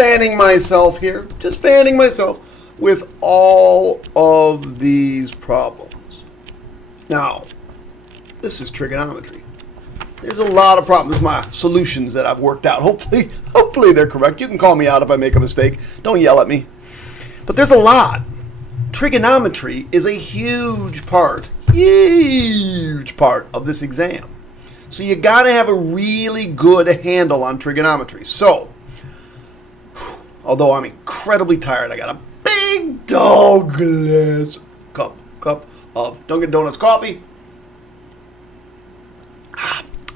fanning myself here. Just fanning myself with all of these problems. Now, this is trigonometry. There's a lot of problems, my solutions that I've worked out. Hopefully they're correct. You can call me out if I make a mistake. Don't yell at me. But there's a lot. Trigonometry is a huge part of this exam. So you got to have a really good handle on trigonometry. So, although I'm incredibly tired, I got a big dog glass cup of Dunkin' Donuts coffee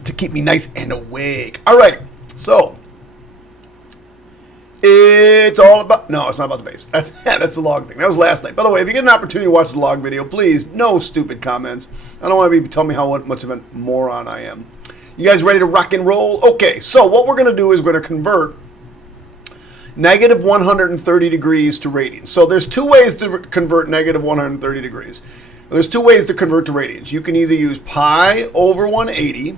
to keep me nice and awake. All right, so it's all about, no, it's not about the base. That's the log thing. That was last night. By the way, if you get an opportunity to watch the log video, please, no stupid comments. I don't want to be telling me how much of a moron I am. You guys ready to rock and roll? Okay, so what we're going to do is we're going to convert negative 130 degrees to radians. So there's two ways to convert negative 130 degrees. There's two ways to convert to radians. You can either use pi over 180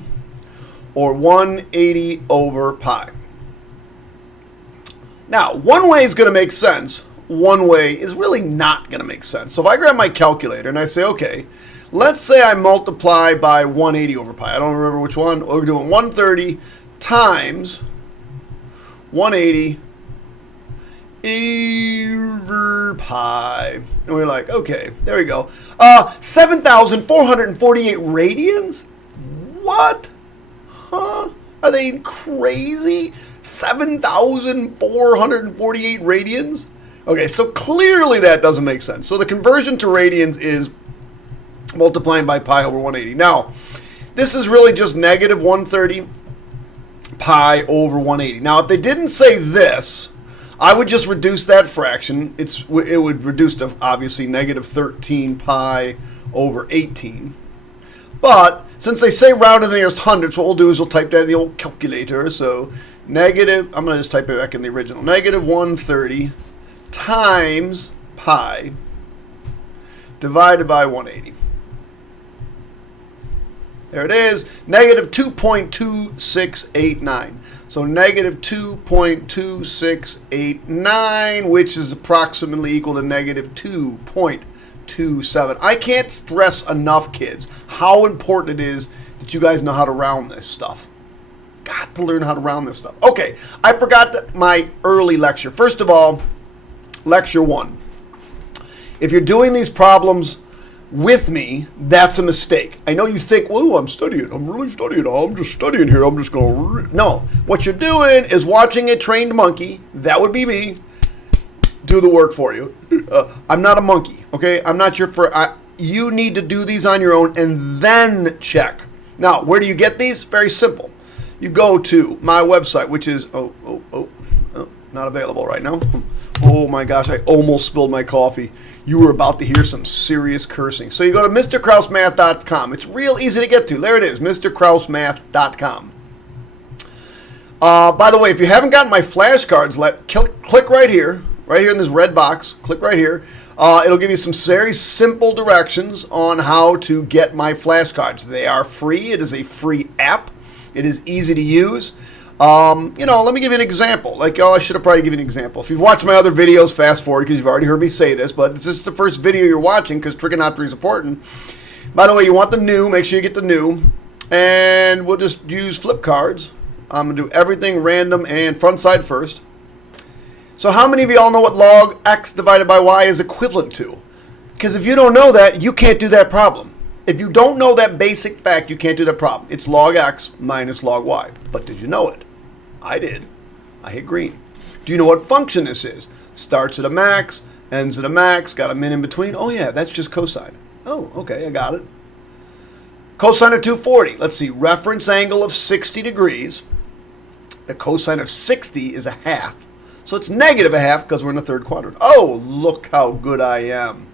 or 180 over pi. Now, one way is going to make sense. One way is really not going to make sense. So if I grab my calculator and I say, okay, let's say I multiply by 180 over pi. I don't remember which one. We're doing 130 times 180 over pi. And we're like, okay, there we go. 7,448 radians? What? Huh? Are they crazy? 7,448 radians? Okay, so clearly that doesn't make sense. So the conversion to radians is multiplying by pi over 180. Now, this is really just negative 130 pi over 180. Now, if they didn't say this, I would just reduce that fraction. It would reduce to, obviously, negative 13 pi over 18. But since they say round to the nearest hundredths, what we'll do is we'll type that in the old calculator. So negative, I'm going to just type it back in the original. Negative 130 times pi divided by 180. There it is, negative 2.2689. So negative 2.2689, which is approximately equal to negative 2.27. I can't stress enough, kids, how important it is that you guys know how to round this stuff. Got to learn how to round this stuff. Okay, I forgot my early lecture. First of all, lecture 1. If you're doing these problems with me, that's a mistake. I know you think, well, I'm studying. I'm really studying. I'm just studying here. I'm just going to... No. What you're doing is watching a trained monkey, that would be me, do the work for you. I'm not a monkey, okay? I'm not your... you need to do these on your own and then check. Now, where do you get these? Very simple. You go to my website, which is... not available right now. Oh my gosh, I almost spilled my coffee. You were about to hear some serious cursing. So you go to mrkrausemath.com. It's real easy to get to. There it is, mrkrausemath.com. By the way, if you haven't gotten my flashcards, click right here in this red box. Click right here. It'll give you some very simple directions on how to get my flashcards. They are free. It is a free app. It is easy to use. Let me give you an example. I should have probably given you an example. If you've watched my other videos, fast forward because you've already heard me say this, but this is the first video you're watching because trigonometry is important. By the way, you want the new, make sure you get the new, and we'll just use flip cards. I'm going to do everything random and front side first. So how many of you all know what log x divided by y is equivalent to? Because if you don't know that, you can't do that problem. If you don't know that basic fact, you can't do that problem. It's log x minus log y. But did you know it? I did. I hit green. Do you know what function this is? Starts at a max, ends at a max, got a min in between. Oh yeah, that's just cosine. Oh, okay, I got it. Cosine of 240. Let's see, reference angle of 60 degrees. The cosine of 60 is a half. So it's negative a half because we're in the third quadrant. Oh, look how good I am.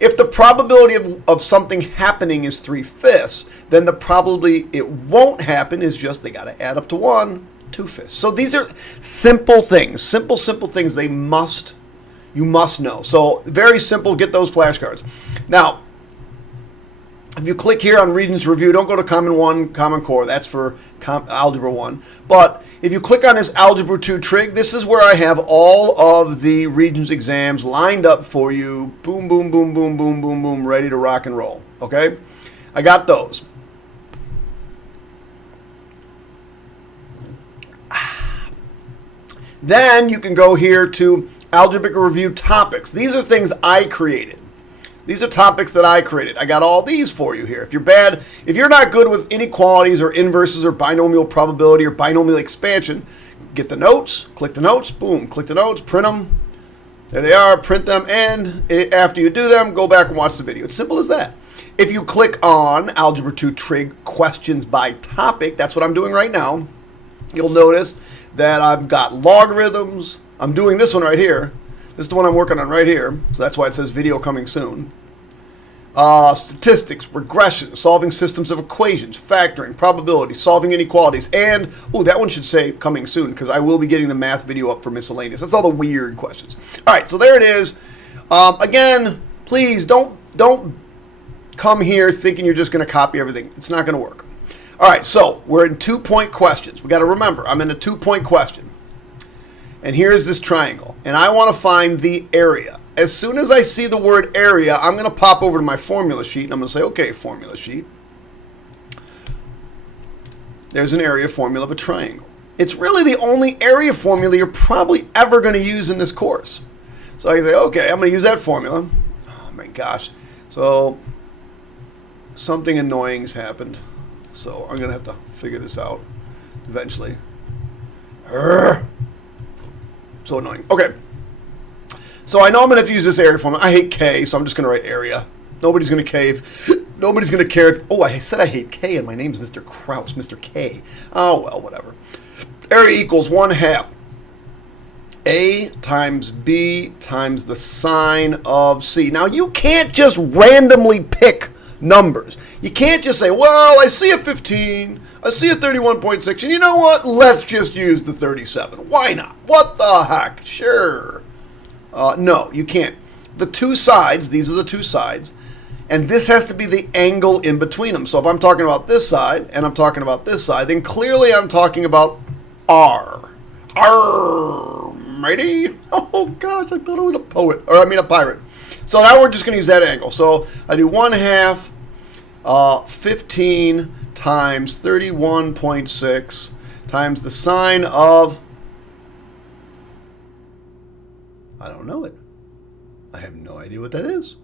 If the probability of something happening is 3/5, then the probability it won't happen is just they got to add up to 1, 2/5. So these are simple things, simple things you must know. So very simple, get those flashcards. Now, If you click here on Regents Review, don't go to Common 1, Common Core. That's for Algebra 1. But if you click on this Algebra 2 trig, this is where I have all of the Regents exams lined up for you. Boom, boom, boom, boom, boom, boom, boom, ready to rock and roll. Okay? I got those. Then you can go here to Algebraic Review Topics. These are things I created. These are topics that I created. I got all these for you here. If you're not good with inequalities or inverses or binomial probability or binomial expansion, get the notes, click the notes, boom, click the notes, print them. There they are, print them, and after you do them, go back and watch the video. It's simple as that. If you click on Algebra 2 Trig Questions by Topic, that's what I'm doing right now, you'll notice that I've got logarithms. I'm doing this one right here. This is the one I'm working on right here, so that's why it says video coming soon. Statistics, regression, solving systems of equations, factoring, probability, solving inequalities, and, oh, that one should say coming soon because I will be getting the math video up for miscellaneous. That's all the weird questions. All right, so there it is. Again, please don't come here thinking you're just going to copy everything. It's not going to work. All right, so we're in 2-point questions. We got to remember, I'm in a 2-point question. And here's this triangle, and I want to find the area. As soon as I see the word area, I'm going to pop over to my formula sheet, and I'm going to say, okay, formula sheet. There's an area formula of a triangle. It's really the only area formula you're probably ever going to use in this course. So I can say, okay, I'm going to use that formula. Oh, my gosh. So something annoying's happened. So I'm going to have to figure this out eventually. So annoying. Okay. So I know I'm going to have to use this area formula. I hate K, so I'm just going to write area. Nobody's going to cave. Nobody's going to care. Oh, I said I hate K, and my name's Mr. Krause, Mr. K. Oh, well, whatever. Area equals 1/2 A times B times the sine of C. Now, you can't just randomly pick numbers. You can't just say, well, I see a 15, I see a 31.6, and you know what? Let's just use the 37. Why not? What the heck? Sure. No, you can't. The two sides, these are the two sides, and this has to be the angle in between them. So if I'm talking about this side and I'm talking about this side, then clearly I'm talking about R. R, matey. Oh, gosh, I thought I was a poet, or I mean a pirate. So now we're just going to use that angle. So I do 1/2 15 times 31.6 times the sine of, I don't know it. I have no idea what that is.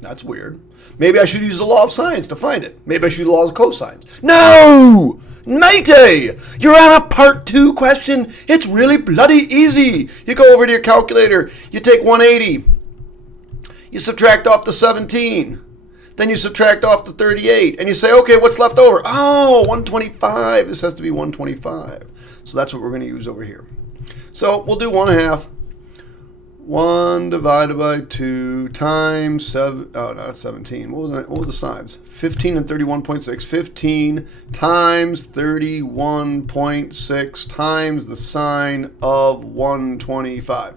That's weird. Maybe I should use the law of sines to find it. Maybe I should use the laws of cosines. No! Matey! You're on a part 2 question. It's really bloody easy. You go over to your calculator. You take 180. You subtract off the 17. Then you subtract off the 38. And you say, okay, what's left over? Oh, 125. This has to be 125. So that's what we're going to use over here. So we'll do 1/2. 1 divided by 2 times 7. Oh, no, that's 17. What were the sides? 15 and 31.6. 15 times 31.6 times the sine of 125.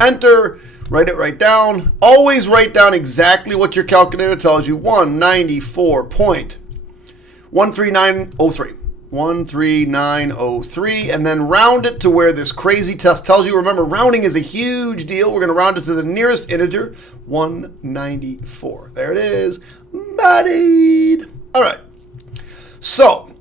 Enter. Write it right down. Always write down exactly what your calculator tells you. 194.13903. 13903, and then round it to where this crazy test tells you. Remember, rounding is a huge deal. We're going to round it to the nearest integer, 194. There it is, buddied. All right. So,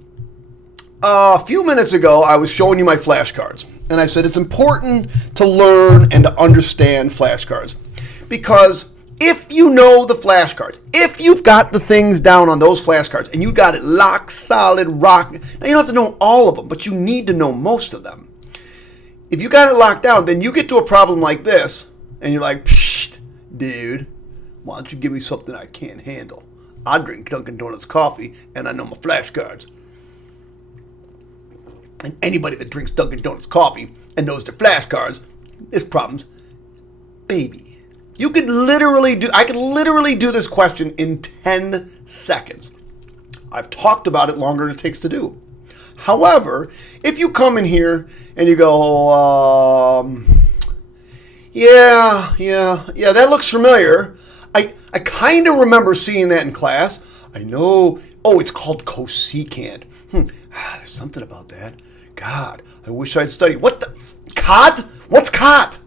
a few minutes ago, I was showing you my flashcards, and I said it's important to learn and to understand flashcards because if you know the flashcards, if you've got the things down on those flashcards and you got it lock solid, rock, now you don't have to know all of them, but you need to know most of them. If you got it locked down, then you get to a problem like this, and you're like, psst, dude, why don't you give me something I can't handle? I drink Dunkin' Donuts coffee, and I know my flashcards. And anybody that drinks Dunkin' Donuts coffee and knows their flashcards, this problem's baby. I could literally do this question in 10 seconds. I've talked about it longer than it takes to do. However, if you come in here and you go, yeah, that looks familiar. I kind of remember seeing that in class. I know. Oh, it's called cosecant. There's something about that. God, I wish I'd studied. What the? Cot? What's cot?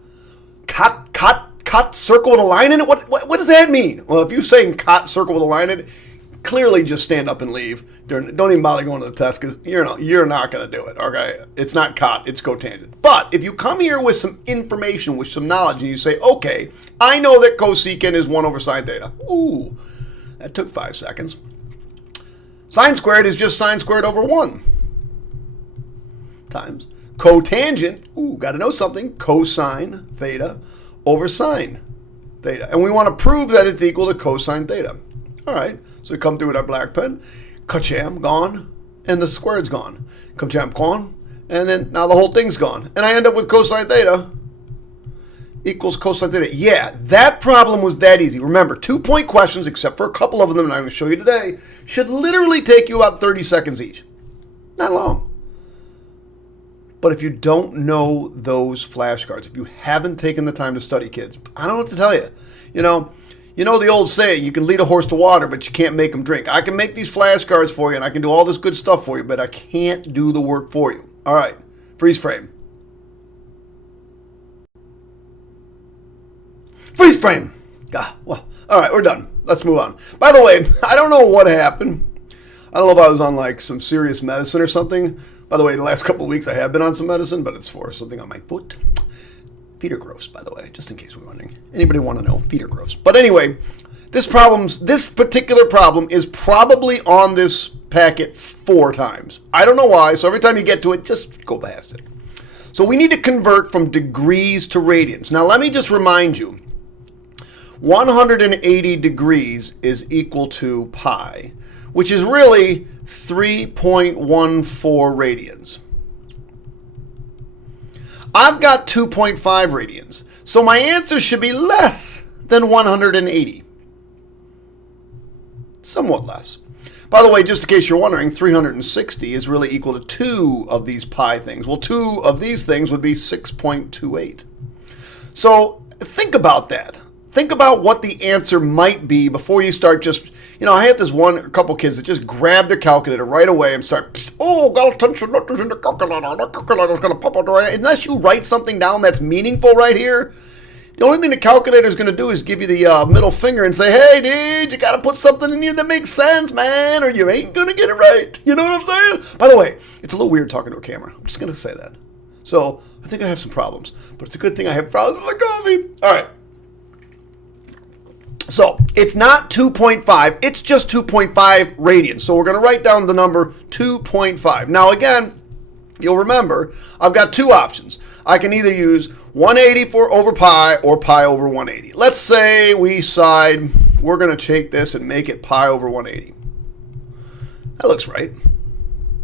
Cot circle with a line in it? What does that mean? Well, if you're saying cot circle with a line in it, clearly just stand up and leave. Don't even bother going to the test because you're not going to do it, okay? It's not cot, it's cotangent. But if you come here with some information, with some knowledge, and you say, okay, I know that cosecant is 1 over sine theta. Ooh, that took 5 seconds. Sine squared is just sine squared over 1 times cotangent. Ooh, got to know something. Cosine theta over sine theta. And we want to prove that it's equal to cosine theta. All right, so we come through with our black pen. Kacham, gone, and the squared's gone. Kacham, gone, and then now the whole thing's gone. And I end up with cosine theta equals cosine theta. Yeah, that problem was that easy. Remember, 2-point questions, except for a couple of them that I'm going to show you today, should literally take you about 30 seconds each. Not long. But if you don't know those flashcards, if you haven't taken the time to study, kids, I don't know what to tell you. You know the old saying, you can lead a horse to water, but you can't make him drink. I can make these flashcards for you, and I can do all this good stuff for you, but I can't do the work for you. All right, freeze frame. Freeze frame. Well, all right, we're done. Let's move on. By the way, I don't know what happened. I don't know if I was on like some serious medicine or something. By the way, the last couple of weeks I have been on some medicine, but it's for something on my foot. Feet are gross, by the way, just in case we're wondering. Anybody want to know? Feet are gross. But anyway, this particular problem is probably on this packet 4 times. I don't know why, so every time you get to it, just go past it. So we need to convert from degrees to radians. Now let me just remind you, 180 degrees is equal to pi, which is really 3.14 radians. I've got 2.5 radians, so my answer should be less than 180. Somewhat less. By the way, just in case you're wondering, 360 is really equal to 2 of these pi things. Well, 2 of these things would be 6.28. So think about that. Think about what the answer might be before you start just, I had a couple kids that just grab their calculator right away and start, got attention letters in the calculator. The calculator's going to pop out right. Unless you write something down that's meaningful right here, the only thing the calculator is going to do is give you the middle finger and say, hey, dude, you got to put something in here that makes sense, man, or you ain't going to get it right. You know what I'm saying? By the way, it's a little weird talking to a camera. I'm just going to say that. So I think I have some problems, but it's a good thing I have problems with my coffee. All right. So it's not 2.5, it's just 2.5 radians. So we're going to write down the number 2.5. Now again, you'll remember, I've got 2 options. I can either use 180 over pi or pi over 180. Let's say we decide we're going to take this and make it pi over 180. That looks right.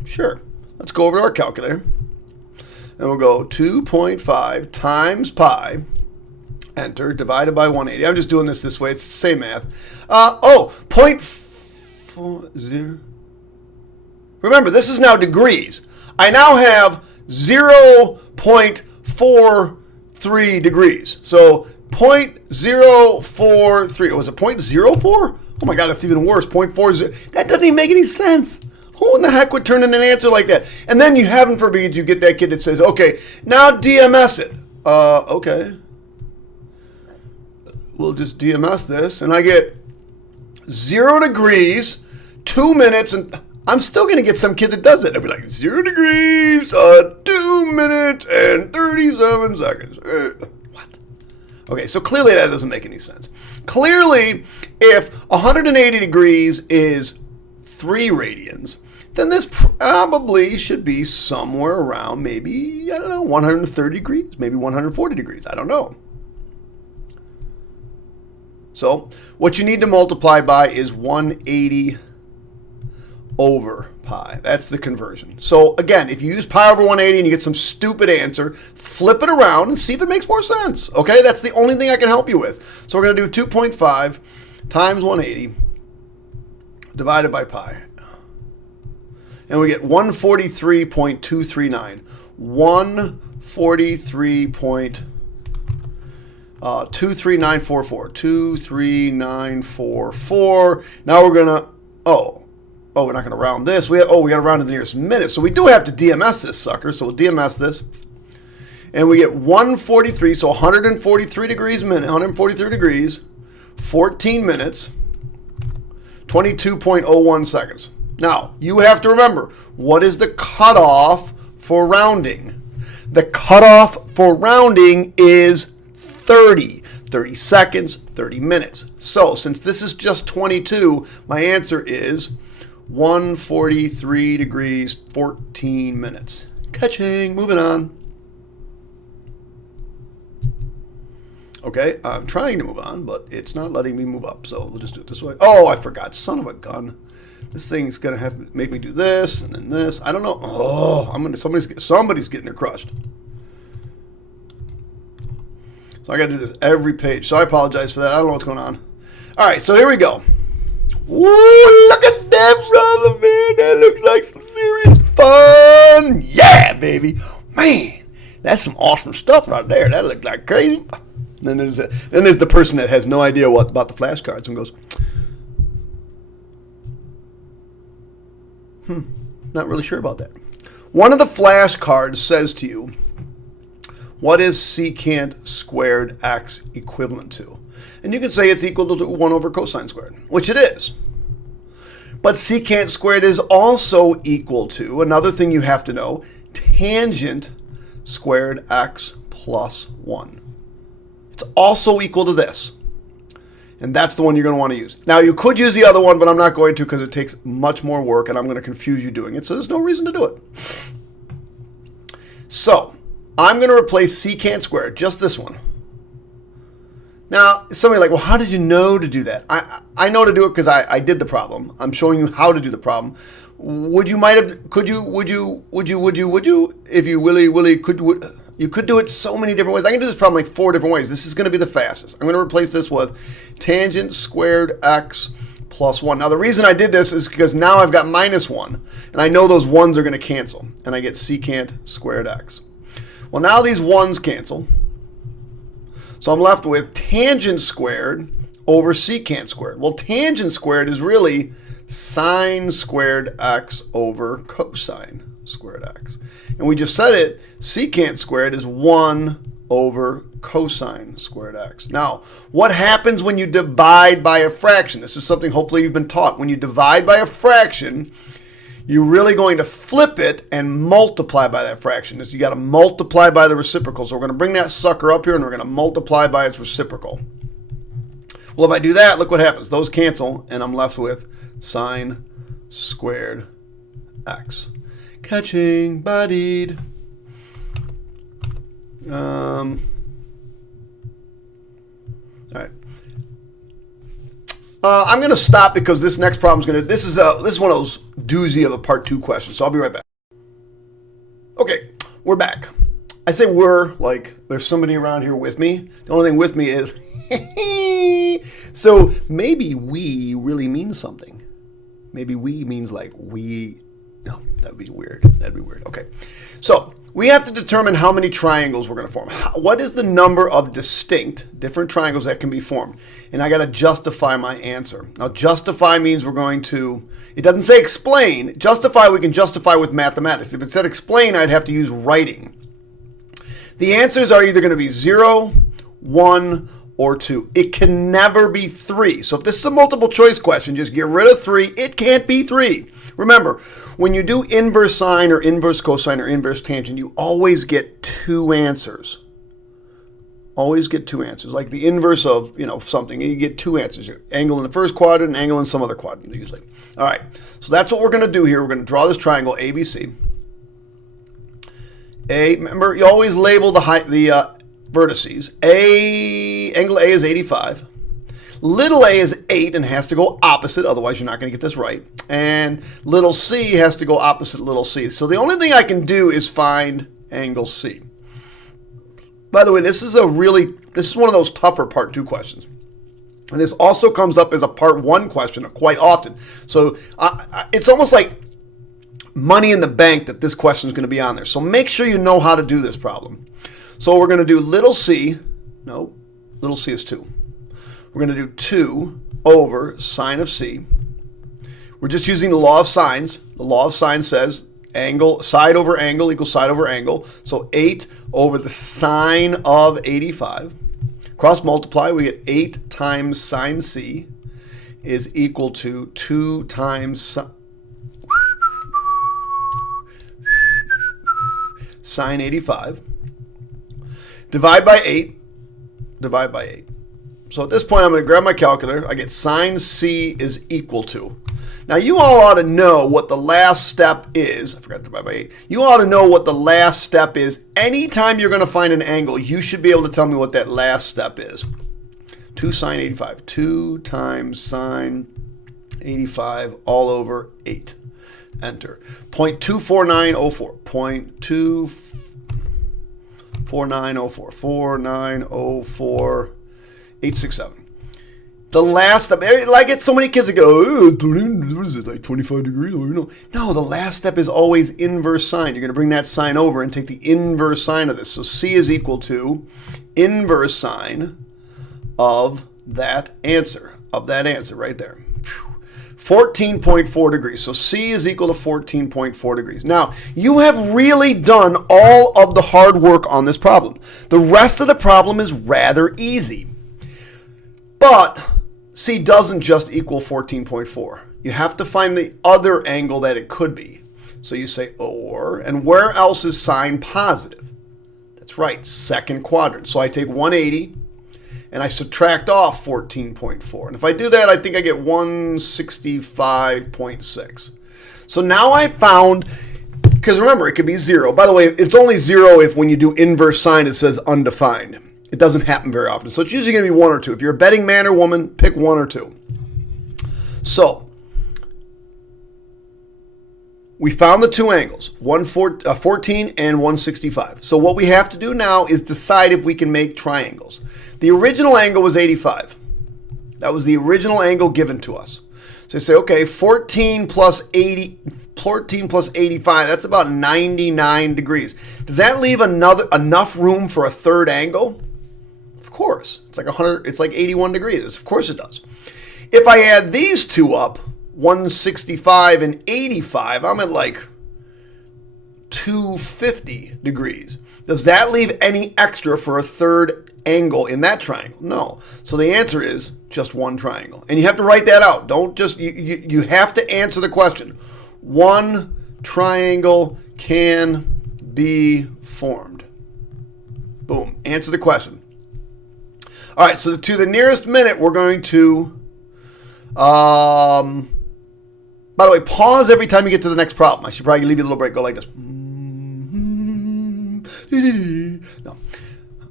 Sure. Let's go over to our calculator. And we'll go 2.5 times pi. Enter, divided by 180. I'm just doing this way. It's the same math. 0.40. Remember, this is now degrees. I now have 0.43 degrees. So 0.043. Was it 0.04? Oh my God, that's even worse. 0.40. That doesn't even make any sense. Who in the heck would turn in an answer like that? And then you, heaven forbid, you get that kid that says, okay, now DMS it. Okay. We'll just DMS this, and I get 0 degrees, 2 minutes, and I'm still going to get some kid that does it. I'll be like, 0 degrees, 2 minutes, and 37 seconds. What? Okay, so clearly that doesn't make any sense. Clearly, if 180 degrees is 3 radians, then this probably should be somewhere around maybe, 130 degrees, maybe 140 degrees. I don't know. So what you need to multiply by is 180 over pi. That's the conversion. So again, if you use pi over 180 and you get some stupid answer, flip it around and see if it makes more sense. Okay, that's the only thing I can help you with. So we're going to do 2.5 times 180 divided by pi. And we get 143.239. 143. 23944. 23944. Now we're gonna we're not gonna round this. We gotta round to the nearest minute. So we do have to DMS this sucker. So we'll DMS this, and we get 143. So 143 degrees minute. 143 degrees. 14 minutes. 22.01 seconds. Now you have to remember, what is the cutoff for rounding? The cutoff for rounding is 30 seconds, 30 minutes. So since this is just 22, my answer is 143 degrees, 14 minutes. Catching, moving on. Okay, I'm trying to move on, but it's not letting me move up. So we'll just do it this way. Oh, I forgot, son of a gun. This thing's gonna have to make me do this and then this. I don't know. Oh, somebody's getting her crushed. So I got to do this every page. So I apologize for that. I don't know what's going on. All right, so here we go. Woo, look at that problem, man. That looks like some serious fun. Yeah, baby. Man, that's some awesome stuff right there. That looks like crazy. And then there's the person that has no idea what about the flashcards and goes, not really sure about that. One of the flashcards says to you, what is secant squared x equivalent to? And you can say it's equal to 1 over cosine squared, which it is. But secant squared is also equal to, another thing you have to know, tangent squared x plus 1. It's also equal to this. And that's the one you're going to want to use. Now, you could use the other one, but I'm not going to because it takes much more work, and I'm going to confuse you doing it, so there's no reason to do it. So I'm going to replace secant squared, just this one. Now, somebody like, well, how did you know to do that? I know to do it because I did the problem. I'm showing you how to do the problem. If you could do it so many different ways. I can do this problem like 4 different ways. This is going to be the fastest. I'm going to replace this with tangent squared x plus 1. Now, the reason I did this is because now I've got minus 1, and I know those 1s are going to cancel, and I get secant squared x. Well, now these 1s cancel, so I'm left with tangent squared over secant squared. Well, tangent squared is really sine squared x over cosine squared x. And we just said it, secant squared is 1 over cosine squared x. Now, what happens when you divide by a fraction? This is something hopefully you've been taught. When you divide by a fraction, you're really going to flip it and multiply by that fraction. You got to multiply by the reciprocal. So we're going to bring that sucker up here and we're going to multiply by its reciprocal. Well, if I do that, look what happens. Those cancel and I'm left with sine squared x. Catching, buddied. All right. I'm going to stop because this next problem is going to, this is one of those doozy of a part 2 questions. So I'll be right back. Okay, we're back. I say we're like there's somebody around here with me. The only thing with me is, so maybe we really means something. Maybe we means like we, no, that'd be weird. That'd be weird. Okay, so we have to determine how many triangles we're going to form. What is the number of different triangles that can be formed? And I got to justify my answer. Now, justify means we're going to, it doesn't say explain. Justify, we can justify with mathematics. If it said explain, I'd have to use writing. The answers are either going to be 0, 1, or 2. It can never be 3. So if this is a multiple choice question, just get rid of 3. It can't be 3. Remember, when you do inverse sine or inverse cosine or inverse tangent, you always get 2 answers. Always get 2 answers. Like the inverse of, something, you get 2 answers. Angle in the first quadrant, angle in some other quadrant usually. All right, so that's what we're going to do here. We're going to draw this triangle ABC. Remember, you always label the vertices. Angle A is 85. Little a is 8 and has to go opposite, otherwise you're not going to get this right. And little c has to go opposite little c. So the only thing I can do is find angle C. By the way, this is one of those tougher part 2 questions. And this also comes up as a part 1 question quite often. So it's almost like money in the bank that this question is going to be on there. So make sure you know how to do this problem. So we're going to do little c, no, Little c is 2. We're going to do 2 over sine of c. We're just using the law of sines. The law of sines says angle, side over angle equals side over angle. So 8 over the sine of 85. Cross multiply, we get 8 times sine c is equal to 2 times sine 85. Divide by 8. Divide by 8. So at this point, I'm going to grab my calculator. I get sine c is equal to. Now, you all ought to know what the last step is. I forgot to divide by 8. You ought to know what the last step is. Anytime you're going to find an angle, you should be able to tell me what that last step is. 2 sine 85. 2 times sine 85 all over 8. Enter. 0.24904. 0.24904. 4904. 867. The last step, I get so many kids that go, oh, what is it, like 25 degrees? No, the last step is always inverse sine. You're going to bring that sine over and take the inverse sine of this. So c is equal to inverse sine of that answer right there. 14.4 degrees. So c is equal to 14.4 degrees. Now, you have really done all of the hard work on this problem. The rest of the problem is rather easy. But c doesn't just equal 14.4. You have to find the other angle that it could be. So you say or, and where else is sine positive? That's right, second quadrant. So I take 180 and I subtract off 14.4. And if I do that, I think I get 165.6. So now I found, because remember, it could be 0. By the way, it's only 0 if when you do inverse sine, it says undefined. It doesn't happen very often. So it's usually going to be 1 or 2. If you're a betting man or woman, pick 1 or 2. So we found the two angles, 14 and 165. So what we have to do now is decide if we can make triangles. The original angle was 85. That was the original angle given to us. So you say, okay, 14 plus 85, that's about 99 degrees. Does that leave enough room for a third angle? Of course. It's like 100, it's like 81 degrees. Of course it does. If I add these two up, 165 and 85, I'm at like 250 degrees. Does that leave any extra for a third angle in that triangle? No. So the answer is just one triangle. And you have to write that out. Don't just, you have to answer the question. One triangle can be formed. Boom. Answer the question. All right, so to the nearest minute, we're going to, by the way, pause every time you get to the next problem. I should probably leave you a little break. Go like this. No,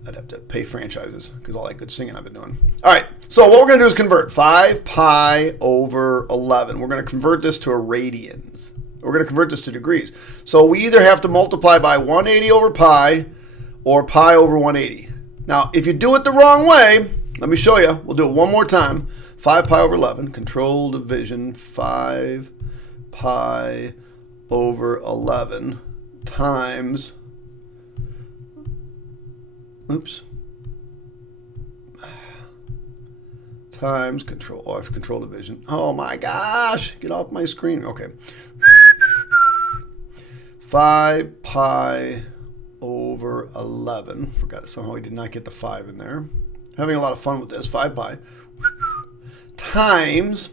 I'd have to pay franchises because all that good singing I've been doing. All right, so what we're going to do is convert 5 pi over 11. We're going to convert this to a radians. We're going to convert this to degrees. So we either have to multiply by 180 over pi or pi over 180. Now, if you do it the wrong way, let me show you. We'll do it one more time. 5 pi over 11, control division, 5 pi over 11 times, times control division. Oh my gosh, get off my screen. Okay. 5 pi over 11. Forgot somehow we did not get the 5 in there. Having a lot of fun with this. 5 pi times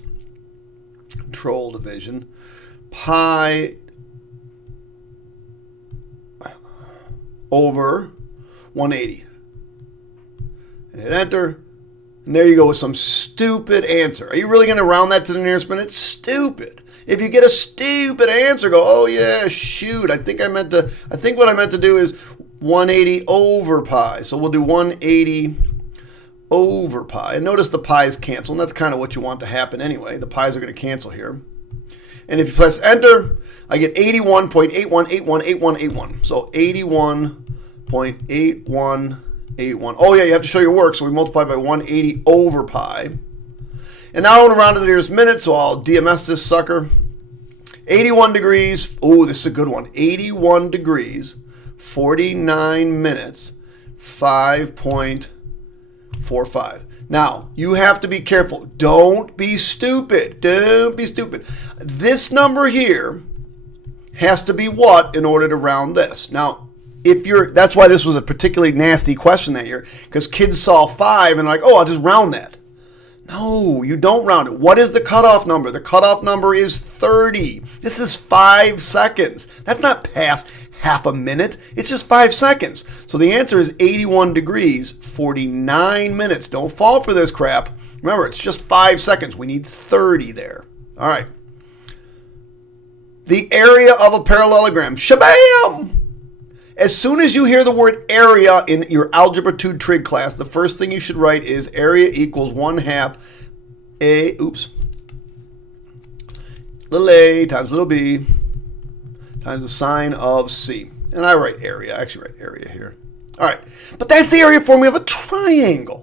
control division pi over 180. And hit enter. And there you go with some stupid answer. Are you really going to round that to the nearest minute? Stupid. If you get a stupid answer, go, oh yeah, shoot. I think what I meant to do is 180 over pi. So we'll do 180 over pi. And notice the pi's cancel. And that's kind of what you want to happen anyway. The pi's are going to cancel here. And if you press enter, I get 81.81818181. So 81.8181. Oh yeah, you have to show your work. So we multiply by 180 over pi. And now I want to round to the nearest minute, so I'll DMS this sucker. 81 degrees. Oh, this is a good one. 81 degrees, 49 minutes, 5.2 4, 5. Now, you have to be careful. Don't be stupid. Don't be stupid. This number here has to be what in order to round this? Now, that's why this was a particularly nasty question that year, because kids saw 5 and like, oh, I'll just round that. No, you don't round it. What is the cutoff number? The cutoff number is 30. This is 5 seconds. That's not past half a minute. It's just 5 seconds. So the answer is 81 degrees, 49 minutes. Don't fall for this crap. Remember, it's just 5 seconds. We need 30 there. All right. The area of a parallelogram. Shabam! As soon as you hear the word area in your Algebra 2 trig class, the first thing you should write is area equals 1/2 little a times little b times the sine of c. And I write area. I actually write area here. All right. But that's the area formula of a triangle.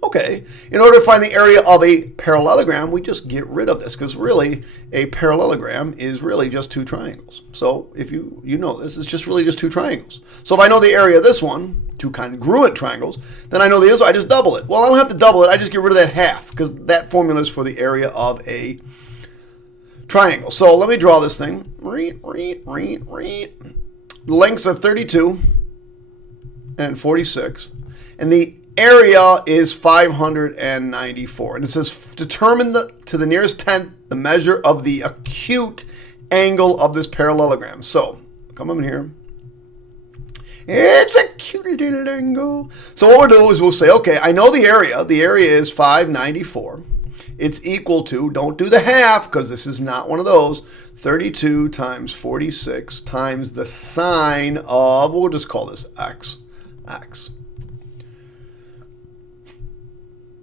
Okay. In order to find the area of a parallelogram, we just get rid of this, because really a parallelogram is really just 2 triangles. So if you know this, it's just really just 2 triangles. So if I know the area of this one, 2 congruent triangles, then I know the other, I just double it. Well, I don't have to double it. I just get rid of that half, because that formula is for the area of a triangle. So let me draw this thing. The lengths are 32 and 46. And the area is 594. And it says determine to the nearest tenth the measure of the acute angle of this parallelogram. So come over here. It's a cute little angle. So what we'll do is we'll say, okay, I know the area. The area is 594. It's equal to, don't do the half because this is not one of those, 32 times 46 times the sine of, we'll just call this x.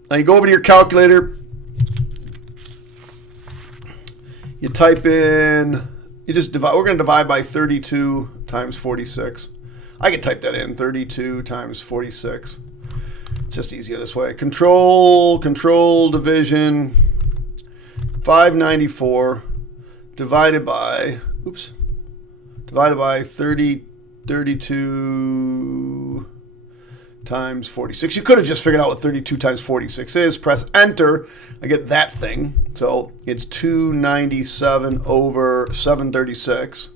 Now you go over to your calculator, you type in, you just divide, we're going to divide by 32 times 46. I can type that in, 32 times 46. It's just easier this way. Control division, 594 divided by 32 times 46. You could have just figured out what 32 times 46 is. Press enter. I get that thing. So it's 297 over 736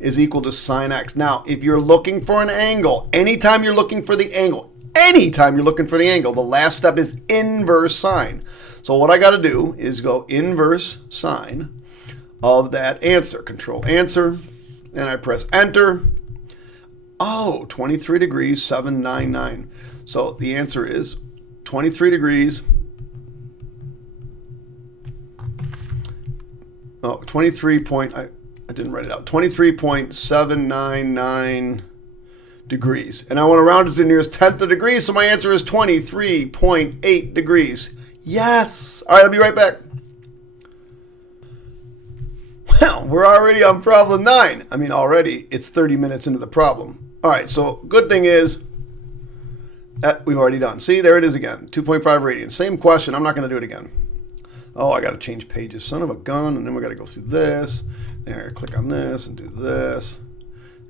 is equal to sine x. Now, if you're looking for an angle, anytime you're looking for the angle, the last step is inverse sine. So what I got to do is go inverse sine of that answer. Control answer. And I press enter. Oh, 23 degrees, 799. So the answer is 23 degrees. Oh, 23 point, I didn't write it out. 23.799 degrees. And I want to round it to the nearest tenth of a degree, so my answer is 23.8 degrees. Yes. All right, I'll be right back. Well, we're already on problem 9. I mean, already, it's 30 minutes into the problem. All right, so good thing is that we've already done. See, there it is again, 2.5 radians. Same question. I'm not going to do it again. Oh, I got to change pages. Son of a gun. And then we got to go through this. There, click on this and do this.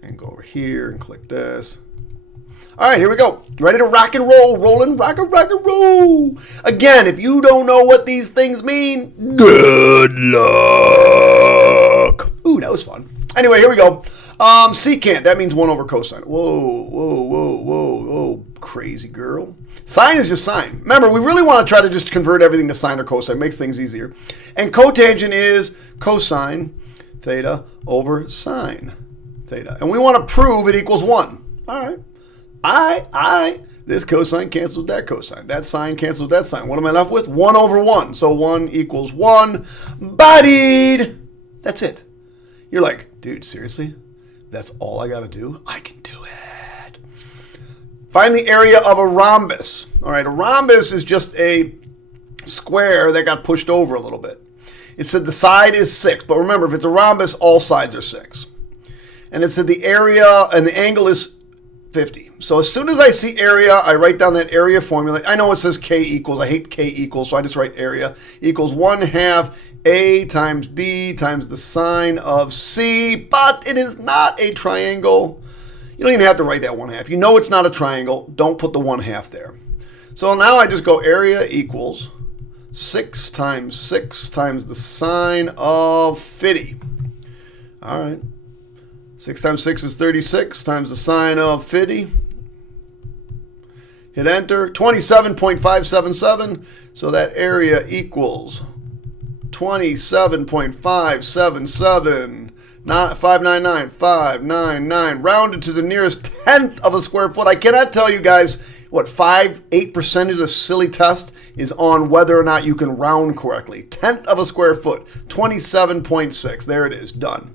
And go over here and click this. All right, here we go. Ready to rock and roll. Rolling, rock and roll. Again, if you don't know what these things mean, good luck. Ooh, that was fun. Anyway, here we go. Secant, that means 1 over cosine. Whoa, crazy girl. Sine is just sine. Remember, we really want to try to just convert everything to sine or cosine. Makes things easier. And cotangent is cosine theta over sine theta. And we want to prove it equals 1. All right. This cosine cancels that cosine. That sine cancels that sine. What am I left with? 1 over 1. So 1 equals 1. Bodied. That's it. You're like, dude, seriously? That's all I got to do? I can do it. Find the area of a rhombus. All right, a rhombus is just a square that got pushed over a little bit. It said the side is 6, but remember, if it's a rhombus, all sides are 6. And it said the area and the angle is 50. So as soon as I see area, I write down that area formula. I know it says K equals. I hate K equals, so I just write area equals 1/2 A times B times the sine of C, but it is not a triangle. You don't even have to write that 1/2. You know it's not a triangle. Don't put the 1/2 there. So now I just go area equals 6 times 6 times the sine of 50. All right. 6 times 6 is 36 times the sine of 50. Hit enter. 27.577. So that area equals 27.577. 599. Rounded to the nearest tenth of a square foot. I cannot tell you guys what 8% of this silly test is on whether or not you can round correctly. Tenth of a square foot. 27.6. There it is. Done.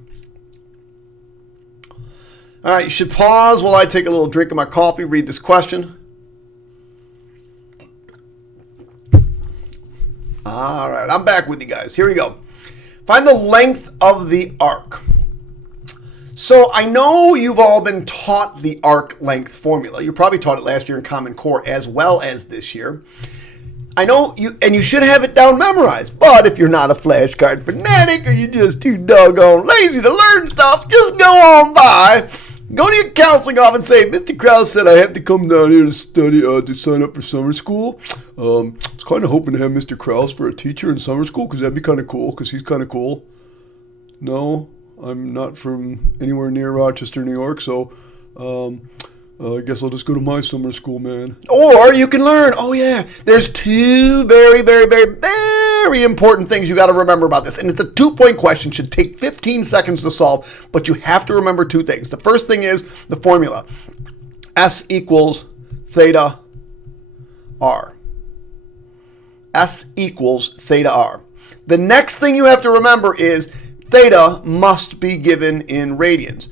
All right, you should pause while I take a little drink of my coffee, read this question. All right, I'm back with you guys. Here we go. Find the length of the arc. So I know you've all been taught the arc length formula. You probably taught it last year in Common Core as well as this year. I know you, and you should have it down memorized. But if you're not a flashcard fanatic or you're just too doggone lazy to learn stuff, just go on by. Go to your counseling office and say, Mr. Krause said I have to come down here to study, to sign up for summer school. I was kind of hoping to have Mr. Krause for a teacher in summer school because that'd be kind of cool because he's kind of cool. No, I'm not from anywhere near Rochester, New York, so I guess I'll just go to my summer school, man. Or you can learn. Oh, yeah. There's two very important things you got to remember about this. And it's a 2-point question. Should take 15 seconds to solve. But you have to remember two things. The first thing is the formula. S equals theta R. S equals theta R. The next thing you have to remember is theta must be given in radians.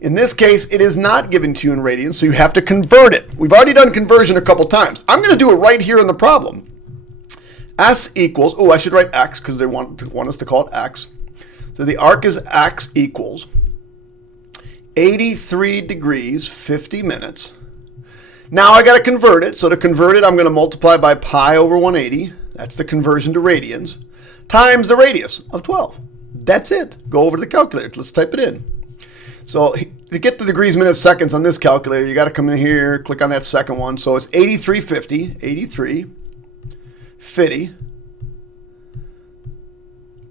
In this case, it is not given to you in radians, so you have to convert it. We've already done conversion a couple times. I'm going to do it right here in the problem. S equals, I should write X because they want us to call it X. So the arc is X equals 83 degrees, 50 minutes. Now I got to convert it. So to convert it, I'm going to multiply by pi over 180. That's the conversion to radians. Times the radius of 12. That's it. Go over to the calculator. Let's type it in. So to get the degrees, minutes, seconds on this calculator, you got to come in here, click on that second one. So it's 8350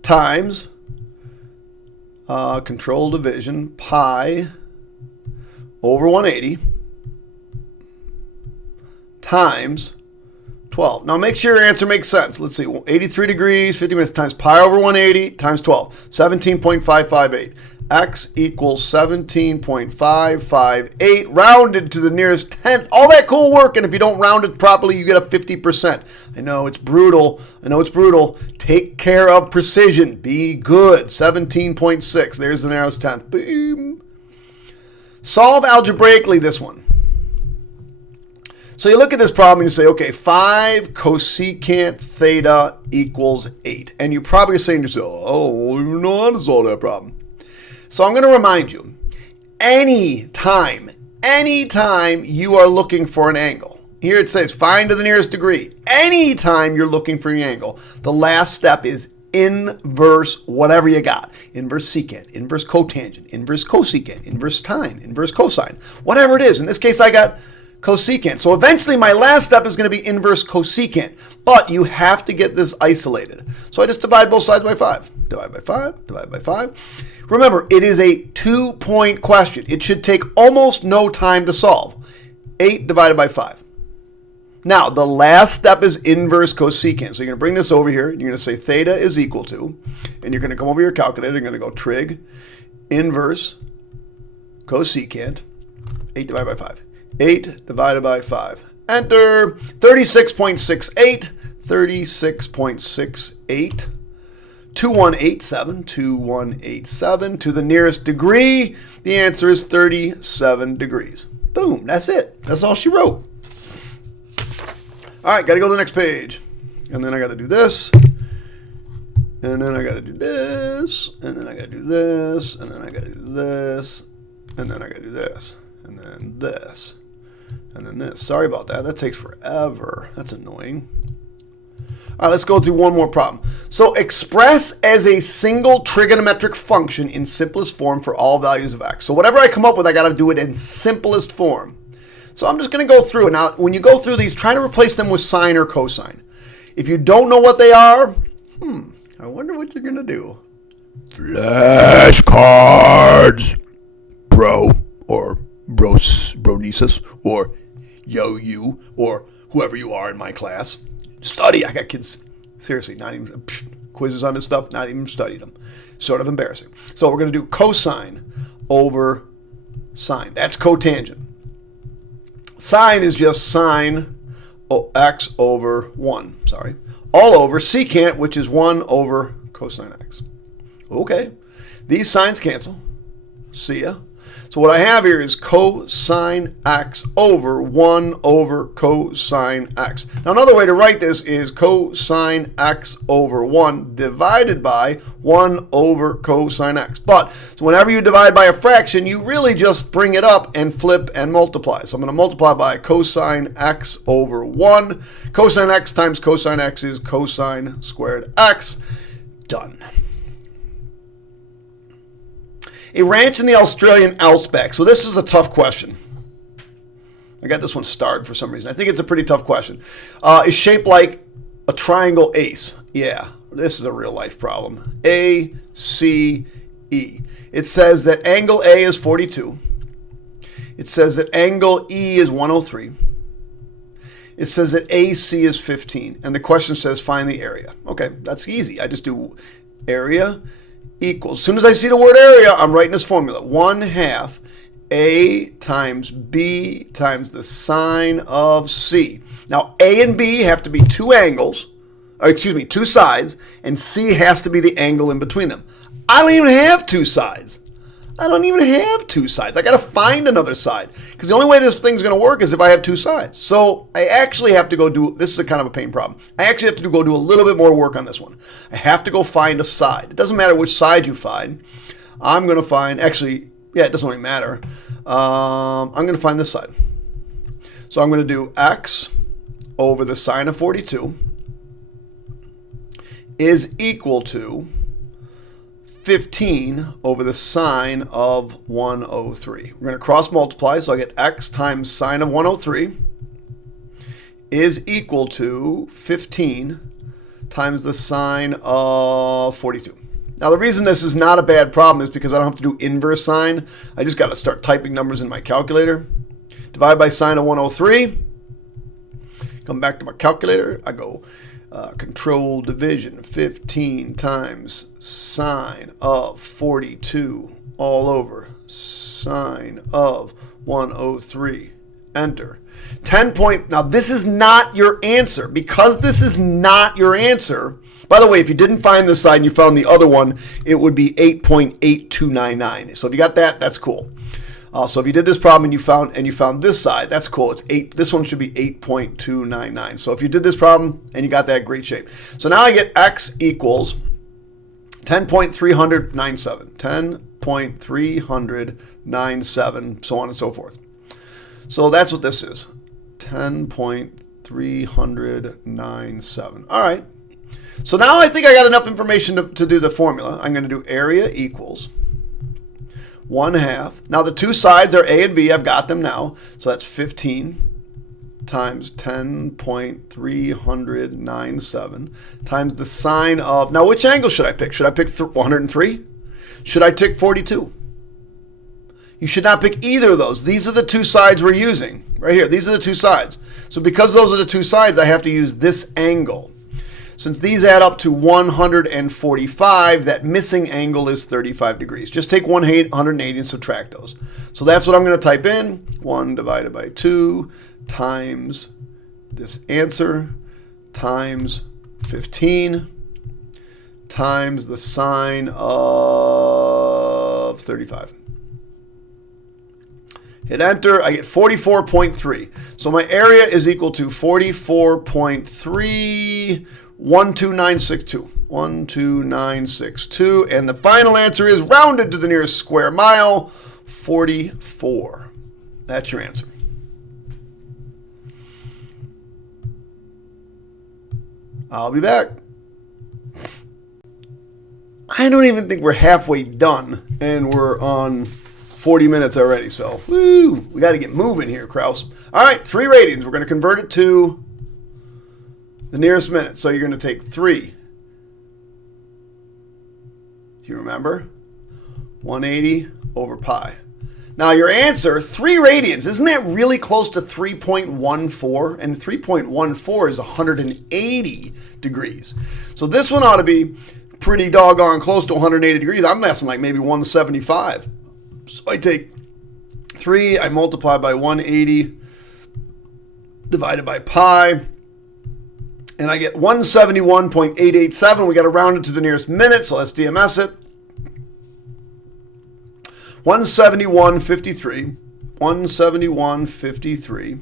times control division pi over 180 times 12. Now make sure your answer makes sense. Let's see, 83 degrees, 50 minutes times pi over 180 times 12, 17.558. X equals 17.558, rounded to the nearest tenth. All that cool work, and if you don't round it properly, you get a 50%. I know it's brutal. Take care of precision. Be good. 17.6. There's the nearest tenth. Boom. Solve algebraically this one. So you look at this problem and you say, okay, 5 cosecant theta equals 8. And you probably are saying to yourself, oh, I don't know how to solve that problem. So I'm going to remind you, anytime you are looking for an angle, here it says find to the nearest degree. Anytime you're looking for an angle, the last step is inverse whatever you got. Inverse secant, inverse cotangent, inverse cosecant, inverse tine, inverse cosine, whatever it is. In this case, I got cosecant. So eventually my last step is going to be inverse cosecant, but you have to get this isolated. So I just divide both sides by 5. Divide by 5, divide by 5. Remember, it is a 2-point question. It should take almost no time to solve. 8 divided by 5. Now, the last step is inverse cosecant. So you're going to bring this over here, and you're going to say theta is equal to, and you're going to come over your calculator, you're going to go trig, inverse cosecant, 8 divided by 5. 8 divided by 5. Enter. 36.68. 36.68. 2187 to the nearest degree. The answer is 37 degrees. Boom. That's it. That's all she wrote. All right. Got to go to the next page. And then I got to do this. And then I got to do this. And then I got to do this. And then I got to do this. And then I got to do this. And then this. And then this. Sorry about that. That takes forever. That's annoying. All right, let's go do one more problem. So express as a single trigonometric function in simplest form for all values of x. So whatever I come up with, I got to do it in simplest form. So I'm just going to go through. Now, when you go through these, try to replace them with sine or cosine. If you don't know what they are, I wonder what you're going to do. Flashcards, bro, or bronesis, or you, or whoever you are in my class. Study. I got kids, seriously, not even quizzes on this stuff, not even studied them. Sort of embarrassing. So we're going to do cosine over sine. That's cotangent. Sine is just sine x over 1, all over secant, which is 1 over cosine x. Okay, these signs cancel. See ya. So what I have here is cosine x over 1 over cosine x. Now another way to write this is cosine x over 1 divided by 1 over cosine x. But so whenever you divide by a fraction, you really just bring it up and flip and multiply. So I'm going to multiply by cosine x over 1. Cosine x times cosine x is cosine squared x. Done. A ranch in the Australian outback. So this is a tough question. I got this one starred for some reason. I think it's a pretty tough question. Is shaped like a triangle ace. Yeah, this is a real life problem. A, C, E. It says that angle A is 42. It says that angle E is 103. It says that AC is 15. And the question says find the area. Okay, that's easy. I just do area equals. As soon as I see the word area, I'm writing this formula. 1/2 A times B times the sine of C. Now, A and B have to be two sides, and C has to be the angle in between them. I don't even have two sides. I got to find another side, because the only way this thing's going to work is if I have two sides. So I actually have to go do, this is a kind of a pain problem. I actually have to go do a little bit more work on this one. I have to go find a side. It doesn't matter which side you find. I'm going to find, actually, yeah, it doesn't really matter. I'm going to find this side. So I'm going to do x over the sine of 42 is equal to 15 over the sine of 103. We're going to cross multiply, so I get x times sine of 103 is equal to 15 times the sine of 42. Now the reason this is not a bad problem is because I don't have to do inverse sine. I just got to start typing numbers in my calculator. Divide by sine of 103. Come back to my calculator. I go control division, 15 times sine of 42 all over sine of 103. Enter. 10 point. Now this is not your answer. Because this is not your answer. By the way, if you didn't find this side and you found the other one, it would be 8.8299. So if you got that, that's cool. So if you did this problem and you found this side, that's cool. It's 8. This one should be 8.299. So if you did this problem and you got that, great shape. So now I get x equals 10.397, 10.397, so on and so forth. So that's what this is, 10.397. All right. So now I think I got enough information to do the formula. I'm going to do area equals 1/2. Now the two sides are A and B. I've got them now. So that's 15 times 10.397 times the sine of, now which angle should I pick? Should I pick 103? Should I pick 42? You should not pick either of those. These are the two sides we're using. Right here. These are the two sides. So because those are the two sides, I have to use this angle. Since these add up to 145, that missing angle is 35 degrees. Just take 180 and subtract those. So that's what I'm going to type in. 1 divided by 2 times this answer times 15 times the sine of 35. Hit enter, I get 44.3. So my area is equal to 44.3, 12962. 12962. And the final answer is rounded to the nearest square mile, 44. That's your answer. I'll be back. I don't even think we're halfway done, and we're on 40 minutes already. So, woo, we got to get moving here, Krause. All right, 3 radians. We're going to convert it to the nearest minute. So you're going to take 3. Do you remember? 180 over pi. Now your answer, 3 radians, isn't that really close to 3.14? And 3.14 is 180 degrees. So this one ought to be pretty doggone close to 180 degrees. I'm guessing like maybe 175. So I take 3, I multiply by 180 divided by pi, and I get 171.887. We got to round it to the nearest minute, so let's DMS it. 171.53. 171.53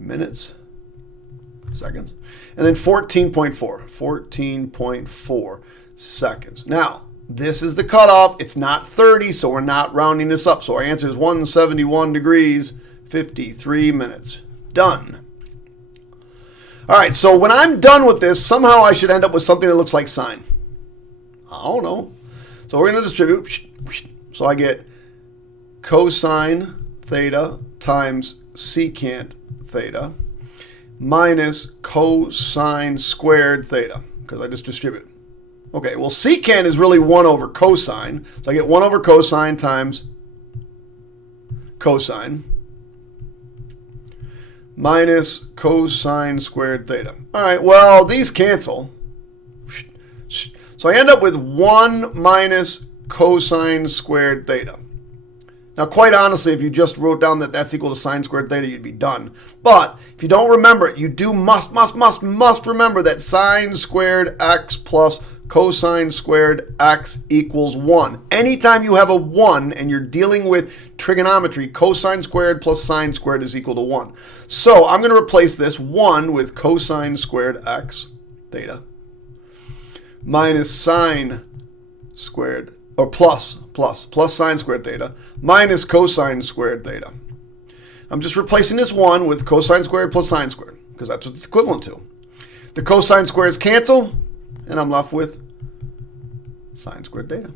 minutes, seconds, and then 14.4. 14.4 seconds. Now, this is the cutoff. It's not 30, so we're not rounding this up. So our answer is 171 degrees, 53 minutes. Done. All right, so when I'm done with this, somehow I should end up with something that looks like sine. I don't know. So we're going to distribute. So I get cosine theta times secant theta minus cosine squared theta, because I just distribute. Okay, well, secant is really 1 over cosine. So I get 1 over cosine times cosine minus cosine squared theta. All right, well, these cancel. So I end up with 1 minus cosine squared theta. Now, quite honestly, if you just wrote down that that's equal to sine squared theta, you'd be done. But if you don't remember it, you do must remember that sine squared x plus cosine squared x equals 1. Anytime you have a 1 and you're dealing with trigonometry, cosine squared plus sine squared is equal to 1. So I'm going to replace this 1 with cosine squared x theta minus sine squared, or plus sine squared theta minus cosine squared theta. I'm just replacing this 1 with cosine squared plus sine squared, because that's what it's equivalent to. The cosine squares cancel, and I'm left with sine squared theta.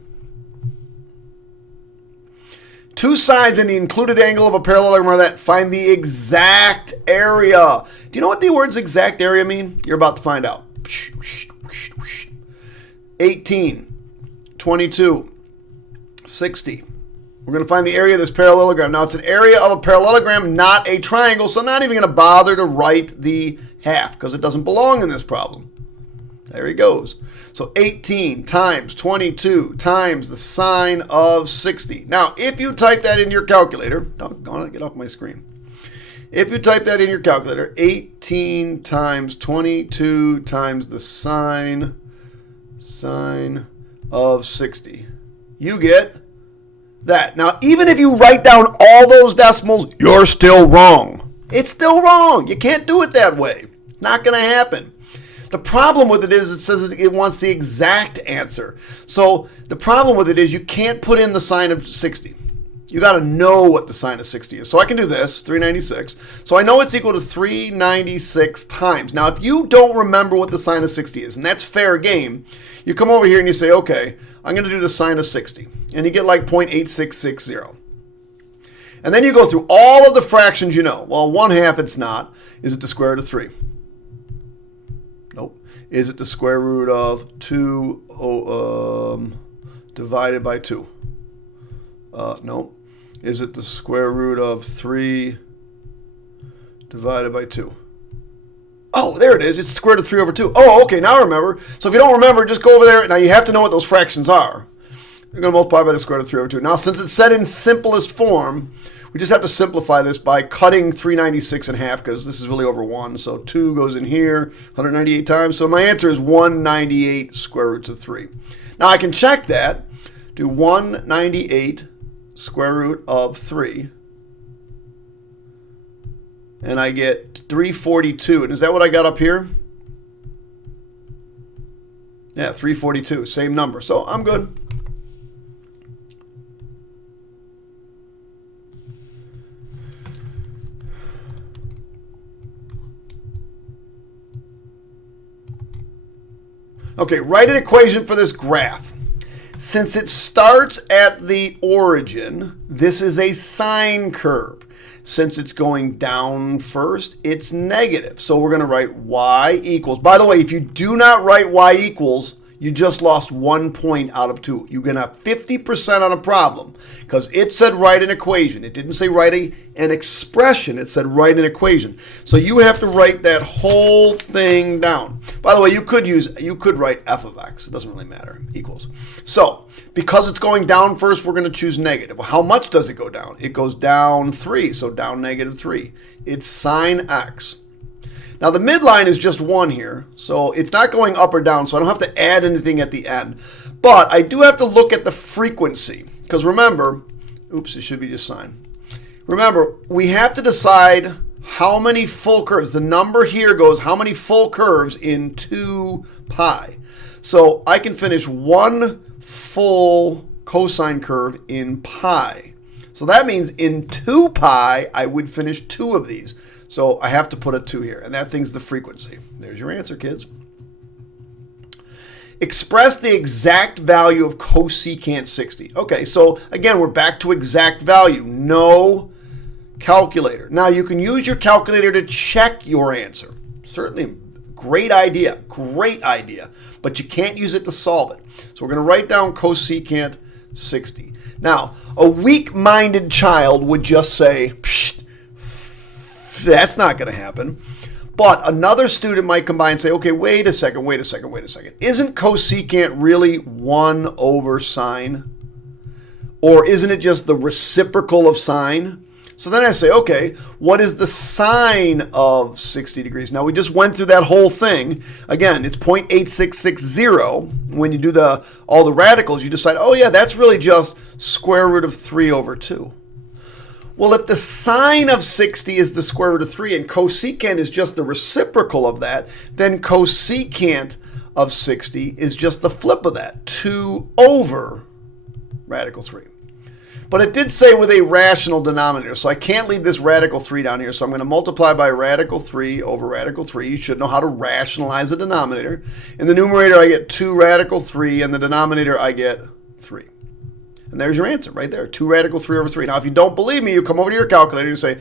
2 sides and the included angle of a parallelogram are that. Find the exact area. Do you know what the words exact area mean? You're about to find out. 18, 22, 60. We're going to find the area of this parallelogram. Now, it's an area of a parallelogram, not a triangle, so I'm not even going to bother to write the half because it doesn't belong in this problem. There he goes. So 18 times 22 times the sine of 60. Now, if you type that in your calculator, doggone it, get off my screen. If you type that in your calculator, 18 times 22 times the sine of 60, you get that. Now, even if you write down all those decimals, you're still wrong. It's still wrong. You can't do it that way. Not going to happen. The problem with it is it says it wants the exact answer. So the problem with it is you can't put in the sine of 60. You got to know what the sine of 60 is. So I can do this, 396. So I know it's equal to 396 times. Now, if you don't remember what the sine of 60 is, and that's fair game, you come over here and you say, okay, I'm going to do the sine of 60. And you get like 0.8660. And then you go through all of the fractions you know. Well, 1/2 it's not. Is it the square root of 3? Nope. Is it the square root of 2 divided by 2? Nope. Is it the square root of 3 divided by 2? Oh, there it is. It's the square root of 3 over 2. Oh, okay, now I remember. So if you don't remember, just go over there. Now you have to know what those fractions are. You're going to multiply by the square root of 3 over 2. Now, since it's set in simplest form, we just have to simplify this by cutting 396 in half, because this is really over 1. So 2 goes in here 198 times. So my answer is 198 square roots of 3. Now I can check that. Do 198 square root of 3. And I get 342. And is that what I got up here? Yeah, 342. Same number. So I'm good. Okay, write an equation for this graph. Since it starts at the origin, this is a sine curve. Since it's going down first, it's negative. So we're going to write y equals. By the way, if you do not write y equals, you just lost 1 point out of 2. You're going to have 50% on a problem because it said write an equation. It didn't say write an expression. It said write an equation. So you have to write that whole thing down. By the way, you could write f of x. It doesn't really matter. Equals. So because it's going down first, we're going to choose negative. Well, how much does it go down? It goes down 3. So down negative 3. It's sine x. Now the midline is just 1 here, so it's not going up or down, so I don't have to add anything at the end. But I do have to look at the frequency, because remember, oops, it should be just sine. Remember, we have to decide how many full curves. The number here goes how many full curves in 2 pi. So I can finish 1 full cosine curve in pi. So that means in 2 pi, I would finish 2 of these. So I have to put a 2 here, and that thing's the frequency. There's your answer, kids. Express the exact value of cosecant 60. Okay, so again, we're back to exact value. No calculator. Now, you can use your calculator to check your answer. Certainly, great idea, but you can't use it to solve it. So we're going to write down cosecant 60. Now, a weak-minded child would just say, psh, that's not going to happen. But another student might come by and say, okay, wait a second. Isn't cosecant really 1 over sine? Or isn't it just the reciprocal of sine? So then I say, okay, what is the sine of 60 degrees? Now, we just went through that whole thing. Again, it's 0.8660. When you do all the radicals, you decide, oh, yeah, that's really just square root of 3 over 2. Well, if the sine of 60 is the square root of 3 and cosecant is just the reciprocal of that, then cosecant of 60 is just the flip of that, 2 over radical 3. But it did say with a rational denominator, so I can't leave this radical 3 down here. So I'm going to multiply by radical 3 over radical 3. You should know how to rationalize a denominator. In the numerator, I get 2 radical 3, and the denominator, I get 3. And there's your answer right there, 2 radical 3 over 3. Now, if you don't believe me, you come over to your calculator and say,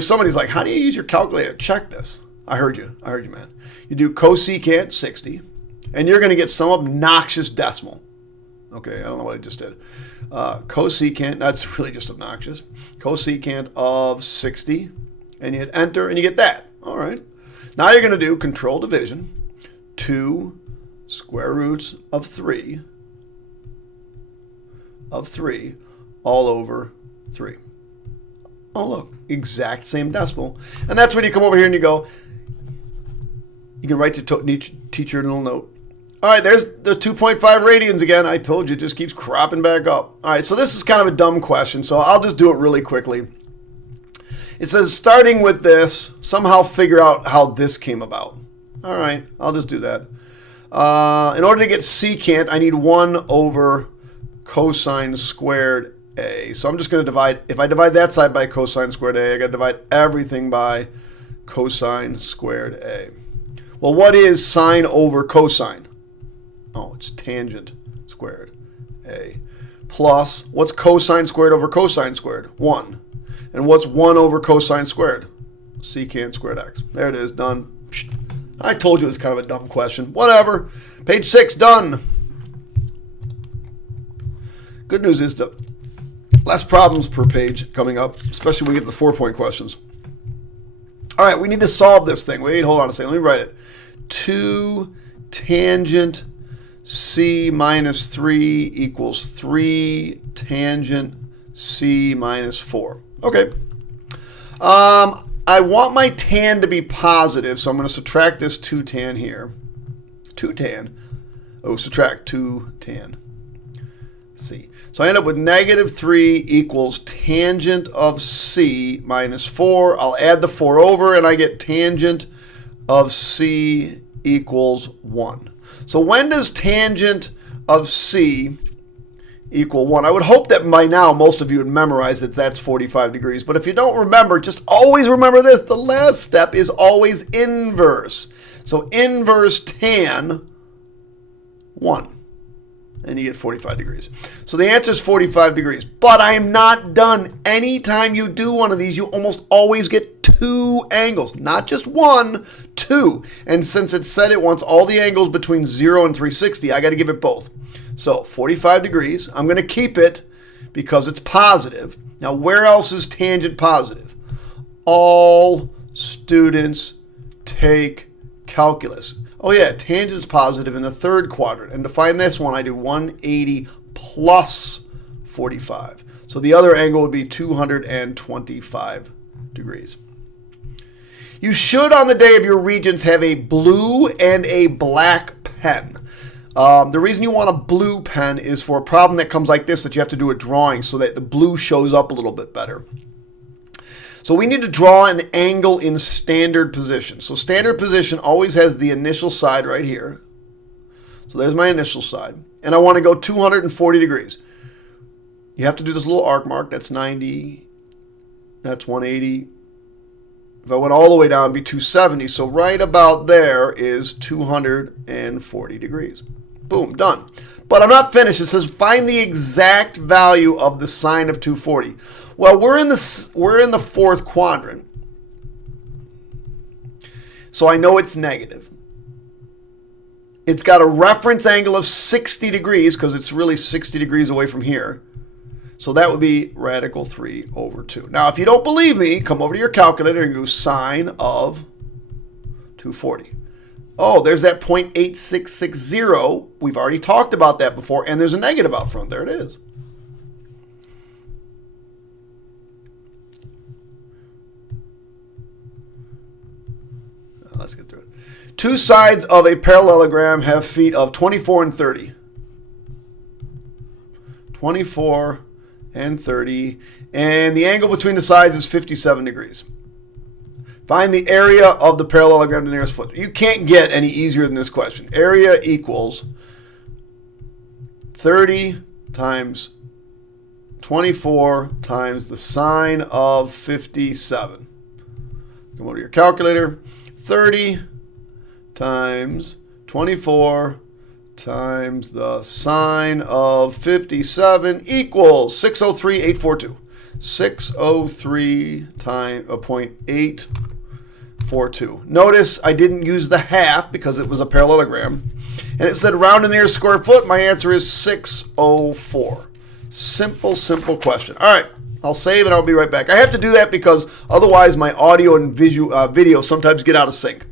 somebody's like, how do you use your calculator? Check this. I heard you, man. You do cosecant 60, and you're going to get some obnoxious decimal. Okay, I don't know what I just did. Cosecant, that's really just obnoxious. Cosecant of 60, and you hit enter, and you get that. All right. Now you're going to do control division, 2 square roots of 3 all over 3. Oh, look, exact same decimal. And that's when you come over here and you go, you can write to teacher a little note. All right, there's the 2.5 radians again. I told you, it just keeps cropping back up. All right, so this is kind of a dumb question, so I'll just do it really quickly. It says, starting with this, somehow figure out how this came about. All right, I'll just do that. In order to get secant, I need 1 over cosine squared a. So I'm just going to divide. If I divide that side by cosine squared a, I got to divide everything by cosine squared a. Well, what is sine over cosine? Oh, it's tangent squared a. Plus, what's cosine squared over cosine squared? 1. And what's 1 over cosine squared? Secant squared x. There it is, done. I told you it was kind of a dumb question. Whatever. Page 6, done. Good news is the less problems per page coming up, especially when we get the 4-point questions. All right, we need to solve this thing. Wait, hold on a second. Let me write it. 2 tangent c minus 3 equals 3 tangent c minus 4. Okay. I want my tan to be positive, so I'm going to subtract this 2 tan here. 2 tan. Oh, subtract 2 tan c. So I end up with negative 3 equals tangent of c minus 4. I'll add the 4 over, and I get tangent of c equals 1. So when does tangent of c equal 1? I would hope that by now most of you would memorize that that's 45 degrees. But if you don't remember, just always remember this. The last step is always inverse. So inverse tan 1. And you get 45 degrees. So the answer is 45 degrees. But I am not done. Anytime you do one of these, you almost always get 2 angles. Not just 1, 2. And since it said it wants all the angles between 0 and 360, I got to give it both. So 45 degrees. I'm going to keep it because it's positive. Now, where else is tangent positive? All students take calculus. Oh yeah, tangent's positive in the 3rd quadrant. And to find this one, I do 180 plus 45. So the other angle would be 225 degrees. You should, on the day of your Regents, have a blue and a black pen. The reason you want a blue pen is for a problem that comes like this, that you have to do a drawing so that the blue shows up a little bit better. So we need to draw an angle in standard position. So standard position always has the initial side right here. So there's my initial side. And I want to go 240 degrees. You have to do this little arc mark. That's 90. That's 180. If I went all the way down, it'd be 270. So right about there is 240 degrees. Boom, done. But I'm not finished. It says find the exact value of the sine of 240. Well, we're in the 4th quadrant. So I know it's negative. It's got a reference angle of 60 degrees because it's really 60 degrees away from here. So that would be radical 3 over 2. Now, if you don't believe me, come over to your calculator and go sine of 240. Oh, there's that 0.8660. We've already talked about that before, and there's a negative out front. There it is. Let's get through it. 2 sides of a parallelogram have feet of 24 and 30. 24 and 30. And the angle between the sides is 57 degrees. Find the area of the parallelogram to the nearest foot. You can't get any easier than this question. Area equals 30 times 24 times the sine of 57. Come over to your calculator. 30 times 24 times the sine of 57 equals 603,842. 603 times 0.842. Notice I didn't use the half because it was a parallelogram. And it said round to the nearest square foot. My answer is 604. Simple, simple question. All right. I'll save and I'll be right back. I have to do that because otherwise my audio and video sometimes get out of sync.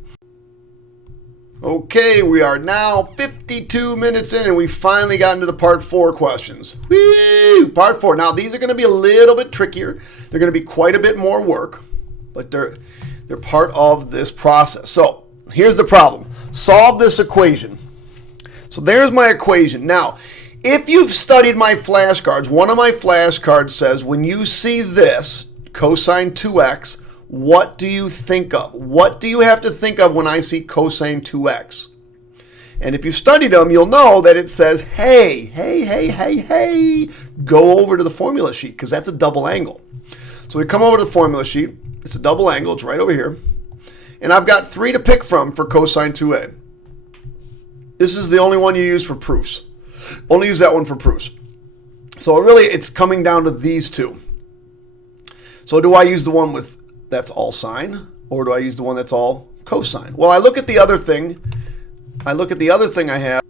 Okay, we are now 52 minutes in and we finally got into the part 4 questions. Woo! Part 4. Now these are going to be a little bit trickier. They're going to be quite a bit more work, but they're part of this process. So here's the problem. Solve this equation. So there's my equation. Now, if you've studied my flashcards, one of my flashcards says, when you see this, cosine 2x, what do you think of? What do you have to think of when I see cosine 2x? And if you've studied them, you'll know that it says, hey, go over to the formula sheet because that's a double angle. So we come over to the formula sheet. It's a double angle. It's right over here. And I've got 3 to pick from for cosine 2a. This is the only one you use for proofs. Only use that one for proofs. So really, it's coming down to these 2. So do I use the one with that's all sine, or do I use the one that's all cosine? Well, I look at the other thing. I have.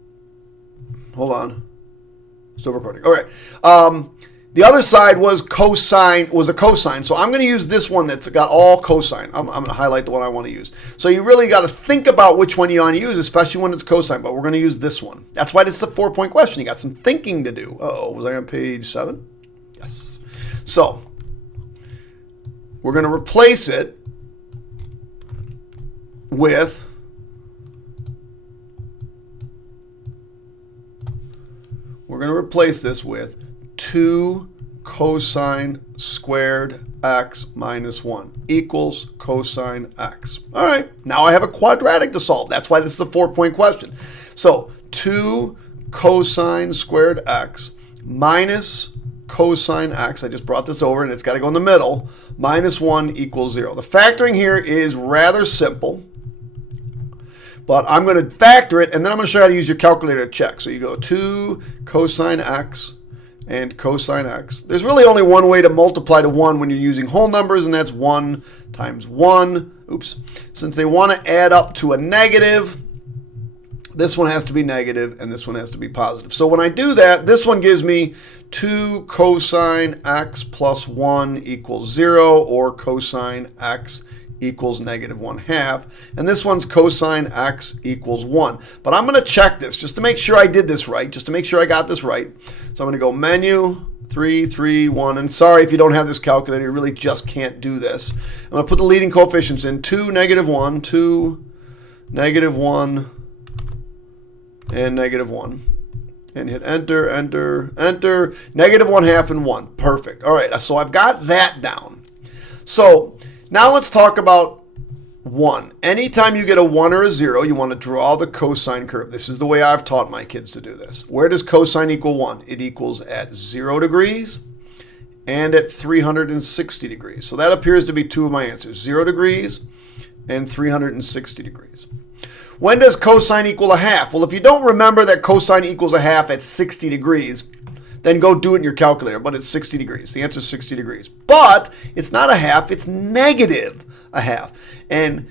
Hold on. Still recording. All right. The other side was a cosine. So I'm going to use this one that's got all cosine. I'm going to highlight the one I want to use. So you really got to think about which one you want to use, especially when it's cosine. But we're going to use this one. That's why this is a 4-point question. You got some thinking to do. Uh-oh, was I on page 7? Yes. So we're going to replace it with this with 2 cosine squared x minus 1 equals cosine x. All right, now I have a quadratic to solve. That's why this is a 4-point question. So 2 cosine squared x minus cosine x, I just brought this over and it's got to go in the middle, minus 1 equals 0. The factoring here is rather simple, But I'm going to factor it, and then I'm going to show you how to use your calculator to check. So you go 2 cosine x and cosine x. There's really only one way to multiply to 1 when you're using whole numbers, and that's 1 times 1. Oops. Since they want to add up to a negative, this one has to be negative, and this one has to be positive. So when I do that, this one gives me 2 cosine x plus 1 equals 0, or cosine x equals negative 1/2. And this one's cosine x equals 1. But I'm going to check this just to make sure I did this right, just to make sure I got this right. So I'm going to go menu, 3, 3, 1. And sorry if you don't have this calculator, you really just can't do this. I'm going to put the leading coefficients in 2, negative 1, 2, negative 1, and negative 1. And hit enter, enter, enter. Negative 1/2 and 1. Perfect. All right, so I've got that down. So now let's talk about 1. Anytime you get a 1 or a 0, you want to draw the cosine curve. This is the way I've taught my kids to do this. Where does cosine equal 1? It equals at 0 degrees and at 360 degrees. So that appears to be two of my answers, 0 degrees and 360 degrees. When does cosine equal a half? Well, if you don't remember that cosine equals a half at 60 degrees, then go do it in your calculator, but it's 60 degrees. The answer is 60 degrees. But it's not a half, it's negative a half. And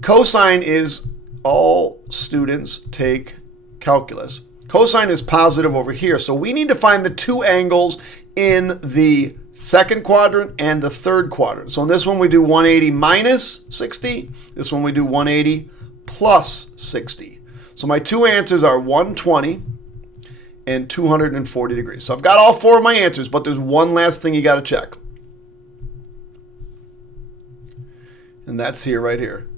cosine is, all students take calculus. Cosine is positive over here, so we need to find the two angles in the second quadrant and the third quadrant. So in this one we do 180 minus 60. This one we do 180 plus 60. So my two answers are 120 and 240 degrees. So I've got all four of my answers, but there's one last thing you got to check. And that's here, right here.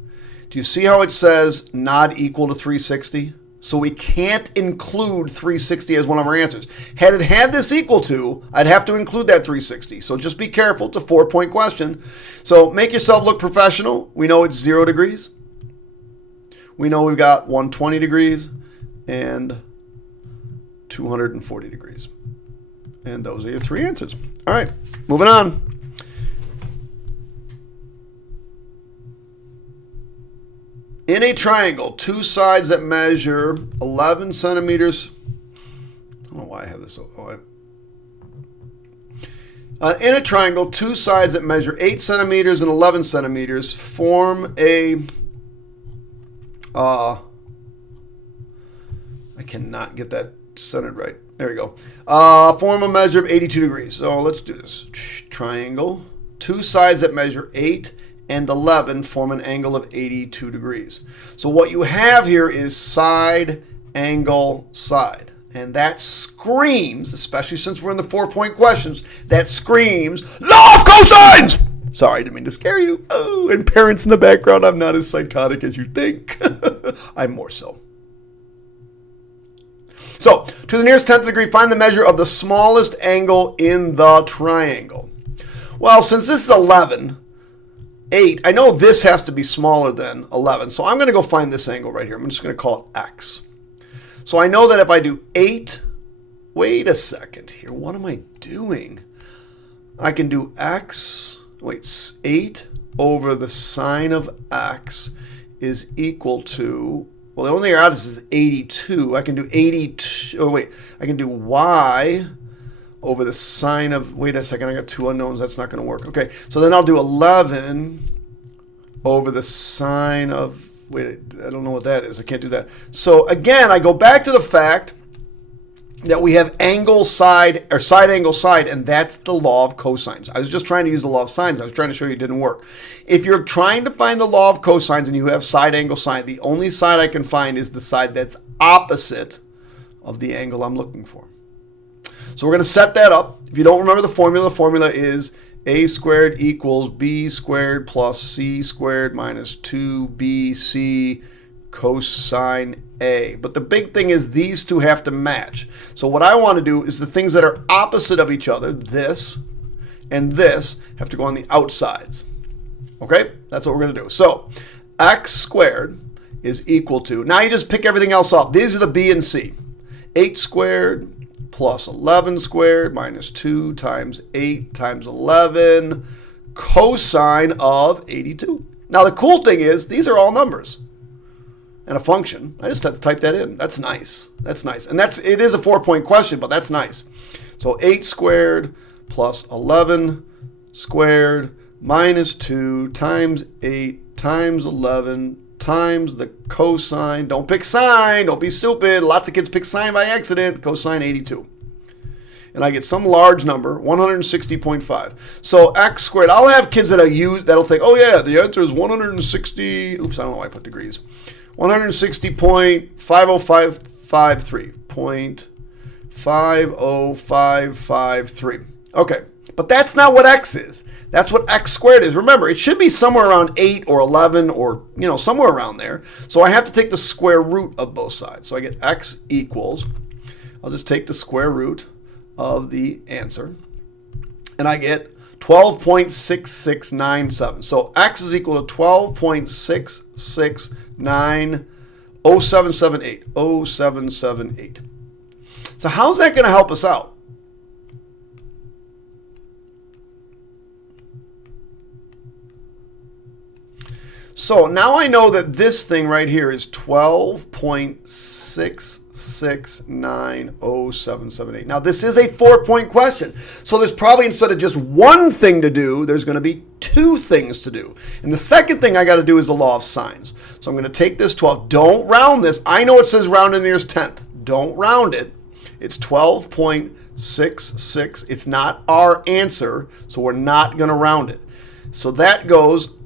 Do you see how it says not equal to 360? So we can't include 360 as one of our answers. Had it had this equal to, I'd have to include that 360. So just be careful. It's a 4-point question. So make yourself look professional. We know it's 0 degrees. We know we've got 120 degrees and 240 degrees. And those are your three answers. All right, moving on. In a triangle, two sides that measure 11 centimeters. I don't know why I have this. In a triangle, two sides that measure 8 centimeters and 11 centimeters form a... I cannot get that centered right. There we go. Form a measure of 82 degrees. So let's do this. Triangle. Two sides that measure 8 and 11 form an angle of 82 degrees. So what you have here is side, angle, side. And that screams, especially since we're in the 4-point questions, that screams, law of cosines! Sorry, I didn't mean to scare you. Oh, and parents in the background, I'm not as psychotic as you think. I'm more so. So, to the nearest 10th degree, find the measure of the smallest angle in the triangle. Well, since this is 11, 8, I know this has to be smaller than 11. So I'm going to go find this angle right here. I'm just going to call it x. So I know that if I do 8, wait a second here. What am I doing? I can do x, 8 over the sine of x is equal to, well, the only thing out is 82. I can do 82, I can do y over the sine of, wait a second, I got two unknowns, that's not going to work. Okay, so then I'll do 11 over the sine of, wait, I don't know what that is. I can't do that. So again, I go back to the fact that we have angle side, or side angle side, and that's the law of cosines. I was just trying to use the law of sines. I was trying to show you it didn't work. If you're trying to find the law of cosines and you have side angle side, the only side I can find is the side that's opposite of the angle I'm looking for. So we're going to set that up. If you don't remember the formula is a squared equals b squared plus c squared minus 2bc cosine a. But the big thing is these two have to match. So what I want to do is the things that are opposite of each other, this and this, have to go on the outsides. Okay? That's what we're going to do. So x squared is equal to, now you just pick everything else up. These are the b and c. 8 squared plus 11 squared minus 2 times 8 times 11 cosine of 82. Now the cool thing is these are all numbers. and a function. I just have to type that in. That's nice. That's nice. And it is a 4-point question, but that's nice. So 8 squared plus 11 squared minus 2 times 8 times 11 times the cosine. Don't pick sine. Don't be stupid. Lots of kids pick sine by accident. Cosine 82. And I get some large number, 160.5. So x squared, I'll have kids that'll think, oh yeah, the answer is 160, oops, I don't know why I put degrees. 160.50553. 0.50553. Okay, but that's not what x is. That's what x squared is. Remember, it should be somewhere around 8 or 11 or, somewhere around there. So I have to take the square root of both sides. So I get x equals, I'll just take the square root of the answer, and I get 12.6697. So x is equal to 12.66907778. So how's that going to help us out? So now I know that this thing right here is 12.66907778. Now this is a 4-point question. So there's probably, instead of just one thing to do, there's going to be 2 things to do. And the second thing I got to do is the law of sines. So I'm going to take this 12. Don't round this. I know it says round to the nearest tenth. Don't round it. It's 12.66. It's not our answer, so we're not going to round it. So that goes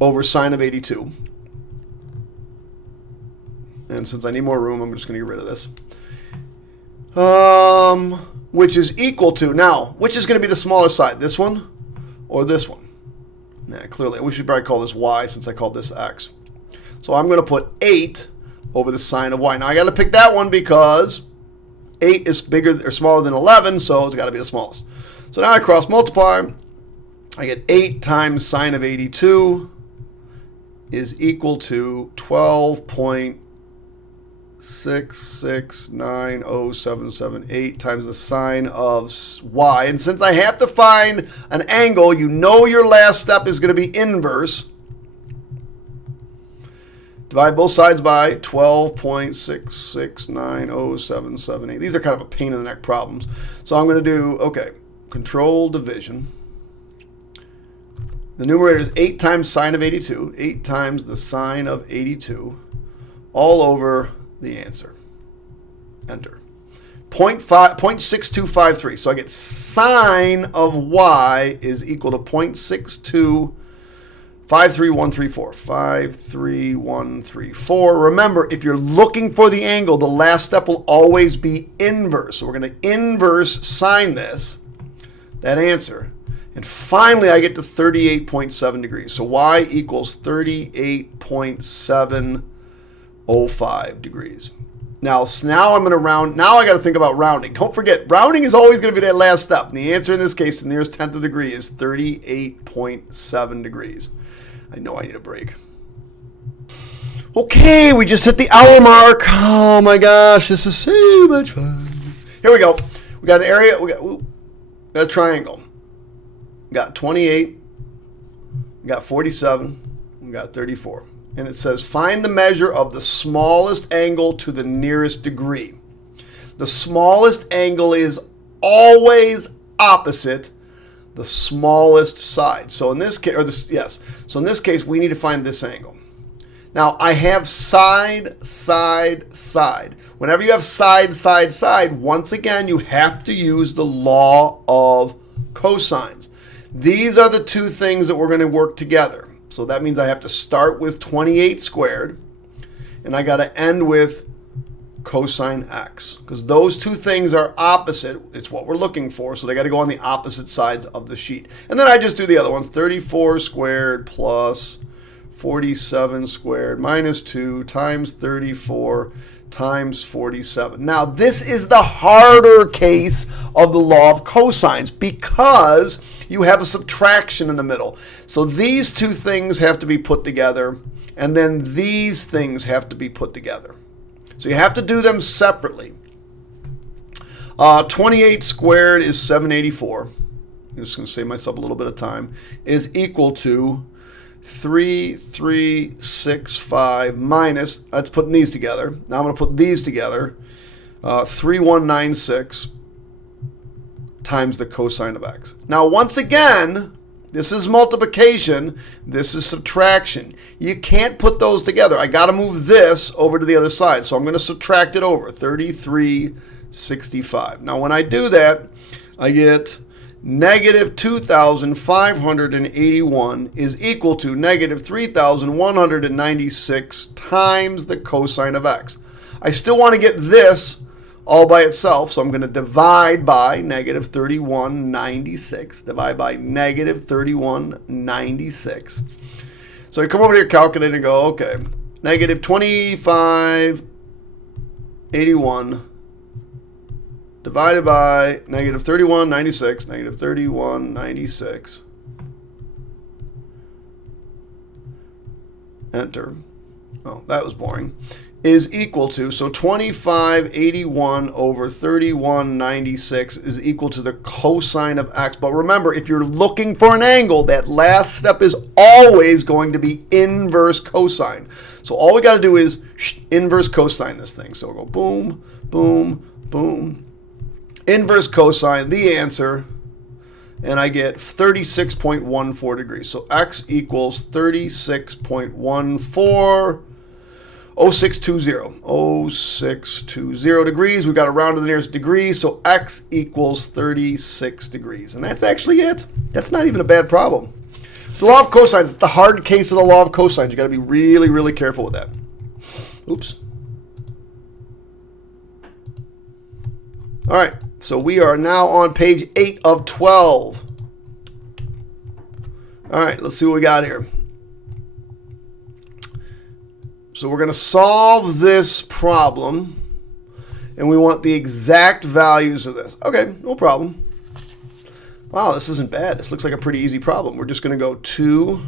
over sine of 82. And since I need more room, I'm just going to get rid of this. Which is equal to, now, which is going to be the smaller side? This one or this one? Nah, clearly, we should probably call this y since I called this x. So I'm going to put 8 over the sine of y. Now I got to pick that one because 8 is bigger or smaller than 11, so it's got to be the smallest. So now I cross multiply. I get 8 times sine of 82 is equal to 12.66907778 times the sine of y. And since I have to find an angle, your last step is going to be inverse. Divide both sides by 12.66907778. These are kind of a pain in the neck problems. So I'm going to do, control division. The numerator is 8 times sine of 82. 8 times the sine of 82. All over the answer. Enter. 0.6253. So I get sine of y is equal to 0.6253. 53134. 53134. Remember, if you're looking for the angle, the last step will always be inverse. So we're going to inverse sine that answer. And finally, I get to 38.7 degrees. So y equals 38.705 degrees. Now I'm going to round. Now I got to think about rounding. Don't forget, rounding is always going to be that last step. And the answer in this case, the nearest tenth of a degree, is 38.7 degrees. I know I need a break. Okay, we just hit the hour mark. Oh my gosh, this is so much fun. Here we go. We got an area. We got a triangle. We got 28. We got 47. We got 34. And it says, find the measure of the smallest angle to the nearest degree. The smallest angle is always opposite the smallest side. So in this case, So in this case, we need to find this angle. Now I have side, side, side. Whenever you have side, side, side, once again, you have to use the law of cosines. These are the two things that we're going to work together. So that means I have to start with 28 squared, and I got to end with cosine x, because those two things are opposite. It's what we're looking for, so they got to go on the opposite sides of the sheet. And then I just do the other ones. 34 squared plus 47 squared minus 2 times 34 times 47. Now this is the harder case of the law of cosines because you have a subtraction in the middle. So these two things have to be put together, and then these things have to be put together. So you have to do them separately. 28 squared is 784. I'm just going to save myself a little bit of time. Is equal to 3365 minus, that's putting these together. Now I'm going to put these together. 3196 times the cosine of x. Now, once again, this is multiplication. This is subtraction. You can't put those together. I got to move this over to the other side. So I'm going to subtract it over. 3365. Now, when I do that, I get negative 2,581 is equal to negative 3,196 times the cosine of x. I still want to get this all by itself, so I'm going to divide by negative 3196. Divide by negative 3196. So you come over to your calculator and go, okay, negative 2581 divided by negative 3196, negative 3196. Enter. Oh, that was boring. Is equal to, so 2581 over 3196 is equal to the cosine of x. But remember, if you're looking for an angle, that last step is always going to be inverse cosine. So all we got to do is inverse cosine this thing. So we'll go boom, boom, boom. Inverse cosine, the answer, and I get 36.14 degrees. So x equals 36.14. 0620. 0620 degrees. We've got to round to the nearest degree, so x equals 36 degrees. And that's actually it. That's not even a bad problem. The law of cosines is the hard case of the law of cosines. You've got to be really, really careful with that. Oops. All right, so we are now on page 8 of 12. All right, let's see what we got here. So we're going to solve this problem, and we want the exact values of this. Okay, no problem. Wow, this isn't bad. This looks like a pretty easy problem. We're just going to go 2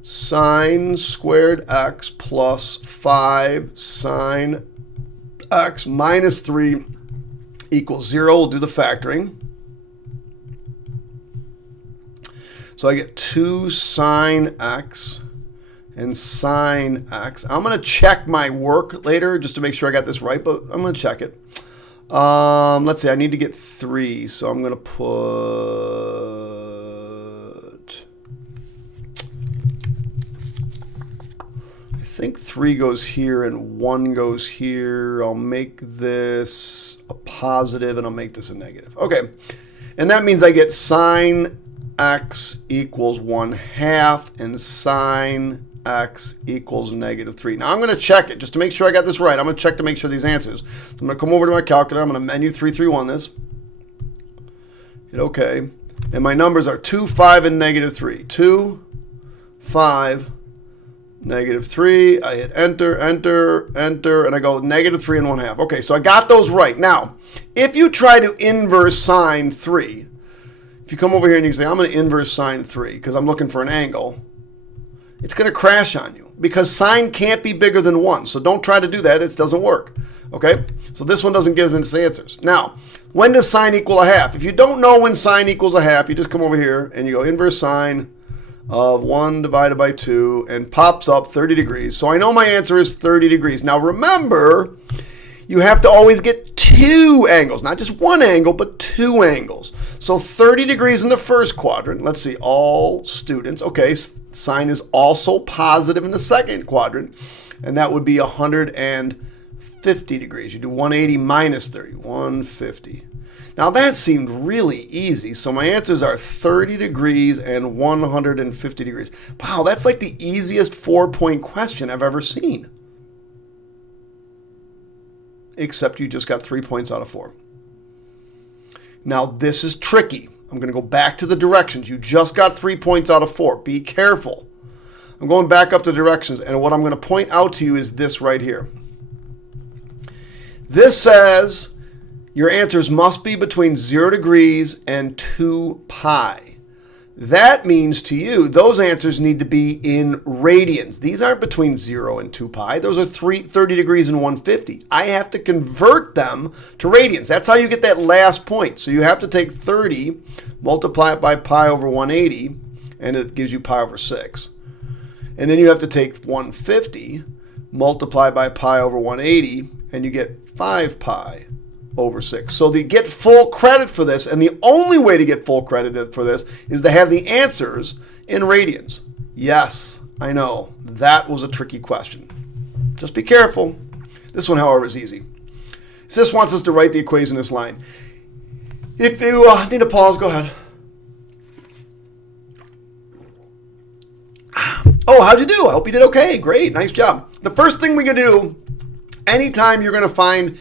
sine squared x plus 5 sine x minus 3 equals 0. We'll do the factoring. So I get 2 sine x and sine x. I'm going to check my work later just to make sure I got this right, but I'm going to check it. Let's see, I need to get 3, so I'm going to put, I think 3 goes here and 1 goes here. I'll make this a positive and I'll make this a negative. Okay, and that means I get sine x equals 1/2 and sine x equals negative 3. Now I'm going to check it just to make sure I got this right. I'm going to check to make sure these answers. So I'm going to come over to my calculator. I'm going to menu 331 this. Hit OK. And my numbers are 2, 5, and negative 3. 2, 5, negative 3. I hit enter, enter, enter, and I go negative 3 and 1/2. Okay, so I got those right. Now, if you try to inverse sine 3, if you come over here and you say, I'm going to inverse sine 3 because I'm looking for an angle, it's going to crash on you because sine can't be bigger than 1. So don't try to do that. It doesn't work. Okay? So this one doesn't give us answers. Now, when does sine equal 1/2? If you don't know when sine equals 1/2, you just come over here and you go inverse sine of 1 divided by 2 and pops up 30 degrees. So I know my answer is 30 degrees. Now remember, you have to always get 2 angles, not just one angle, but 2 angles. So 30 degrees in the first quadrant. Let's see, all students. Okay, sine is also positive in the second quadrant, and that would be 150 degrees. You do 180 minus 30, 150. Now that seemed really easy. So my answers are 30 degrees and 150 degrees. Wow, that's like the easiest 4-point question I've ever seen. Except you just got 3 points out of 4. Now this is tricky. I'm going to go back to the directions. You just got 3 points out of 4. Be careful. I'm going back up the directions, and what I'm going to point out to you is this right here. This says your answers must be between 0 degrees and 2 pi. That means to you, those answers need to be in radians. These aren't between 0 and 2 pi. Those are 30 degrees and 150. I have to convert them to radians. That's how you get that last point. So you have to take 30, multiply it by pi over 180, and it gives you pi over 6. And then you have to take 150, multiply by pi over 180, and you get 5 pi over 6. So to get full credit for this, and the only way to get full credit for this is to have the answers in radians. Yes, I know, that was a tricky question. Just be careful. This one, however, is easy. Sis wants us to write the equation in this line. If you need to pause, go ahead. Oh, how'd you do? I hope you did okay. Great. Nice job. The first thing we're going to do, anytime you're going to find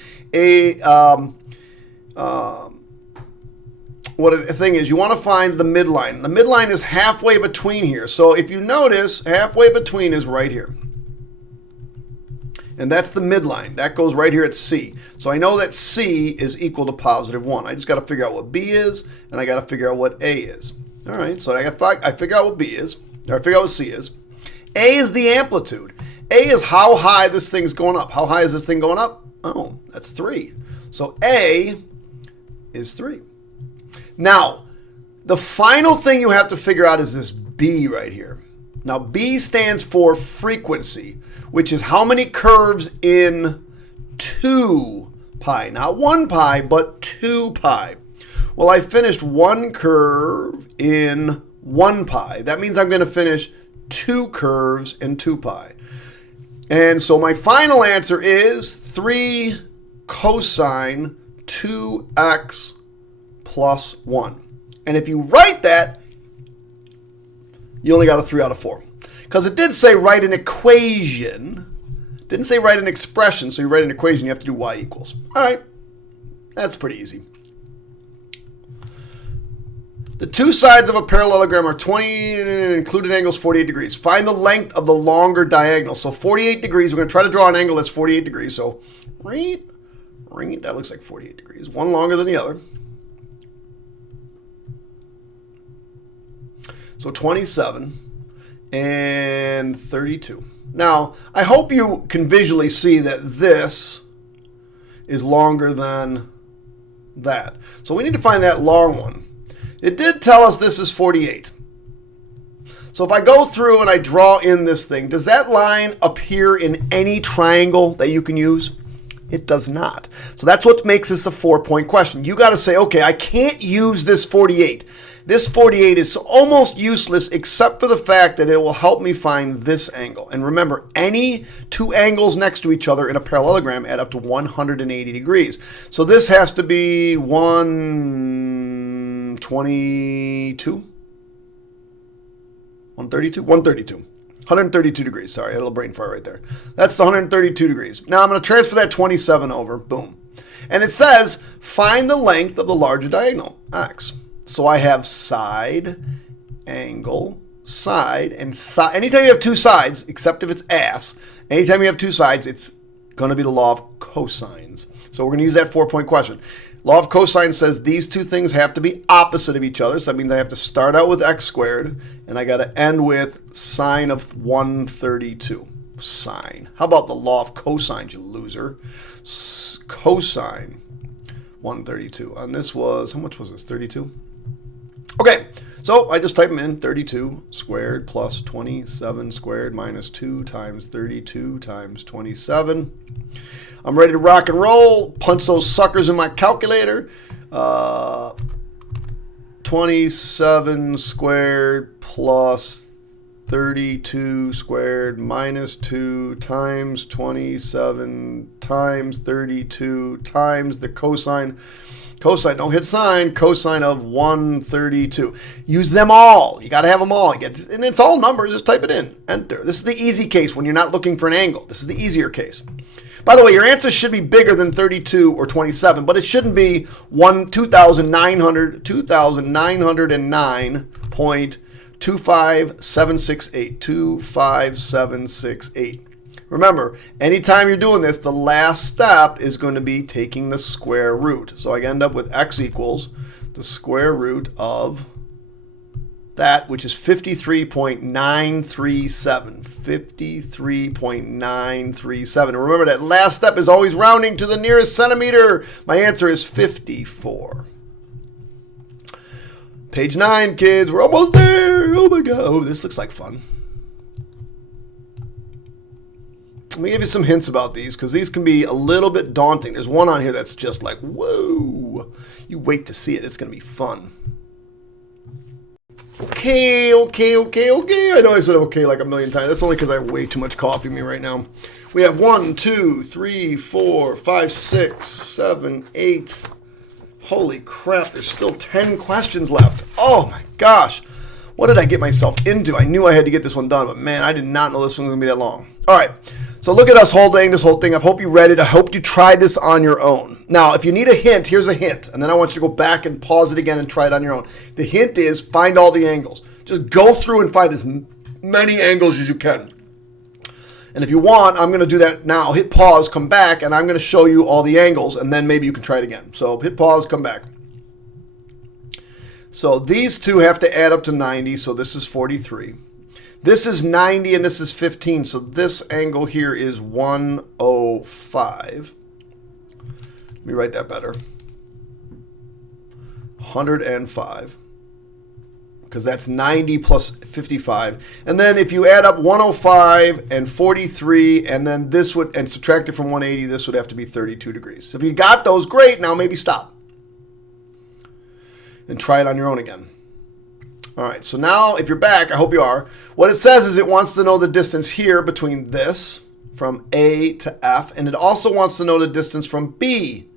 what a thing is, you want to find the midline. The midline is halfway between here. So if you notice, halfway between is right here. And that's the midline. That goes right here at C. So I know that C is equal to positive 1. I just got to figure out what B is, and I got to figure out what A is. All right, so I figure out what B is, or I figure out what C is. A is the amplitude. A is how high this thing's going up. How high is this thing going up? Oh, that's 3. So A is 3. Now, the final thing you have to figure out is this B right here. Now, B stands for frequency, which is how many curves in 2 pi. Not 1 pi, but 2 pi. Well, I finished one curve in 1 pi. That means I'm going to finish 2 curves in 2 pi. And so my final answer is 3 cosine 2x plus 1. And if you write that, you only got a 3 out of 4. Because it did say write an equation. It didn't say write an expression. So you write an equation, you have to do y equals. All right. That's pretty easy. The two sides of a parallelogram are 20 and included angles 48 degrees. Find the length of the longer diagonal. So 48 degrees. We're going to try to draw an angle that's 48 degrees. So right, that looks like 48 degrees. One longer than the other. So 27 and 32. Now, I hope you can visually see that this is longer than that. So we need to find that long one. It did tell us this is 48. So if I go through and I draw in this thing, does that line appear in any triangle that you can use? It does not. So that's what makes this a 4-point question. You got to say, okay, I can't use this 48. This 48 is almost useless except for the fact that it will help me find this angle. And remember, any two angles next to each other in a parallelogram add up to 180 degrees. So this has to be 122? 132? 132. 132 degrees. Sorry, I had a little brain fart right there. That's the 132 degrees. Now I'm going to transfer that 27 over. Boom. And it says, find the length of the larger diagonal, x. So I have side, angle, side, and side. Anytime you have two sides, except if it's ass, anytime you have two sides, it's going to be the law of cosines. So we're going to use that 4-point question. Law of cosines says these two things have to be opposite of each other. So that means I have to start out with x squared, and I got to end with sine of 132. Sine. How about the law of cosines, you loser? Cosine 132. And this was, how much was this? 32? Okay, so I just type them in. 32 squared plus 27 squared minus 2 times 32 times 27. I'm ready to rock and roll. Punch those suckers in my calculator. 27 squared plus 32 squared minus 2 times 27 times 32 times the cosine. Cosine, don't hit sine. Cosine of 132. Use them all. You got to have them all. And it's all numbers. Just type it in. Enter. This is the easy case when you're not looking for an angle. This is the easier case. By the way, your answer should be bigger than 32 or 27, but it shouldn't be 2,909.25768. 25768. Remember, anytime you're doing this, the last step is going to be taking the square root. So I end up with x equals the square root of that, which is 53.937. 53.937. Remember, that last step is always rounding to the nearest centimeter. My answer is 54. Page 9, kids. We're almost there. laser. Oh my God. Oh, this looks like fun. Let me give you some hints about these because these can be a little bit daunting. There's one on here that's just like, whoa. You wait to see it. It's going to be fun. Okay. I know I said okay like a million times. That's only because I have way too much coffee in me right now. We have 1, 2, 3, 4, 5, 6, 7, 8. Holy crap, there's still 10 questions left. Oh my gosh. What did I get myself into? I knew I had to get this one done, but man, I did not know this one was going to be that long. All right. So look at us holding this whole thing. I hope you read it. I hope you tried this on your own. Now, if you need a hint, here's a hint. And then I want you to go back and pause it again and try it on your own. The hint is find all the angles. Just go through and find as many angles as you can. And if you want, I'm going to do that now. Hit pause, come back, and I'm going to show you all the angles, and then maybe you can try it again. So hit pause, come back. So these two have to add up to 90, so this is 43. This is 90 and this is 15, so this angle here is 105. Let me write that better. 105. Because that's 90 plus 55. And then if you add up 105 and 43, and then this would, and subtract it from 180, this would have to be 32 degrees. So if you got those, great. Now maybe stop. And try it on your own again. All right, so now if you're back, I hope you are, what it says is it wants to know the distance here between this, from A to F, and it also wants to know the distance from B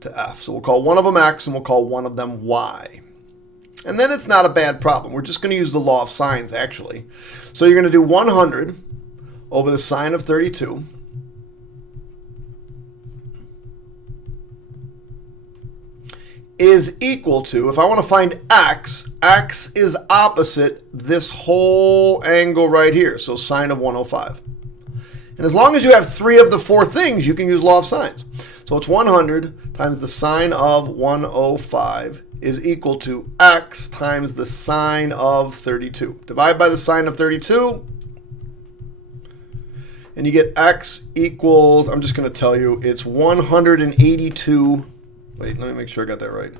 to F. So we'll call one of them X and we'll call one of them Y. And then it's not a bad problem. We're just going to use the law of sines, actually. So you're going to do 100 over the sine of 32. Is equal to, if I want to find x, x is opposite this whole angle right here. So sine of 105. And as long as you have 3 of the 4 things, you can use law of sines. So it's 100 times the sine of 105 is equal to x times the sine of 32. Divide by the sine of 32. And you get x equals, I'm just going to tell you, it's 182. Wait, let me make sure I got that right.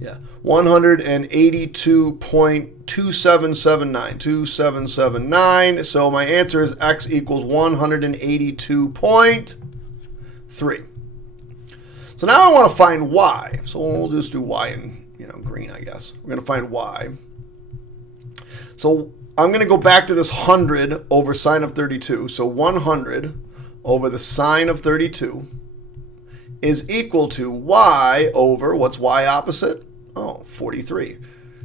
Yeah, 182.2779. 2779. So my answer is x equals 182.3. So now I want to find y. So we'll just do y in green, I guess. We're going to find y. So I'm going to go back to this 100 over sine of 32. So 100 over the sine of 32 is equal to y over, what's y opposite? Oh, 43.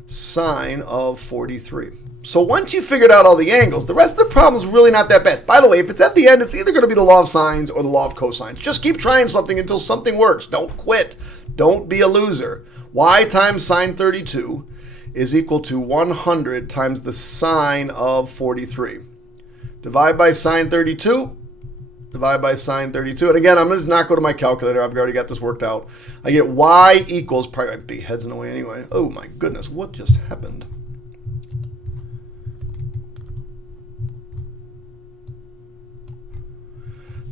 Sine of 43. So once you figured out all the angles, the rest of the problem is really not that bad. By the way, if it's at the end, it's either going to be the law of sines or the law of cosines. Just keep trying something until something works. Don't quit. Don't be a loser. Y times sine 32 is equal to 100 times the sine of 43. Divide by sine 32. Divide by sine 32. And again, I'm going to not go to my calculator. I've already got this worked out. I get y equals, probably my big head's in the way anyway. Oh my goodness, what just happened?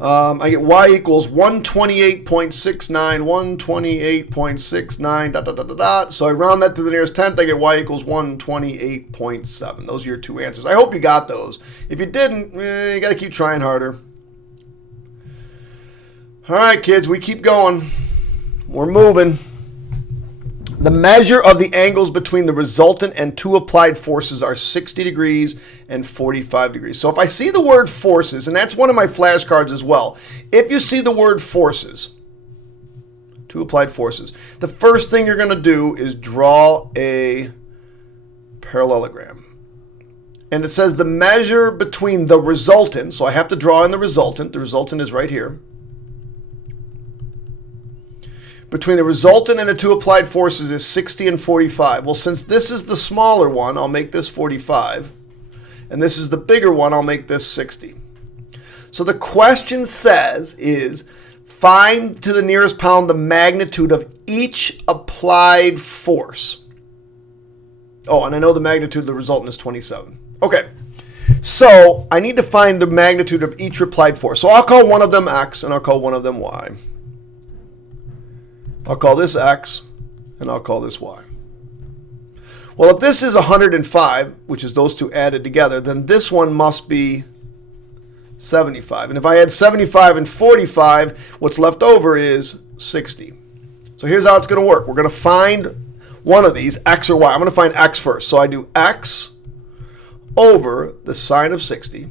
I get y equals 128.69, 128.69, dot, dot, dot, dot, dot. So I round that to the nearest tenth. I get y equals 128.7. Those are your 2 answers. I hope you got those. If you didn't, you got to keep trying harder. All right, kids, we keep going. We're moving. The measure of the angles between the resultant and 2 applied forces are 60 degrees and 45 degrees. So if I see the word forces, and that's one of my flashcards as well, if you see the word forces, 2 applied forces, the first thing you're going to do is draw a parallelogram. And it says the measure between the resultant, so I have to draw in the resultant. The resultant is right here. Between the resultant and the 2 applied forces is 60 and 45. Well, since this is the smaller one, I'll make this 45. And this is the bigger one, I'll make this 60. So the question says is, find to the nearest pound the magnitude of each applied force. Oh, and I know the magnitude of the resultant is 27. Okay, so I need to find the magnitude of each applied force. So I'll call one of them x and I'll call one of them y. I'll call this x, and I'll call this y. Well, if this is 105, which is those two added together, then this one must be 75. And if I add 75 and 45, what's left over is 60. So here's how it's going to work. We're going to find one of these, x or y. I'm going to find x first. So I do x over the sine of 60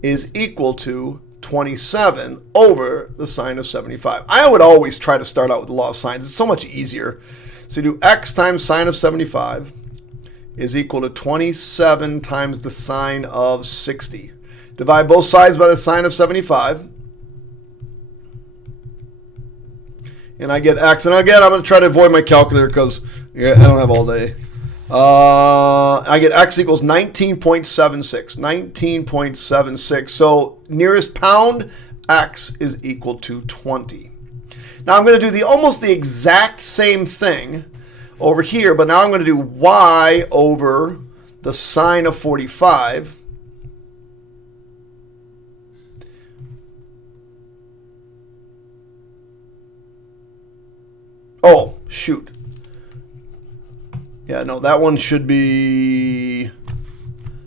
is equal to 27 over the sine of 75. I would always try to start out with the law of sines. It's so much easier. So you do x times sine of 75 is equal to 27 times the sine of 60. Divide both sides by the sine of 75. And I get x. And again, I'm going to try to avoid my calculator because I don't have all day. I get x equals 19.76. 19.76. So nearest pound, x is equal to 20. Now I'm going to do almost the exact same thing over here, but now I'm going to do y over the sine of 45. Oh, shoot. Yeah, no, that one should be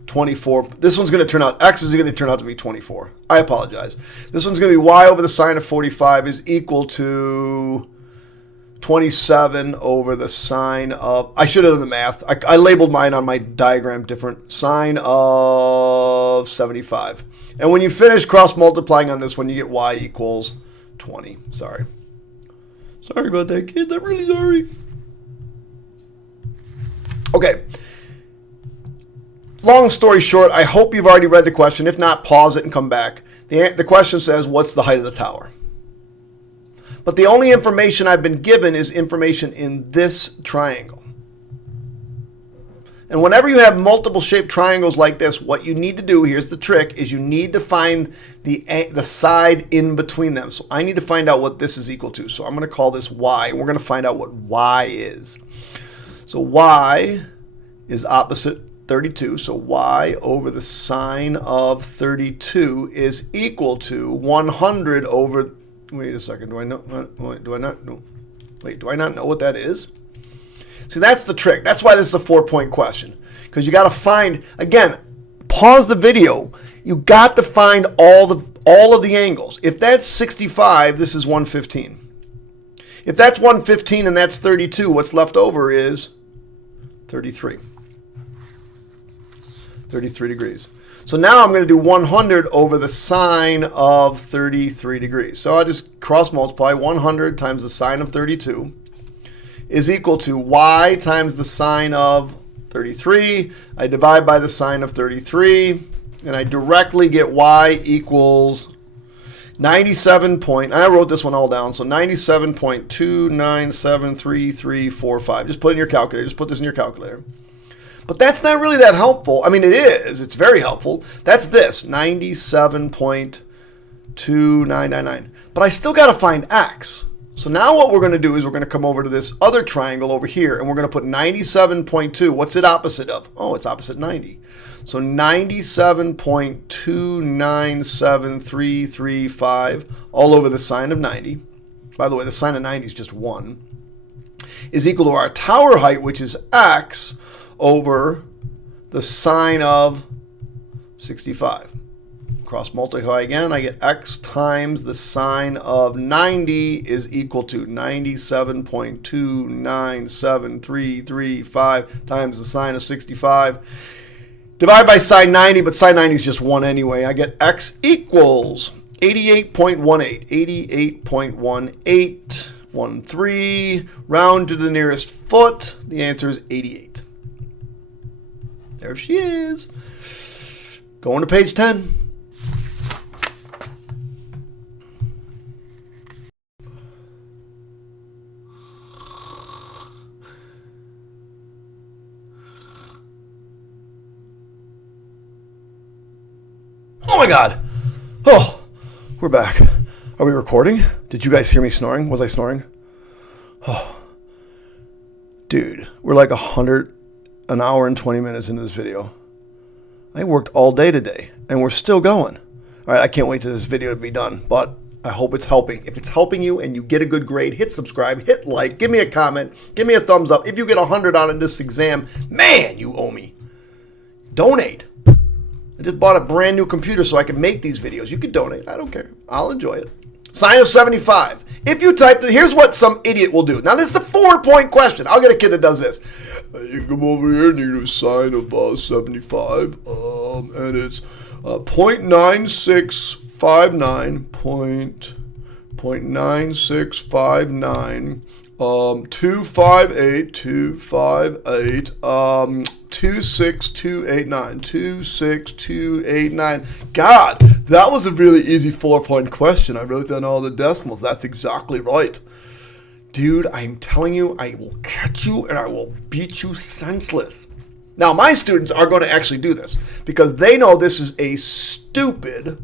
24. This one's going to turn out, x is going to turn out to be 24. I apologize. This one's going to be y over the sine of 45 is equal to 27 over the sine of, I should have done the math. I labeled mine on my diagram different. Sine of 75. And when you finish cross multiplying on this one, you get y equals 20. Sorry. Sorry about that, kids. I'm really sorry. Okay. Long story short, I hope you've already read the question. If not, pause it and come back. The question says, what's the height of the tower? But the only information I've been given is information in this triangle. And whenever you have multiple shaped triangles like this, what you need to do, here's the trick, is you need to find the side in between them. So I need to find out what this is equal to. So I'm going to call this y, and we're going to find out what y is. So y is opposite 32. So y over the sine of 32 is equal to 100 over, wait a second, do I know, do I not know? Wait, do I not know what that is? See, that's the trick. That's why this is a 4-point question. Because you got to find, again, pause the video. You got to find all of the angles. If that's 65, this is 115. If that's 115 and that's 32, what's left over is 33. 33 degrees. So now I'm going to do 100 over the sine of 33 degrees. So I'll just cross multiply 100 times the sine of 32 is equal to y times the sine of 33. I divide by the sine of 33, and I directly get y equals 97 point, I wrote this one all down, so 97.29733345. Just put it in your calculator. Just put this in your calculator. But that's not really that helpful. I mean, it is. It's very helpful. That's this, 97.2999. But I still got to find x. So now what we're going to do is we're going to come over to this other triangle over here, and we're going to put 97.2. What's it opposite of? Oh, it's opposite 90. So 97.297335 all over the sine of 90. By the way, the sine of 90 is just 1. Is equal to our tower height, which is x, over the sine of 65. Cross multiply again, I get x times the sine of 90 is equal to 97.297335 times the sine of 65. Divide by sine 90, but sine 90 is just 1 anyway. I get x equals 88.18. 88.1813. Round to the nearest foot. The answer is 88. There she is. Going to page 10. Oh my God. Oh, we're back. Are we recording? Did you guys hear me snoring? Was I snoring? Oh, dude, we're like an hour and 20 minutes into this video. I worked all day today and we're still going. All right, I can't wait till this video to be done, but I hope it's helping. If it's helping you and you get a good grade, hit subscribe, hit like, give me a comment, give me a thumbs up. If you get 100 on this exam, man, you owe me. Donate. I just bought a brand new computer so I can make these videos. You can donate. I don't care. I'll enjoy it. Sine of 75. If you type, here's what some idiot will do. Now, this is a 4-point question. I'll get a kid that does this. You come over here and you do sine of 75, and it's 0.9659, 0.9659, 258, 26289, 26289. God, that was a really easy 4-point question. I wrote down all the decimals. That's exactly right. Dude, I'm telling you, I will catch you and I will beat you senseless. Now, my students are going to actually do this because they know this is a stupido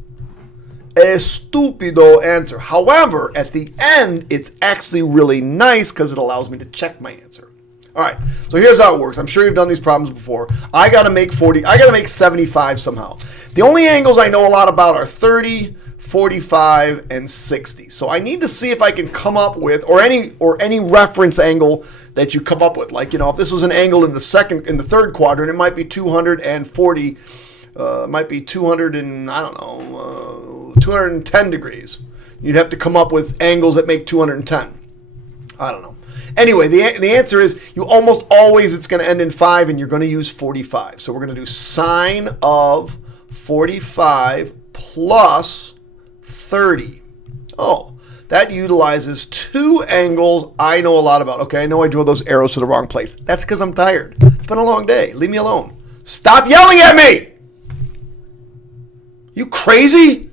answer. However, at the end, it's actually really nice because it allows me to check my answer. All right, so here's how it works. I'm sure you've done these problems before. I got to make 75 somehow. The only angles I know a lot about are 30, 45, and 60. So I need to see if I can come up with, or any reference angle that you come up with. Like, if this was an angle in the third quadrant, it might be 240, might be 210 degrees. You'd have to come up with angles that make 210. I don't know. Anyway, the answer is you almost always, it's going to end in 5 and you're going to use 45. So we're going to do sine of 45 plus 30. Oh, that utilizes 2 angles I know a lot about. Okay, I know I drew those arrows to the wrong place. That's because I'm tired. It's been a long day. Leave me alone. Stop yelling at me! You crazy?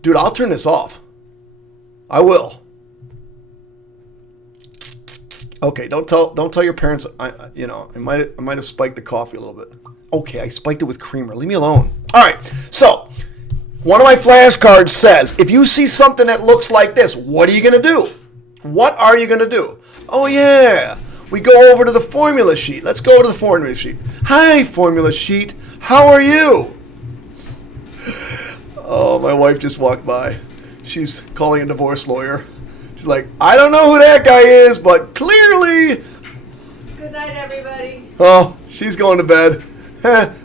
Dude, I'll turn this off. I will. Okay, don't tell your parents. I might have spiked the coffee a little bit. Okay, I spiked it with creamer. Leave me alone. All right. So, one of my flashcards says, if you see something that looks like this, what are you going to do? What are you going to do? Oh yeah, we go over to the formula sheet. Let's go to the formula sheet. Hi, formula sheet. How are you? Oh, my wife just walked by. She's calling a divorce lawyer. She's like, I don't know who that guy is, but clearly. Good night, everybody. Oh, she's going to bed.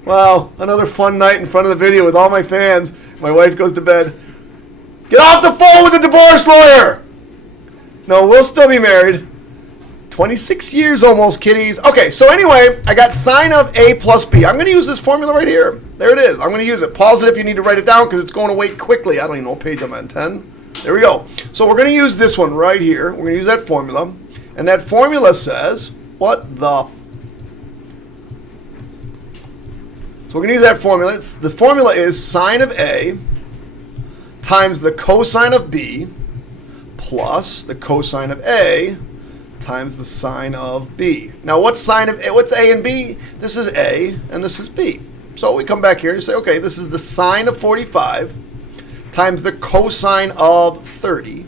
Wow, another fun night in front of the video with all my fans. My wife goes to bed. Get off the phone with the divorce lawyer. No, we'll still be married. 26 years almost, kiddies. Okay, so anyway, I got sine of A plus B. I'm going to use this formula right here. There it is. I'm going to use it. Pause it if you need to write it down because it's going away quickly. I don't even know what page I'm on, 10. There we go. So we're going to use this one right here. We're going to use that formula. And that formula says, what the? So we're going to use that formula. The formula is sine of A times the cosine of B plus the cosine of A times the sine of B. Now what's A and B? This is A and this is B. So we come back here and say, okay, this is the sine of 45 times the cosine of 30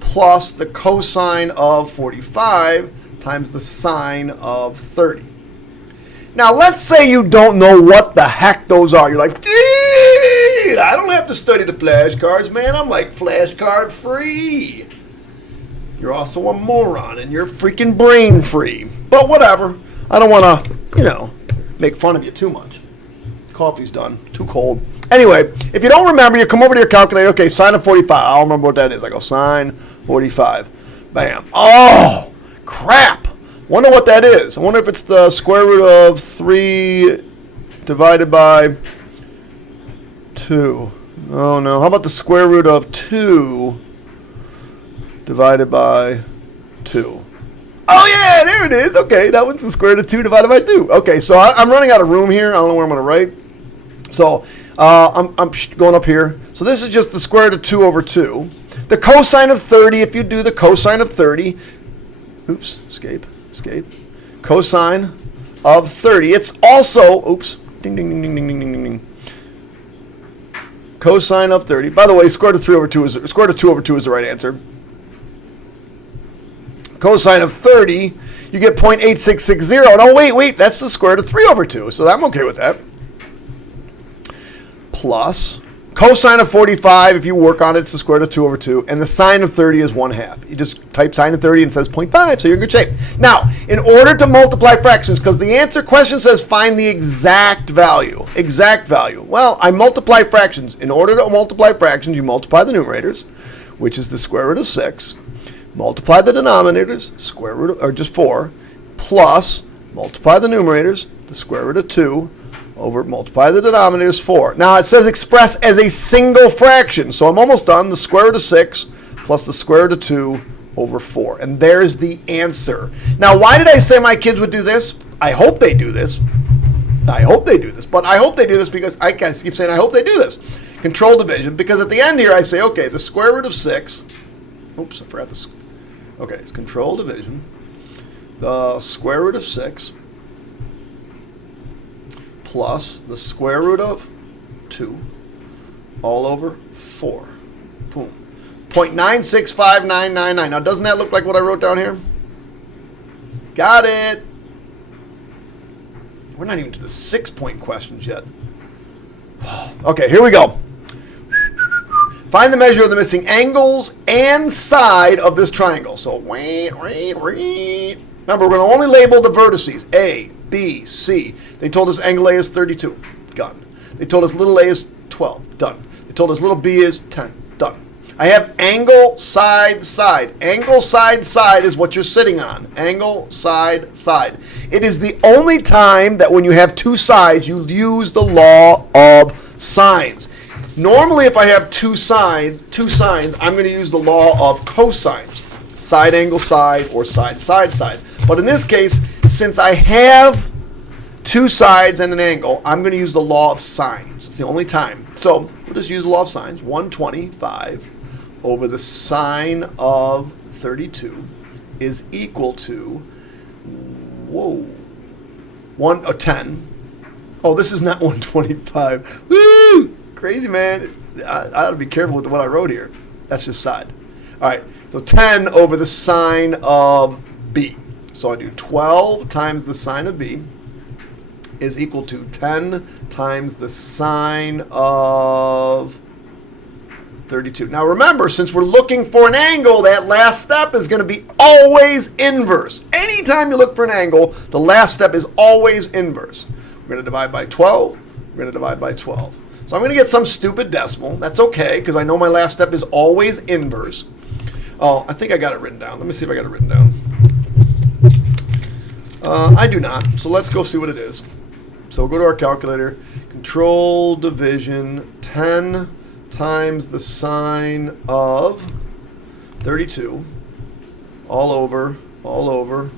plus the cosine of 45 times the sine of 30. Now, let's say you don't know what the heck those are. You're like, dude, I don't have to study the flashcards, man. I'm like flashcard free. You're also a moron and you're freaking brain free. But whatever. I don't want to, make fun of you too much. Coffee's done. Too cold. Anyway, if you don't remember, you come over to your calculator. Okay, sine of 45. I'll remember what that is. I go sine 45. Bam. Oh, crap. Wonder what that is. I wonder if it's the square root of 3 divided by 2. Oh, no. How about the square root of 2 divided by 2? Oh, yeah, there it is. Okay, that one's the square root of 2 divided by 2. Okay, so I'm running out of room here. I don't know where I'm going to write. So I'm going up here. So this is just the square root of 2 over 2. The cosine of 30, if you do the cosine of 30, escape, cosine of 30. It's also, ding, ding, ding, ding, ding, ding, ding, ding. Cosine of 30. By the way, square root of 2 over 2 is the right answer. Cosine of 30, you get 0.8660. No, wait, that's the square root of 3 over 2. So I'm okay with that. Plus Cosine of 45, if you work on it, it's the square root of 2 over 2. And the sine of 30 is 1/2. You just type sine of 30 and it says 0.5, so you're in good shape. Now, in order to multiply fractions, because the answer question says find the exact value. Exact value. Well, I multiply fractions. In order to multiply fractions, you multiply the numerators, which is the square root of 6. Multiply the denominators, square root of, or just 4, plus multiply the numerators, the square root of 2, over multiply the denominators 4. Now it says express as a single fraction, so I'm almost done. The square root of 6 plus the square root of 2 over 4. And there's the answer. Now, why did I say my kids would do this? I hope they do this. I hope they do this. But I hope they do this because I keep saying I hope they do this. Control division, because at the end here I say, okay, the square root of 6. Oops, I forgot this. Okay, it's control division. The square root of 6 plus the square root of 2 all over 4. Boom. 0.965999. Now, doesn't that look like what I wrote down here? Got it. We're not even to the 6-point questions yet. Okay, here we go. Find the measure of the missing angles and side of this triangle. So, remember, we're going to only label the vertices. A, B, C. They told us angle A is 32. Done. They told us little a is 12. Done. They told us little b is 10. Done. I have angle, side, side. Angle, side, side is what you're sitting on. Angle, side, side. It is the only time that when you have two sides, you use the law of sines. Normally, if I have two signs, I'm going to use the law of cosines. Side, angle, side, or side, side, side. But in this case, since I have two sides and an angle, I'm going to use the law of sines. It's the only time. So we'll just use the law of sines. 125 over the sine of 32 is equal to, 10. Oh, this is not 125. Woo! Crazy, man. I ought to be careful with what I wrote here. That's just side. All right, so 10 over the sine of b. So I do 12 times the sine of b is equal to 10 times the sine of 32. Now remember, since we're looking for an angle, that last step is going to be always inverse. Anytime you look for an angle, the last step is always inverse. We're going to divide by 12. We're going to divide by 12. So I'm going to get some stupid decimal. That's okay, because I know my last step is always inverse. Oh, I think I got it written down. Let me see if I got it written down. I do not. So let's go see what it is. So we'll go to our calculator. Control division 10 times the sine of 32 all over 12.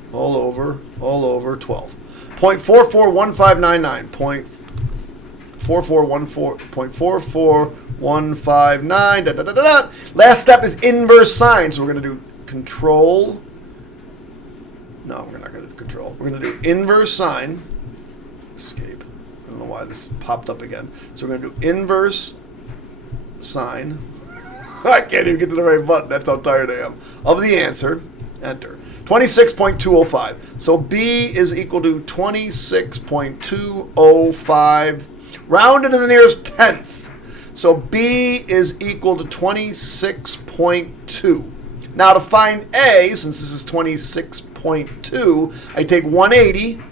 0.441599. 0.4415. Last step is inverse sine. So we're going to do control. No, we're not going to do control. We're going to do inverse sine. Escape. I don't know why this popped up again. So we're going to do inverse sine. I can't even get to the right button. That's how tired I am. Of the answer. Enter. 26.205. So B is equal to 26.205. Rounded to the nearest tenth. So B is equal to 26.2. Now to find A, since this is 26.2, I take 180.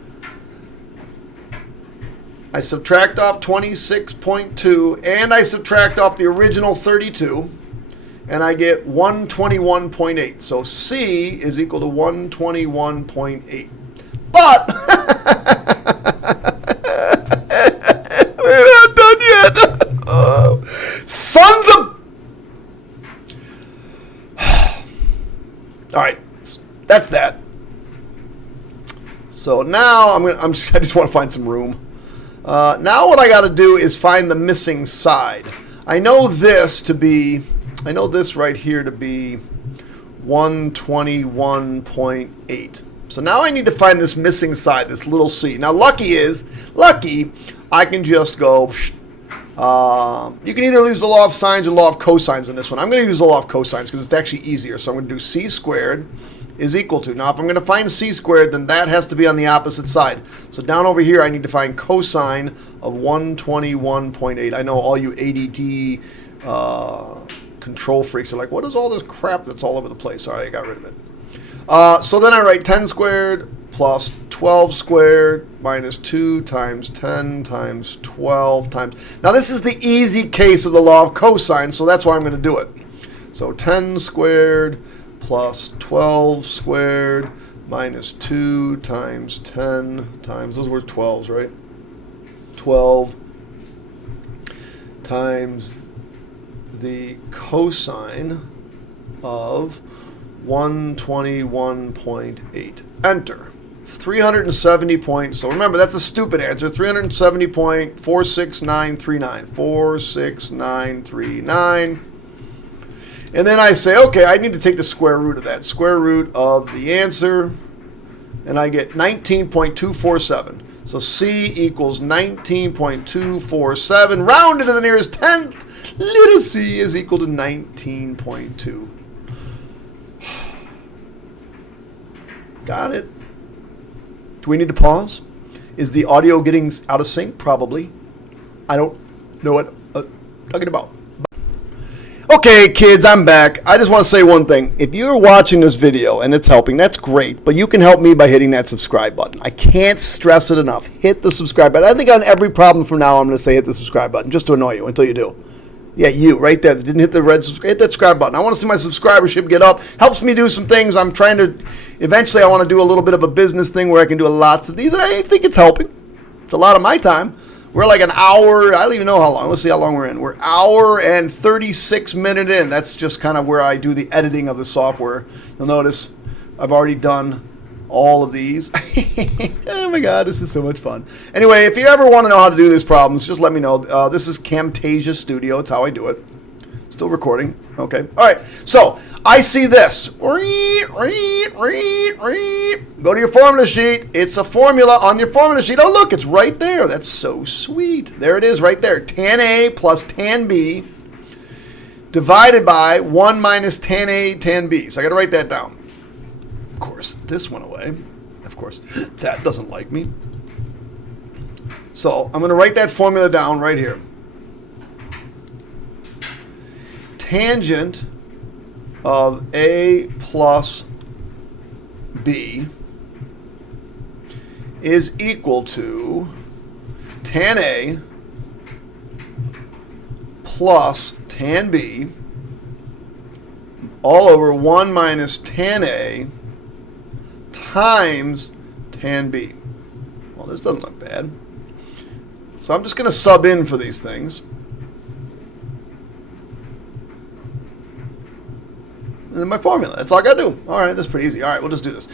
I subtract off 26.2, and I subtract off the original 32, and I get 121.8. So C is equal to 121.8. But we're not done yet. Sons of... All right, that's that. So now I just want to find some room. Now what I got to do is find the missing side. I know this right here to be 121.8. So now I need to find this missing side, this little c. Now lucky, I can just go, you can either use the law of sines or law of cosines on this one. I'm going to use the law of cosines because it's actually easier. So I'm going to do c squared is equal to. Now, if I'm going to find c squared, then that has to be on the opposite side. So down over here, I need to find cosine of 121.8. I know all you ADD control freaks are like, what is all this crap that's all over the place? All right, I got rid of it. So then I write 10 squared plus 12 squared minus 2 times 10 times 12 times. Now, this is the easy case of the law of cosine, so that's why I'm going to do it. So 10 squared plus 12 squared minus 2 times 10 times, those were 12s, right? 12 times the cosine of 121.8. Enter. 370 points. So remember, that's a stupid answer. 370.46939. 46939. And then I say, okay, I need to take the square root of that. Square root of the answer. And I get 19.247. So C equals 19.247. Rounded to the nearest tenth. Little c is equal to 19.2. Got it. Do we need to pause? Is the audio getting out of sync? Probably. I don't know what I'm talking about. Okay, kids, I'm back. I just want to say one thing. If you're watching this video and it's helping, that's great. But you can help me by hitting that subscribe button. I can't stress it enough. Hit the subscribe button. I think on every problem from now, I'm going to say hit the subscribe button just to annoy you until you do. Yeah, you, right there that didn't hit the red subscribe. Hit that subscribe button. I want to see my subscribership get up. Helps me do some things. I'm trying to, eventually I want to do a little bit of a business thing where I can do lots of these, and I think it's helping. It's a lot of my time. We're like an hour, I don't even know how long. Let's see how long we're in. We're hour and 36 minutes in. That's just kind of where I do the editing of the software. You'll notice I've already done all of these. Oh my God, this is so much fun. Anyway, if you ever want to know how to do these problems, just let me know. This is Camtasia Studio. It's how I do it. Still recording. Okay. All right. So I see this. Go to your formula sheet. It's a formula on your formula sheet. Oh, look, it's right there. That's so sweet. There it is right there. Tan A plus tan B divided by 1 minus tan A tan B. So I got to write that down. Of course, this went away. Of course, that doesn't like me. So I'm going to write that formula down right here. Tangent of A plus B is equal to tan A plus tan B all over 1 minus tan A times tan B. Well, this doesn't look bad. So I'm just going to sub in for these things. And then my formula. That's all I got to do. All right, that's pretty easy. All right, we'll just do this.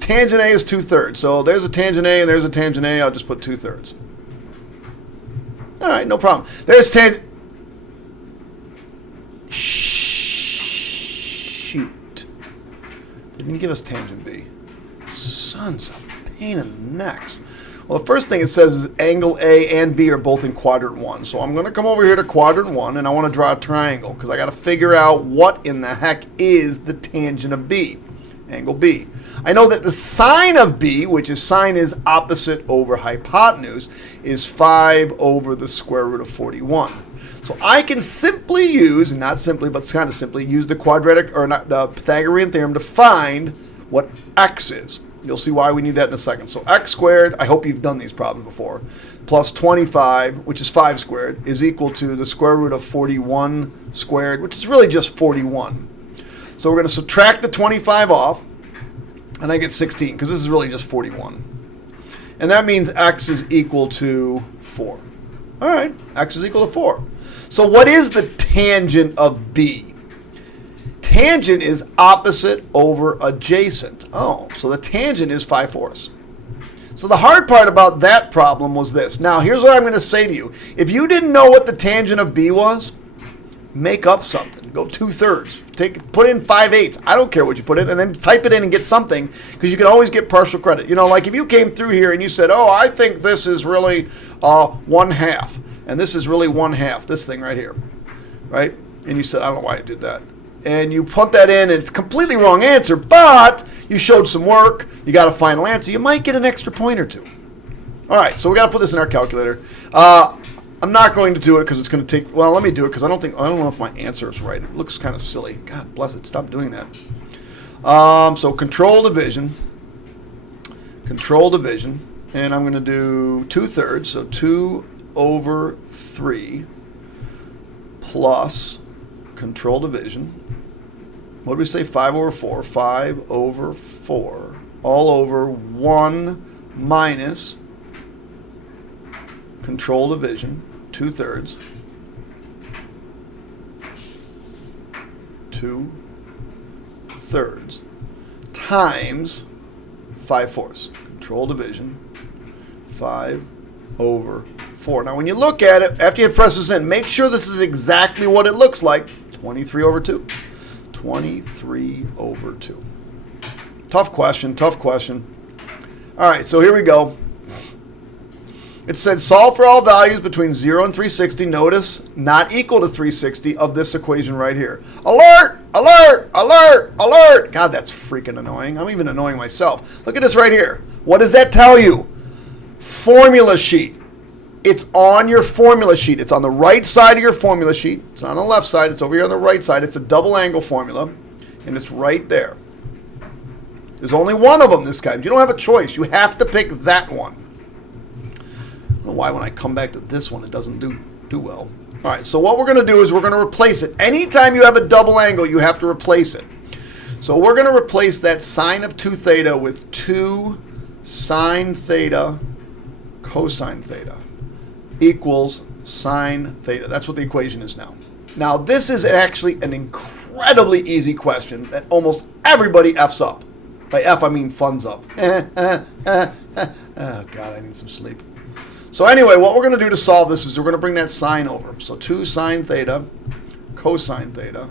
Tangent A is 2/3. So there's a tangent A and there's a tangent A. I'll just put 2/3. All right, no problem. There's tangent. Shoot. They didn't give us tangent B. Sons of pain in the necks. Well, the first thing it says is angle A and B are both in quadrant 1. So I'm going to come over here to quadrant 1 and I want to draw a triangle because I got to figure out what in the heck is the tangent of B, angle B. I know that the sine of B, which is sine is opposite over hypotenuse, is 5 over the square root of 41. So I can simply use, not simply, but kind of simply, use the quadratic, or not, the Pythagorean theorem to find what x is. You'll see why we need that in a second. So x squared, I hope you've done these problems before, plus 25, which is 5 squared, is equal to the square root of 41 squared, which is really just 41. So we're going to subtract the 25 off, and I get 16, because this is really just 41. And that means x is equal to 4. All right, x is equal to 4. So what is the tangent of B? Tangent is opposite over adjacent. Oh, so the tangent is 5/4. So the hard part about that problem was this. Now, here's what I'm going to say to you. If you didn't know what the tangent of B was, make up something. Go 2/3. Put in 5/8. I don't care what you put in, and then type it in and get something, because you can always get partial credit. You know, like if you came through here and you said, oh, I think this is really 1/2, and this is really 1/2, this thing right here, right? And you said, I don't know why I did that. and you put that in, and it's a completely wrong answer, but you showed some work, you got a final answer, you might get an extra point or two. All right, so we got to put this in our calculator. I'm not going to do it because it's going to take, well, let me do it because I don't know if my answer is right. It looks kind of silly. God bless it, stop doing that. So control division, and I'm going to do 2/3, so 2/3 plus control division. What did we say? 5/4. 5/4 all over 1 minus control division, 2/3. 2/3 times 5/4. Control division, 5/4. Now, when you look at it, after you press this in, make sure this is exactly what it looks like. 23/2. 23/2. Tough question. All right, so here we go. It said solve for all values between 0 and 360. Notice not equal to 360 of this equation right here. Alert! Alert! Alert! Alert! God, that's freaking annoying. I'm even annoying myself. Look at this right here. What does that tell you? Formula sheet. It's on your formula sheet. It's on the right side of your formula sheet. It's not on the left side. It's over here on the right side. It's a double angle formula, and it's right there. There's only one of them this time. You don't have a choice. You have to pick that one. I don't know why when I come back to this one it doesn't do well. All right, so what we're going to do is we're going to replace it. Anytime you have a double angle, you have to replace it. So we're going to replace that sine of 2 theta with 2 sine theta cosine theta equals sine theta. That's what the equation is now. Now, this is actually an incredibly easy question that almost everybody F's up. By F, I mean funds up. Oh, God, I need some sleep. So anyway, what we're going to do to solve this is we're going to bring that sine over. So 2 sine theta cosine theta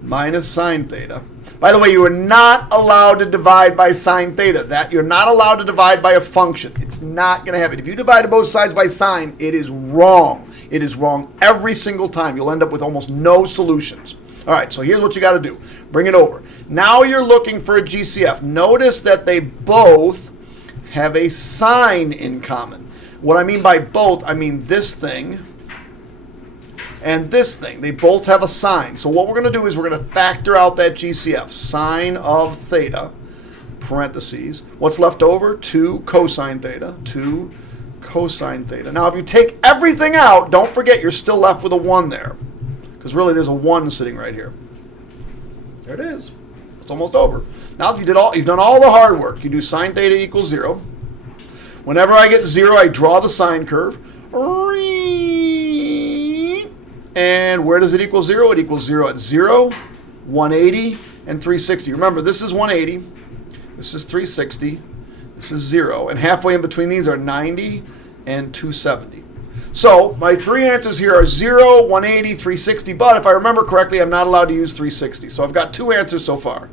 minus sine theta. By the way, you are not allowed to divide by sine theta. That you're not allowed to divide by a function. It's not going to happen. If you divide both sides by sine, it is wrong. It is wrong every single time. You'll end up with almost no solutions. All right, so here's what you got to do. Bring it over. Now you're looking for a GCF. Notice that they both have a sign in common. What I mean by both, I mean this thing and this thing. They both have a sign. So what we're going to do is we're going to factor out that GCF. Sine of theta, parentheses. What's left over? 2 cosine theta. 2 cosine theta. Now, if you take everything out, don't forget you're still left with a 1 there. Because really there's a 1 sitting right here. There it is. It's almost over. Now you've done all the hard work. You do sine theta equals 0. Whenever I get 0, I draw the sine curve. And where does it equal 0? It equals 0 at 0, 180, and 360. Remember, this is 180. This is 360. This is 0. And halfway in between these are 90 and 270. So my three answers here are 0, 180, 360. But if I remember correctly, I'm not allowed to use 360. So I've got 2 answers so far.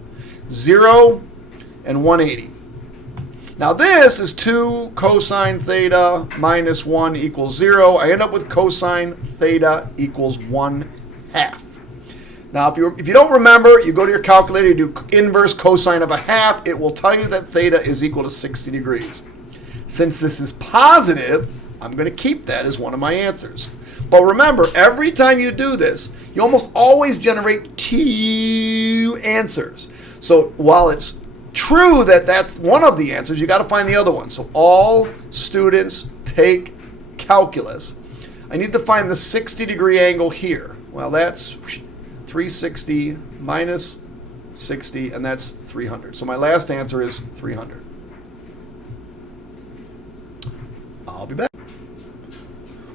0 and 180. Now this is 2 cosine theta minus 1 equals 0. I end up with cosine theta equals 1/2. Now if you don't remember, you go to your calculator, you do inverse cosine of 1/2. It will tell you that theta is equal to 60 degrees. Since this is positive, I'm going to keep that as one of my answers. But remember, every time you do this, you almost always generate 2 answers. So while it's true that that's one of the answers, you got to find the other one. So all students take calculus. I need to find the 60-degree angle here. Well, that's 360 minus 60, and that's 300. So my last answer is 300. I'll be back.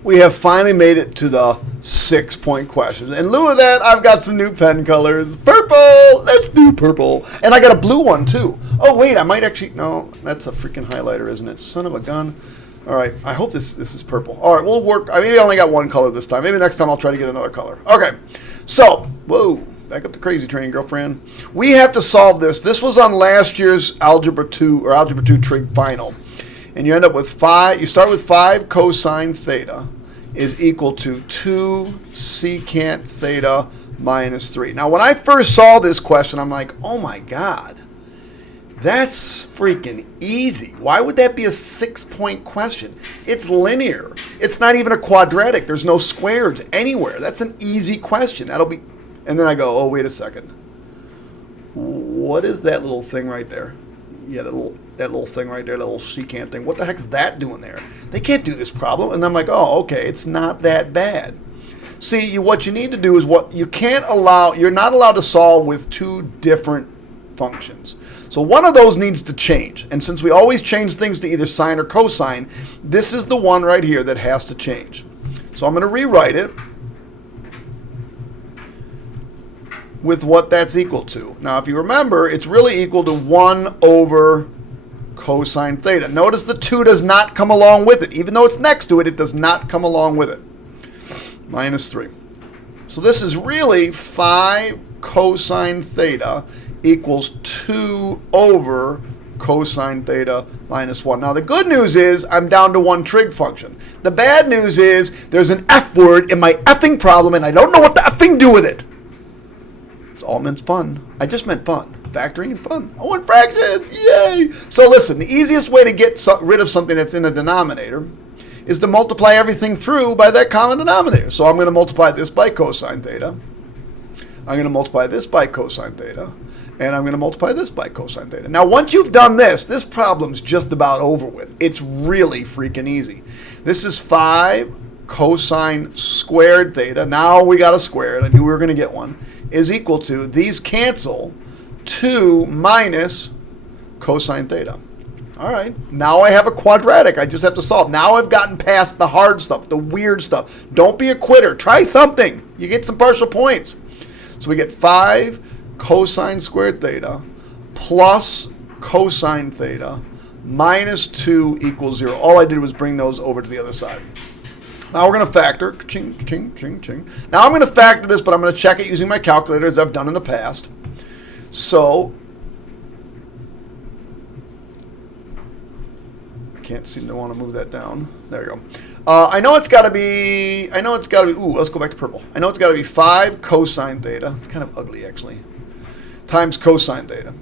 We have finally made it to the 6-point questions. In lieu of that, I've got some new pen colors. Purple! Let's do purple. And I got a blue one, too. Oh, wait, I might actually... No, that's a freaking highlighter, isn't it? Son of a gun. All right, I hope this is purple. All right, we'll work... Maybe I only got one color this time. Maybe next time I'll try to get another color. Okay, so... Whoa, back up the crazy train, girlfriend. We have to solve this. This was on last year's Algebra 2 or Algebra 2 Trig Final. And you end up with 5... You start with 5 cosine theta is equal to 2 secant theta minus 3. Now, when I first saw this question, I'm like, oh my God, that's freaking easy. Why would that be a 6-point question? It's linear. It's not even a quadratic. There's no squares anywhere. That's an easy question. That'll be, and then I go, oh, wait a second. What is that little thing right there? Yeah, that little thing right there, that little secant thing. What the heck is that doing there? They can't do this problem. And I'm like, oh, okay, it's not that bad. See, what you need to do is you're not allowed to solve with two different functions. So one of those needs to change. And since we always change things to either sine or cosine, this is the one right here that has to change. So I'm going to rewrite it with what that's equal to. Now, if you remember, it's really equal to 1 over cosine theta. Notice the 2 does not come along with it. Even though it's next to it, it does not come along with it. Minus 3. So this is really 5 cosine theta equals 2 over cosine theta minus 1. Now, the good news is I'm down to one trig function. The bad news is there's an F word in my effing problem, and I don't know what to effing do with it. It's all meant fun. I just meant fun. Factoring and fun. I want fractions. Yay! So listen, the easiest way to get rid of something that's in a denominator is to multiply everything through by that common denominator. So I'm going to multiply this by cosine theta. I'm going to multiply this by cosine theta. And I'm going to multiply this by cosine theta. Now, once you've done this problem's just about over with. It's really freaking easy. This is 5 cosine squared theta. Now we got a square, and I knew we were going to get one, is equal to, these cancel, 2 minus cosine theta. All right, now I have a quadratic. I just have to solve. Now I've gotten past the hard stuff, the weird stuff. Don't be a quitter. Try something. You get some partial points. So we get 5 cosine squared theta plus cosine theta minus 2 equals 0. All I did was bring those over to the other side. Now we're going to factor. Ching, ching, ching, ching. Now I'm going to factor this, but I'm going to check it using my calculator as I've done in the past. So can't seem to want to move that down. There you go. I know it's got to be, ooh, let's go back to purple. I know it's got to be 5 cosine theta. It's kind of ugly, actually. Times cosine theta.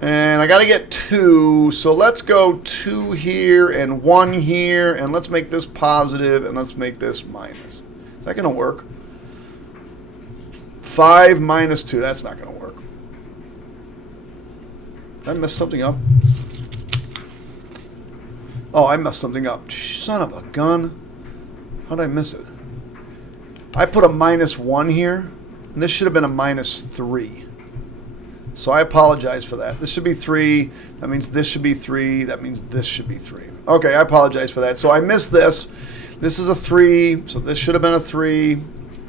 And I got to get 2. So let's go 2 here and 1 here. And let's make this positive and let's make this minus. Is that going to work? 5 minus 2. That's not going to work. Did I mess something up? Oh, I messed something up. Son of a gun. How did I miss it? I put a minus 1 here, and this should have been a minus 3. So I apologize for that. This should be 3. That means this should be 3. That means this should be 3. Okay, I apologize for that. So I missed this. This is a 3, so this should have been a 3.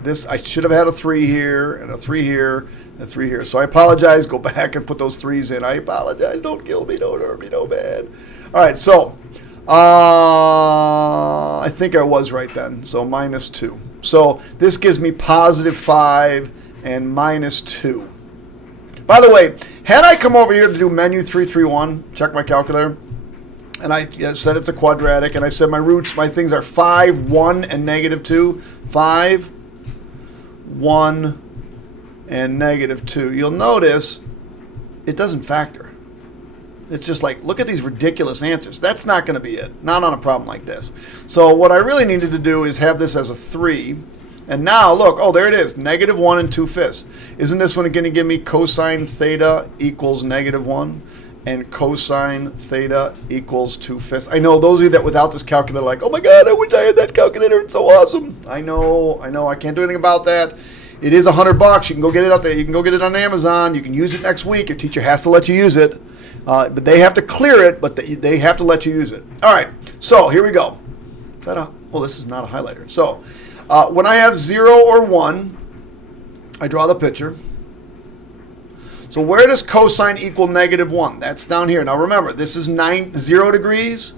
This, I should have had a 3 here, and a 3 here, and a 3 here. So I apologize. Go back and put those 3s in. I apologize. Don't kill me. Don't hurt me. No bad. All right, so I think I was right then. So minus 2. So this gives me positive 5 and minus 2. By the way, had I come over here to do menu 331, check my calculator, and I said it's a quadratic, and I said my roots, my things are 5, 1, and negative 2. 5, 1, and negative 2. You'll notice it doesn't factor. It's just like, look at these ridiculous answers. That's not going to be it. Not on a problem like this. So what I really needed to do is have this as a 3. And now, look, oh, there it is. Negative 1 and 2/5. Isn't this one going to give me cosine theta equals negative 1? And cosine theta equals 2/5. I know those of you that without this calculator are like, oh my God, I wish I had that calculator. It's so awesome. I know. I can't do anything about that. It is $100. You can go get it out there. You can go get it on Amazon. You can use it next week. Your teacher has to let you use it. But they have to clear it, but they have to let you use it. All right, so here we go. Well, this is not a highlighter. So when I have 0 or 1, I draw the picture. So where does cosine equal negative 1? That's down here. Now remember, this is 0 degrees.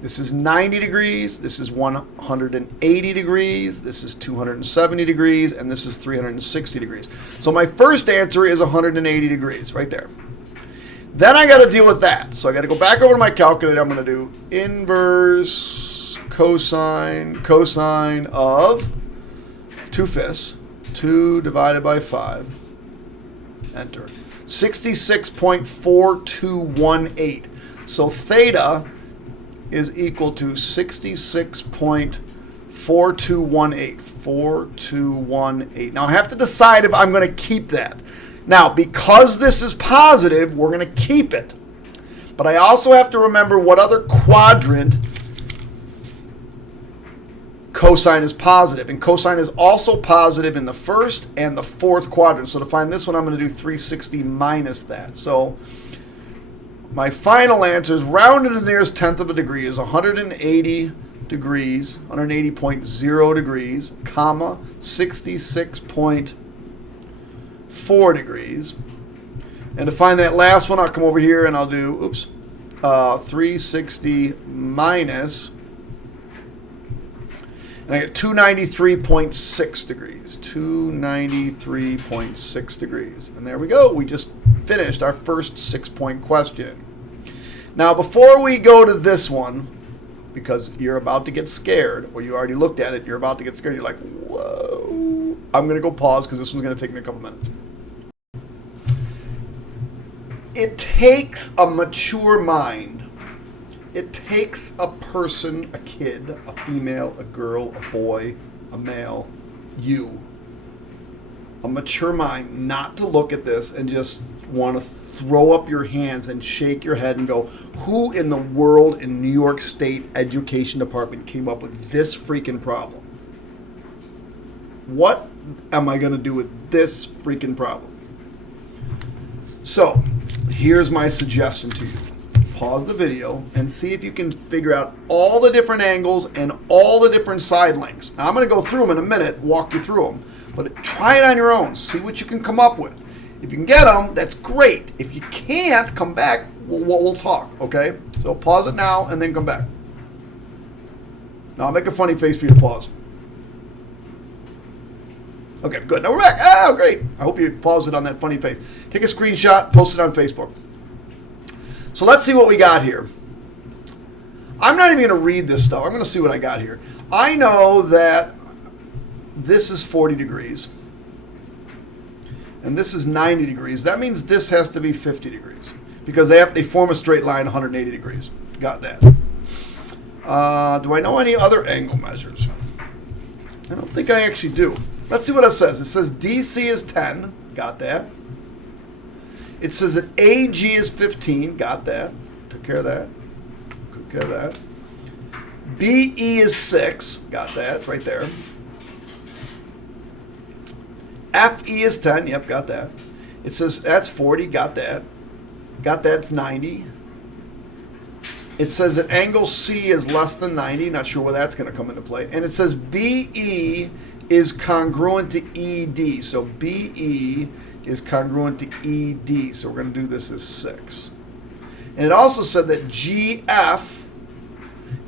This is 90 degrees. This is 180 degrees. This is 270 degrees. And this is 360 degrees. So my first answer is 180 degrees right there. Then I got to deal with that. So I got to go back over to my calculator. I'm going to do inverse cosine of 2/5. 2 divided by 5. Enter. 66.4218. So theta is equal to 66.4218. 4218. Now I have to decide if I'm going to keep that. Now, because this is positive, we're going to keep it. But I also have to remember what other quadrant cosine is positive. And cosine is also positive in the first and the fourth quadrant. So to find this one, I'm going to do 360 minus that. So my final answer is rounded to the nearest tenth of a degree is 180 degrees, 180.0 degrees, comma, 66.4 degrees. And to find that last one, I'll come over here and I'll do, 360 minus, and I get 293.6 degrees. 293.6 degrees. And there we go. We just finished our first 6-point question. Now, before we go to this one, because you're about to get scared, or you already looked at it, you're about to get scared, you're like, whoa. I'm going to go pause because this one's going to take me a couple minutes. It takes a mature mind. It takes a person, a kid, a female, a girl, a boy, a male, you, a mature mind, not to look at this and just want to throw up your hands and shake your head and go, who in the world in New York State Education Department came up with this freaking problem? What am I going to do with this freaking problem? So, here's my suggestion to you. Pause the video and see if you can figure out all the different angles and all the different side lengths. Now, I'm going to go through them in a minute, walk you through them, but try it on your own. See what you can come up with. If you can get them, that's great. If you can't, come back. We'll talk, okay? So pause it now and then come back. Now, I'll make a funny face for you to pause. Okay, good. Now we're back. Oh, great. I hope you paused it on that funny face. Take a screenshot, post it on Facebook. So let's see what we got here. I'm not even going to read this stuff. I'm going to see what I got here. I know that this is 40 degrees. And this is 90 degrees. That means this has to be 50 degrees. Because they form a straight line 180 degrees. Got that. Do I know any other angle measures? I don't think I actually do. Let's see what it says. It says DC is 10. Got that. It says that AG is 15. Got that. Took care of that. Took care of that. BE is 6. Got that. Right there. FE is 10. Yep, got that. It says that's 40. Got that. Got that. It's 90. It says that angle C is less than 90. Not sure where that's going to come into play. And it says BE is congruent to ED. So BE is congruent to ED. So we're going to do this as 6. And it also said that GF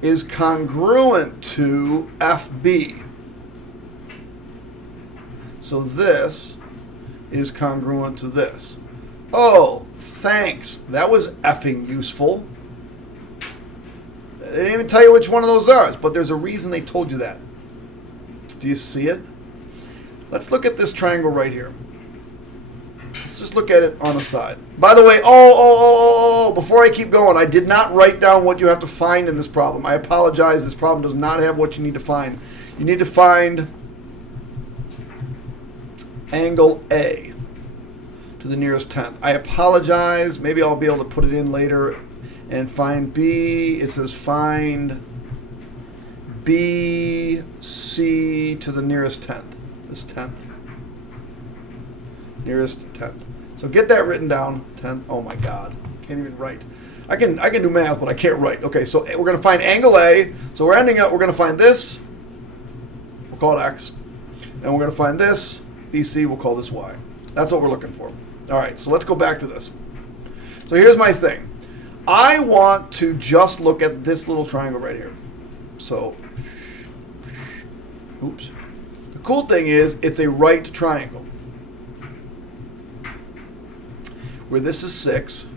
is congruent to FB. So this is congruent to this. Oh, thanks. That was effing useful. They didn't even tell you which one of those are, but there's a reason they told you that. Do you see it? Let's look at this triangle right here. Let's just look at it on the side. By the way, before I keep going, I did not write down what you have to find in this problem. I apologize. This problem does not have what you need to find. You need to find angle A to the nearest tenth. I apologize. Maybe I'll be able to put it in later and find B. It says find BC to the nearest tenth. This tenth. Nearest tenth. So get that written down. Tenth. Oh my God. Can't even write. I can do math, but I can't write. Okay, so we're going to find angle A. So we're ending up, we're going to find this. We'll call it X. And we're going to find this. BC, we'll call this Y. That's what we're looking for. All right, so let's go back to this. So here's my thing. I want to just look at this little triangle right here. So, oops. The cool thing is it's a right triangle. Where this is 6,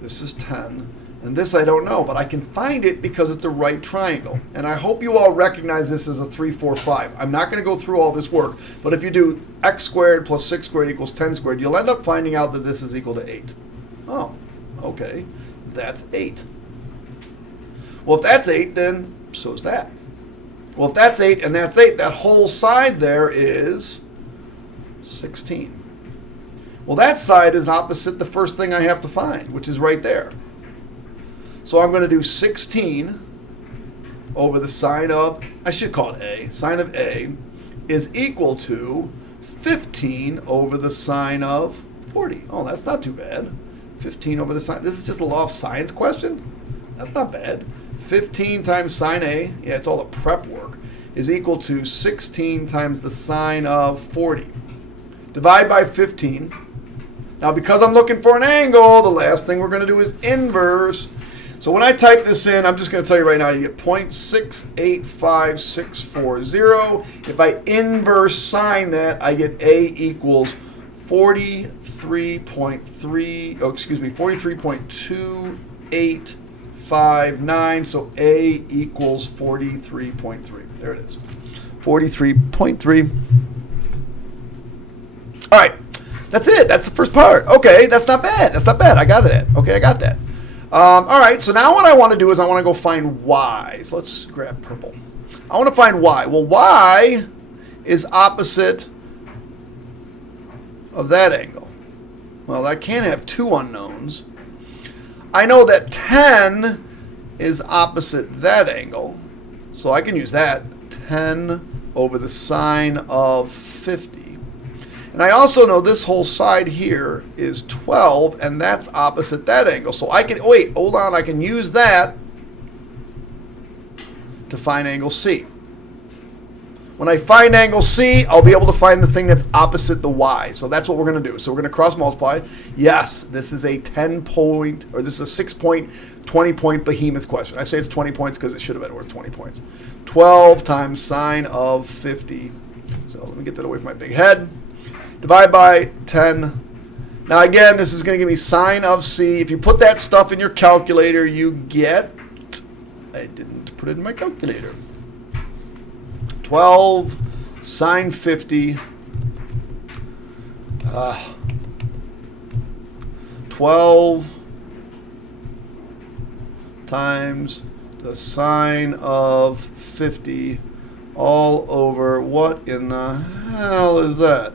this is 10, And this I don't know, but I can find it because it's a right triangle. And I hope you all recognize this as a 3, 4, 5. I'm not going to go through all this work, but if you do x squared plus 6 squared equals 10 squared, you'll end up finding out that this is equal to 8. Oh, okay. That's 8. Well, if that's 8, then so is that. Well, if that's 8 and that's 8, that whole side there is 16. Well, that side is opposite the first thing I have to find, which is right there. So I'm going to do 16 over the sine of, I should call it A, sine of A is equal to 15 over the sine of 40. Oh, that's not too bad. 15 over the sine. This is just a law of science question. That's not bad. 15 times sine A, yeah, it's all the prep work, is equal to 16 times the sine of 40. Divide by 15. Now, because I'm looking for an angle, the last thing we're going to do is inverse. So when I type this in, I'm just going to tell you right now, you get 0.685640. If I inverse sine that, I get A equals 43.2859. So A equals 43.3. There it is. 43.3. All right. That's it. That's the first part. Okay, that's not bad. That's not bad. I got that. Okay, I got that. All right, so now what I want to do is I want to go find y. So let's grab purple. I want to find y. Well, y is opposite of that angle. Well, I can't have two unknowns. I know that 10 is opposite that angle, so I can use that. 10 over the sine of 50. And I also know this whole side here is 12, and that's opposite that angle. So I can, wait, hold on, I can use that to find angle C. When I find angle C, I'll be able to find the thing that's opposite the y. So that's what we're going to do. So we're going to cross multiply. Yes, this is a 10-point, or this is a 6-point, 20-point behemoth question. I say it's 20 points because it should have been worth 20 points. 12 times sine of 50. So let me get that away from my big head. Divide by 10. Now again, this is going to give me sine of C. If you put that stuff in your calculator, you get, I didn't put it in my calculator, 12 sine 50. 12 times the sine of 50 all over, what in the hell is that?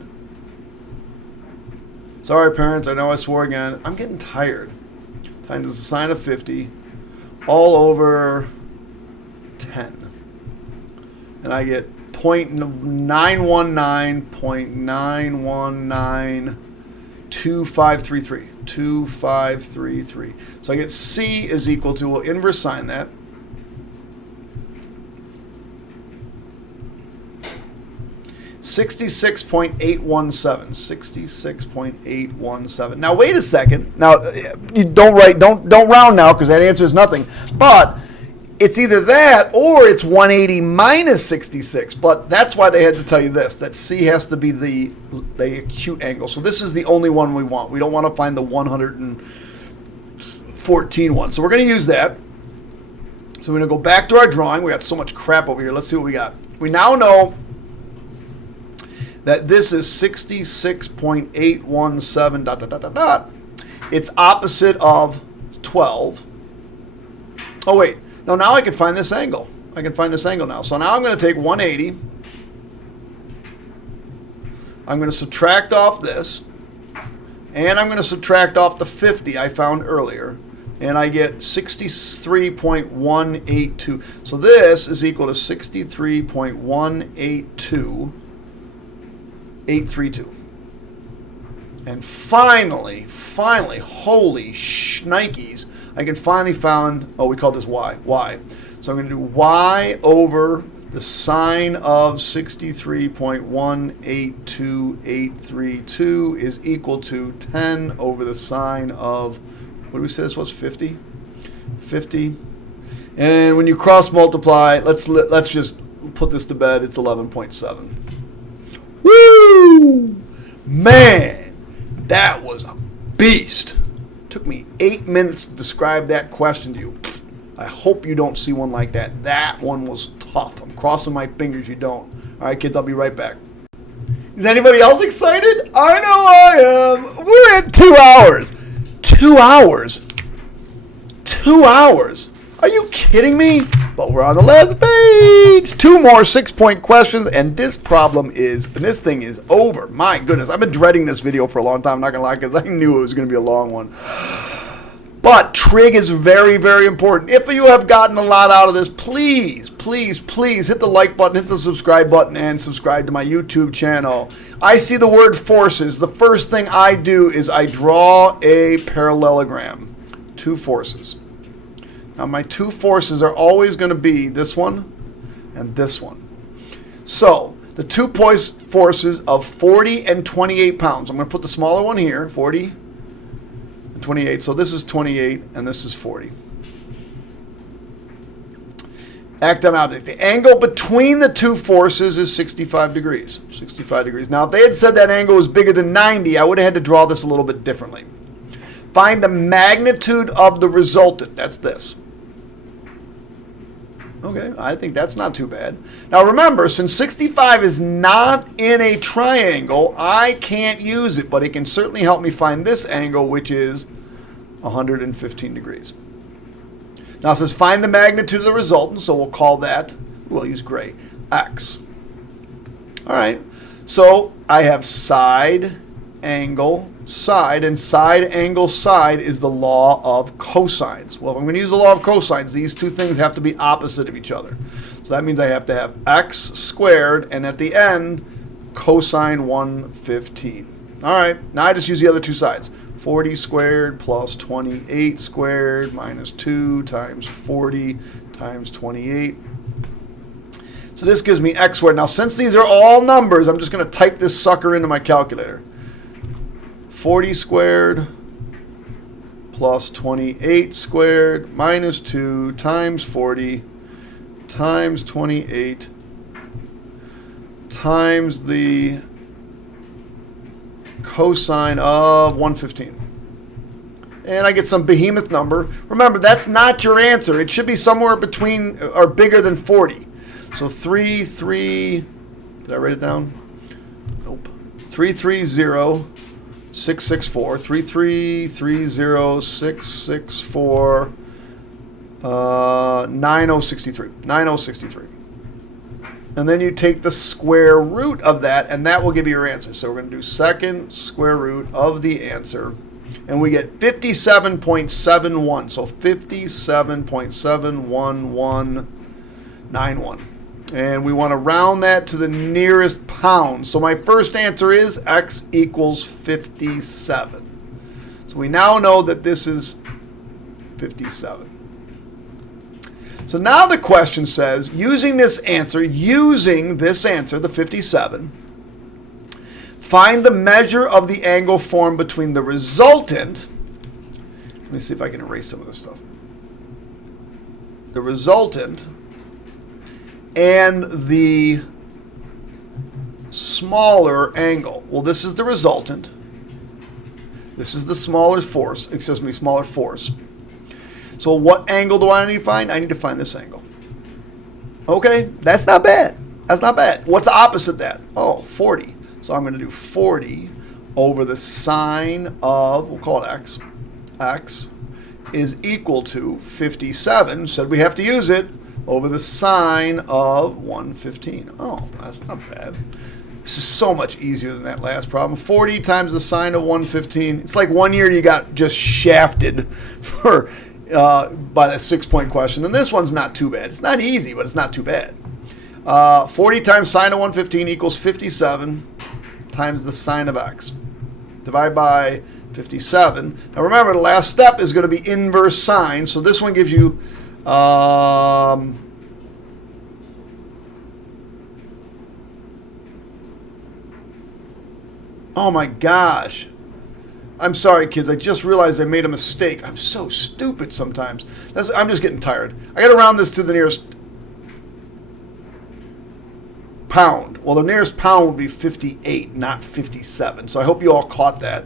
Sorry, parents, I know I swore again. I'm getting tired. Times the sine of 50 all over 10. And I get 0.919.9192533. 2533. So I get C is equal to, we'll inverse sine that. 66.817. 66.817. Now wait a second. Now you don't round now because that answer is nothing. But it's either that or it's 180 minus 66. But that's why they had to tell you this, that C has to be the acute angle. So this is the only one we want. We don't want to find the 114 one. So we're going to use that. So we're going to go back to our drawing. We got so much crap over here. Let's see what we got. We now know that this is 66.817 dot, dot, dot, dot, dot. It's opposite of 12. Oh, wait. No, now I can find this angle. I can find this angle now. So now I'm going to take 180. I'm going to subtract off this. And I'm going to subtract off the 50 I found earlier. And I get 63.182. So this is equal to 63.182. 832. And finally, holy shnikes, I can finally find, oh, we call this y. So I'm going to do y over the sine of 63.182832 is equal to 10 over the sine of, what do we say this was, 50? 50. And when you cross multiply, let's just put this to bed, it's 11.7. Woo! Man, that was a beast. Took me 8 minutes to describe that question to you. I hope you don't see one like that. That one was tough. I'm crossing my fingers you don't. All right, kids, I'll be right back. Is anybody else excited? I know I am. We're at 2 hours. 2 hours? 2 hours? Are you kidding me? But we're on the last page. 2 more 6-point questions, and this thing is over. My goodness, I've been dreading this video for a long time, I'm not going to lie, because I knew it was going to be a long one. But trig is very, very important. If you have gotten a lot out of this, please, please, please hit the like button, hit the subscribe button, and subscribe to my YouTube channel. I see the word forces. The first thing I do is I draw a parallelogram. 2 forces. Now my 2 forces are always going to be this one and this one. So the 2 forces of 40 and 28 pounds. I'm going to put the smaller one here, 40 and 28. So this is 28 and this is 40. Act on object. The angle between the 2 forces is 65 degrees. 65 degrees. Now if they had said that angle was bigger than 90, I would have had to draw this a little bit differently. Find the magnitude of the resultant. That's this. Okay, I think that's not too bad. Now remember, since 65 is not in a triangle, I can't use it, but it can certainly help me find this angle, which is 115 degrees. Now it says find the magnitude of the resultant, so we'll call that, we'll use gray, x. All right, so I have side, angle, side, and side, angle, side is the law of cosines. Well, if I'm going to use the law of cosines, these 2 things have to be opposite of each other. So that means I have to have x squared, and at the end, cosine 115. All right, now I just use the other 2 sides. 40 squared plus 28 squared minus 2 times 40 times 28. So this gives me x squared. Now, since these are all numbers, I'm just going to type this sucker into my calculator. 40 squared plus 28 squared minus 2 times 40 times 28 times the cosine of 115. And I get some behemoth number. Remember, that's not your answer. It should be somewhere between or bigger than 40. So 3, did I write it down? Nope. 330. 664, 3330664, 9063, 9063. And then you take the square root of that, and that will give you your answer. So we're going to do second square root of the answer, and we get 57.71. So 57.71191. And we want to round that to the nearest pound. So my first answer is x equals 57. So we now know that this is 57. So now the question says, using this answer, the 57, find the measure of the angle formed between the resultant. Let me see if I can erase some of this stuff. The resultant and the smaller angle. Well, this is the resultant. This is the smaller force. Smaller force. So what angle do I need to find? I need to find this angle. Okay, that's not bad. That's not bad. What's opposite that? Oh, 40. So I'm going to do 40 over the sine of, we'll call it x. X is equal to 57. Said we have to use it. Over the sine of 115. Oh, that's not bad. This is so much easier than that last problem. 40 times the sine of 115. It's like one year you got just shafted for by the 6-point question. And this one's not too bad. It's not easy, but it's not too bad. 40 times sine of 115 equals 57 times the sine of x. Divide by 57. Now remember, the last step is going to be inverse sine. So this one gives you oh my gosh. I'm sorry, kids. I just realized I made a mistake. I'm so stupid sometimes. I'm just getting tired. I got to round this to the nearest pound. Well, the nearest pound would be 58, not 57. So I hope you all caught that.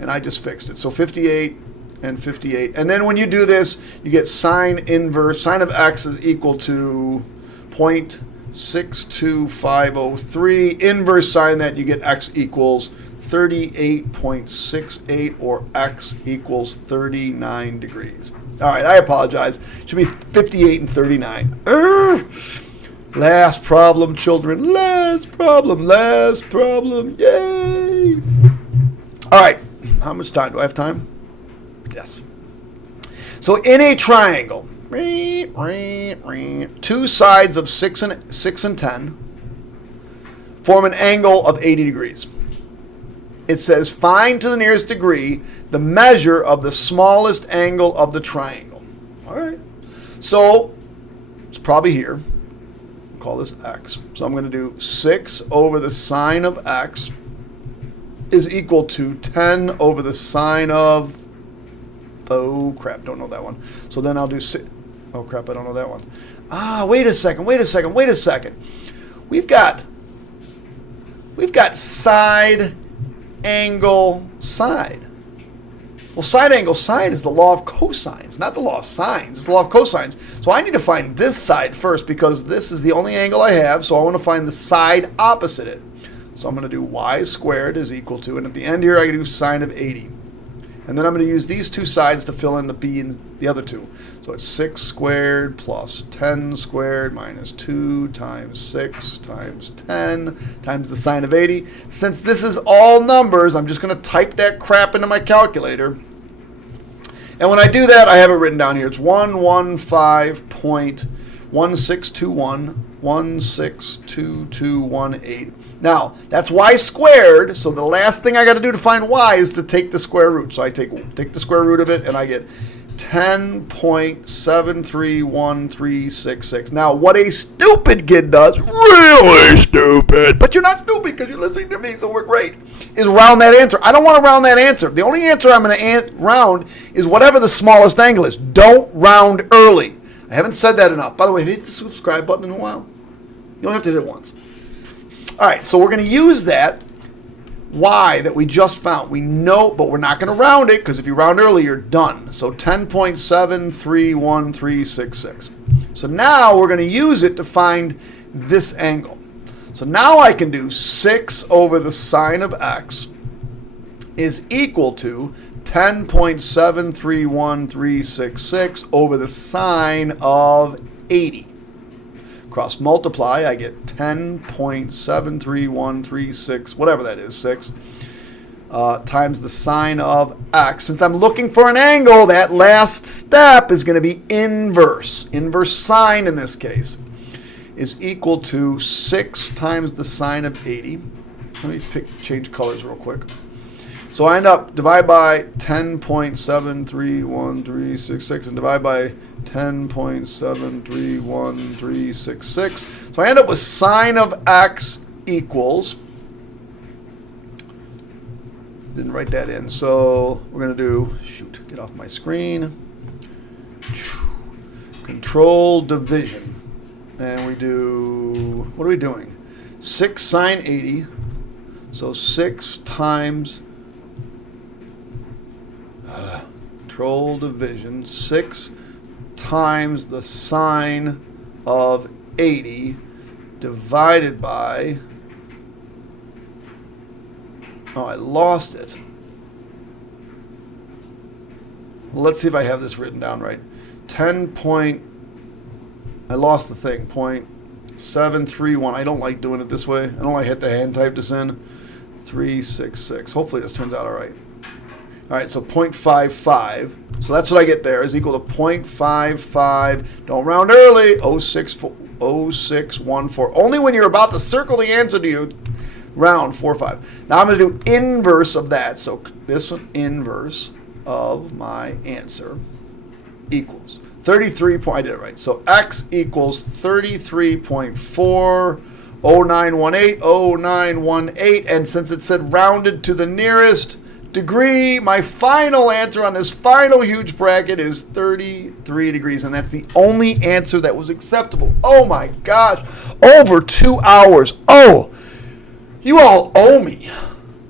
And I just fixed it. So 58 and 58. And then when you do this, you get sine inverse. Sine of x is equal to 0.62503. Inverse sine that, you get x equals 38.68, or x equals 39 degrees. All right, I apologize. It should be 58 and 39. Last problem, children. Last problem. Yay. All right. How much time? Do I have time? Yes. So in a triangle, two sides of 6 and 10 form an angle of 80 degrees. It says find to the nearest degree the measure of the smallest angle of the triangle. All right. So it's probably here. We'll call this x. So I'm going to do 6 over the sine of x is equal to 10 over the sine of, oh crap, don't know that one. So then I'll do 6. Oh crap, I don't know that one. Wait a second. We've got side, angle, side. Well, side, angle, side is the law of cosines, not the law of sines. It's the law of cosines. So I need to find this side first because this is the only angle I have, so I want to find the side opposite it. So I'm going to do y squared is equal to, and at the end here I can do sine of 80. And then I'm going to use these two sides to fill in the b and the other two. So it's 6 squared plus 10 squared minus 2 times 6 times 10 times the sine of 80. Since this is all numbers, I'm just going to type that crap into my calculator. And when I do that, I have it written down here. It's 115.1621162218. Now, that's y squared, so the last thing I got to do to find y is to take the square root. So I take the square root of it, and I get 10.731366. Now, what a stupid kid does, really stupid, but you're not stupid because you're listening to me, so we're great, is round that answer. I don't want to round that answer. The only answer I'm going to round is whatever the smallest angle is. Don't round early. I haven't said that enough. By the way, hit the subscribe button in a while. You don't have to hit it once. All right, so we're going to use that y that we just found. We know, but we're not going to round it because if you round early, you're done. So 10.731366. So now we're going to use it to find this angle. So now I can do 6 over the sine of x is equal to 10.731366 over the sine of 80. Cross multiply, I get 10.73136, whatever that is, 6, times the sine of x. Since I'm looking for an angle, that last step is going to be inverse. Inverse sine in this case is equal to 6 times the sine of 80. Let me change colors real quick. So I end up divide by 10.731366 and divide by 10.731366. So I end up with sine of x equals, didn't write that in, so we're going to do, get off my screen, control division. And we do, what are we doing? 6 sine 80, so 6 times, control division, 6 times the sine of 80 divided by, oh, I lost it. Well, let's see if I have this written down right. I lost the thing, 0.731. I don't like doing it this way. I don't like hit the hand type this in. 366. Hopefully this turns out all right. All right, so 0.55. So that's what I get there is equal to 0.55. Don't round early. 0614. Only when you're about to circle the answer do you round 45. Now I'm going to do inverse of that. So this one, inverse of my answer equals 33. I did it right. So x equals 33.409180918. And since it said rounded to the nearest degree, my final answer on this final huge bracket is 33 degrees, and that's the only answer that was acceptable. Oh my gosh, over 2 hours. Oh, you all owe me.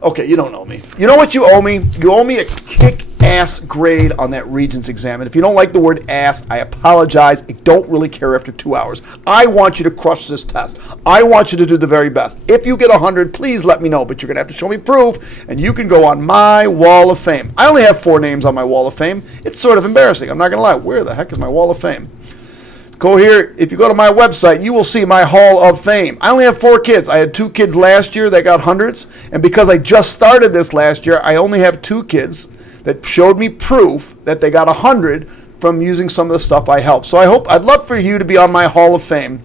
Okay, you don't owe me. You know what you owe me? You owe me a kick ass grade on that Regents exam. And if you don't like the word ass, I apologize. I don't really care after 2 hours. I want you to crush this test. I want you to do the very best. If you get 100, please let me know, but you're going to have to show me proof, and you can go on my wall of fame. I only have 4 names on my wall of fame. It's sort of embarrassing. I'm not going to lie. Where the heck is my wall of fame? Go here. If you go to my website, you will see my Hall of Fame. I only have 4 kids. I had 2 kids last year that got hundreds. And because I just started this last year, I only have 2 kids that showed me proof that they got 100 from using some of the stuff I helped. So I'd love for you to be on my Hall of Fame.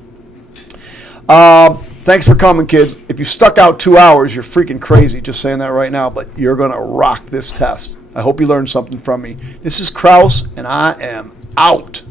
Thanks for coming, kids. If you stuck out 2 hours, you're freaking crazy. Just saying that right now. But you're going to rock this test. I hope you learned something from me. This is Krause, and I am out.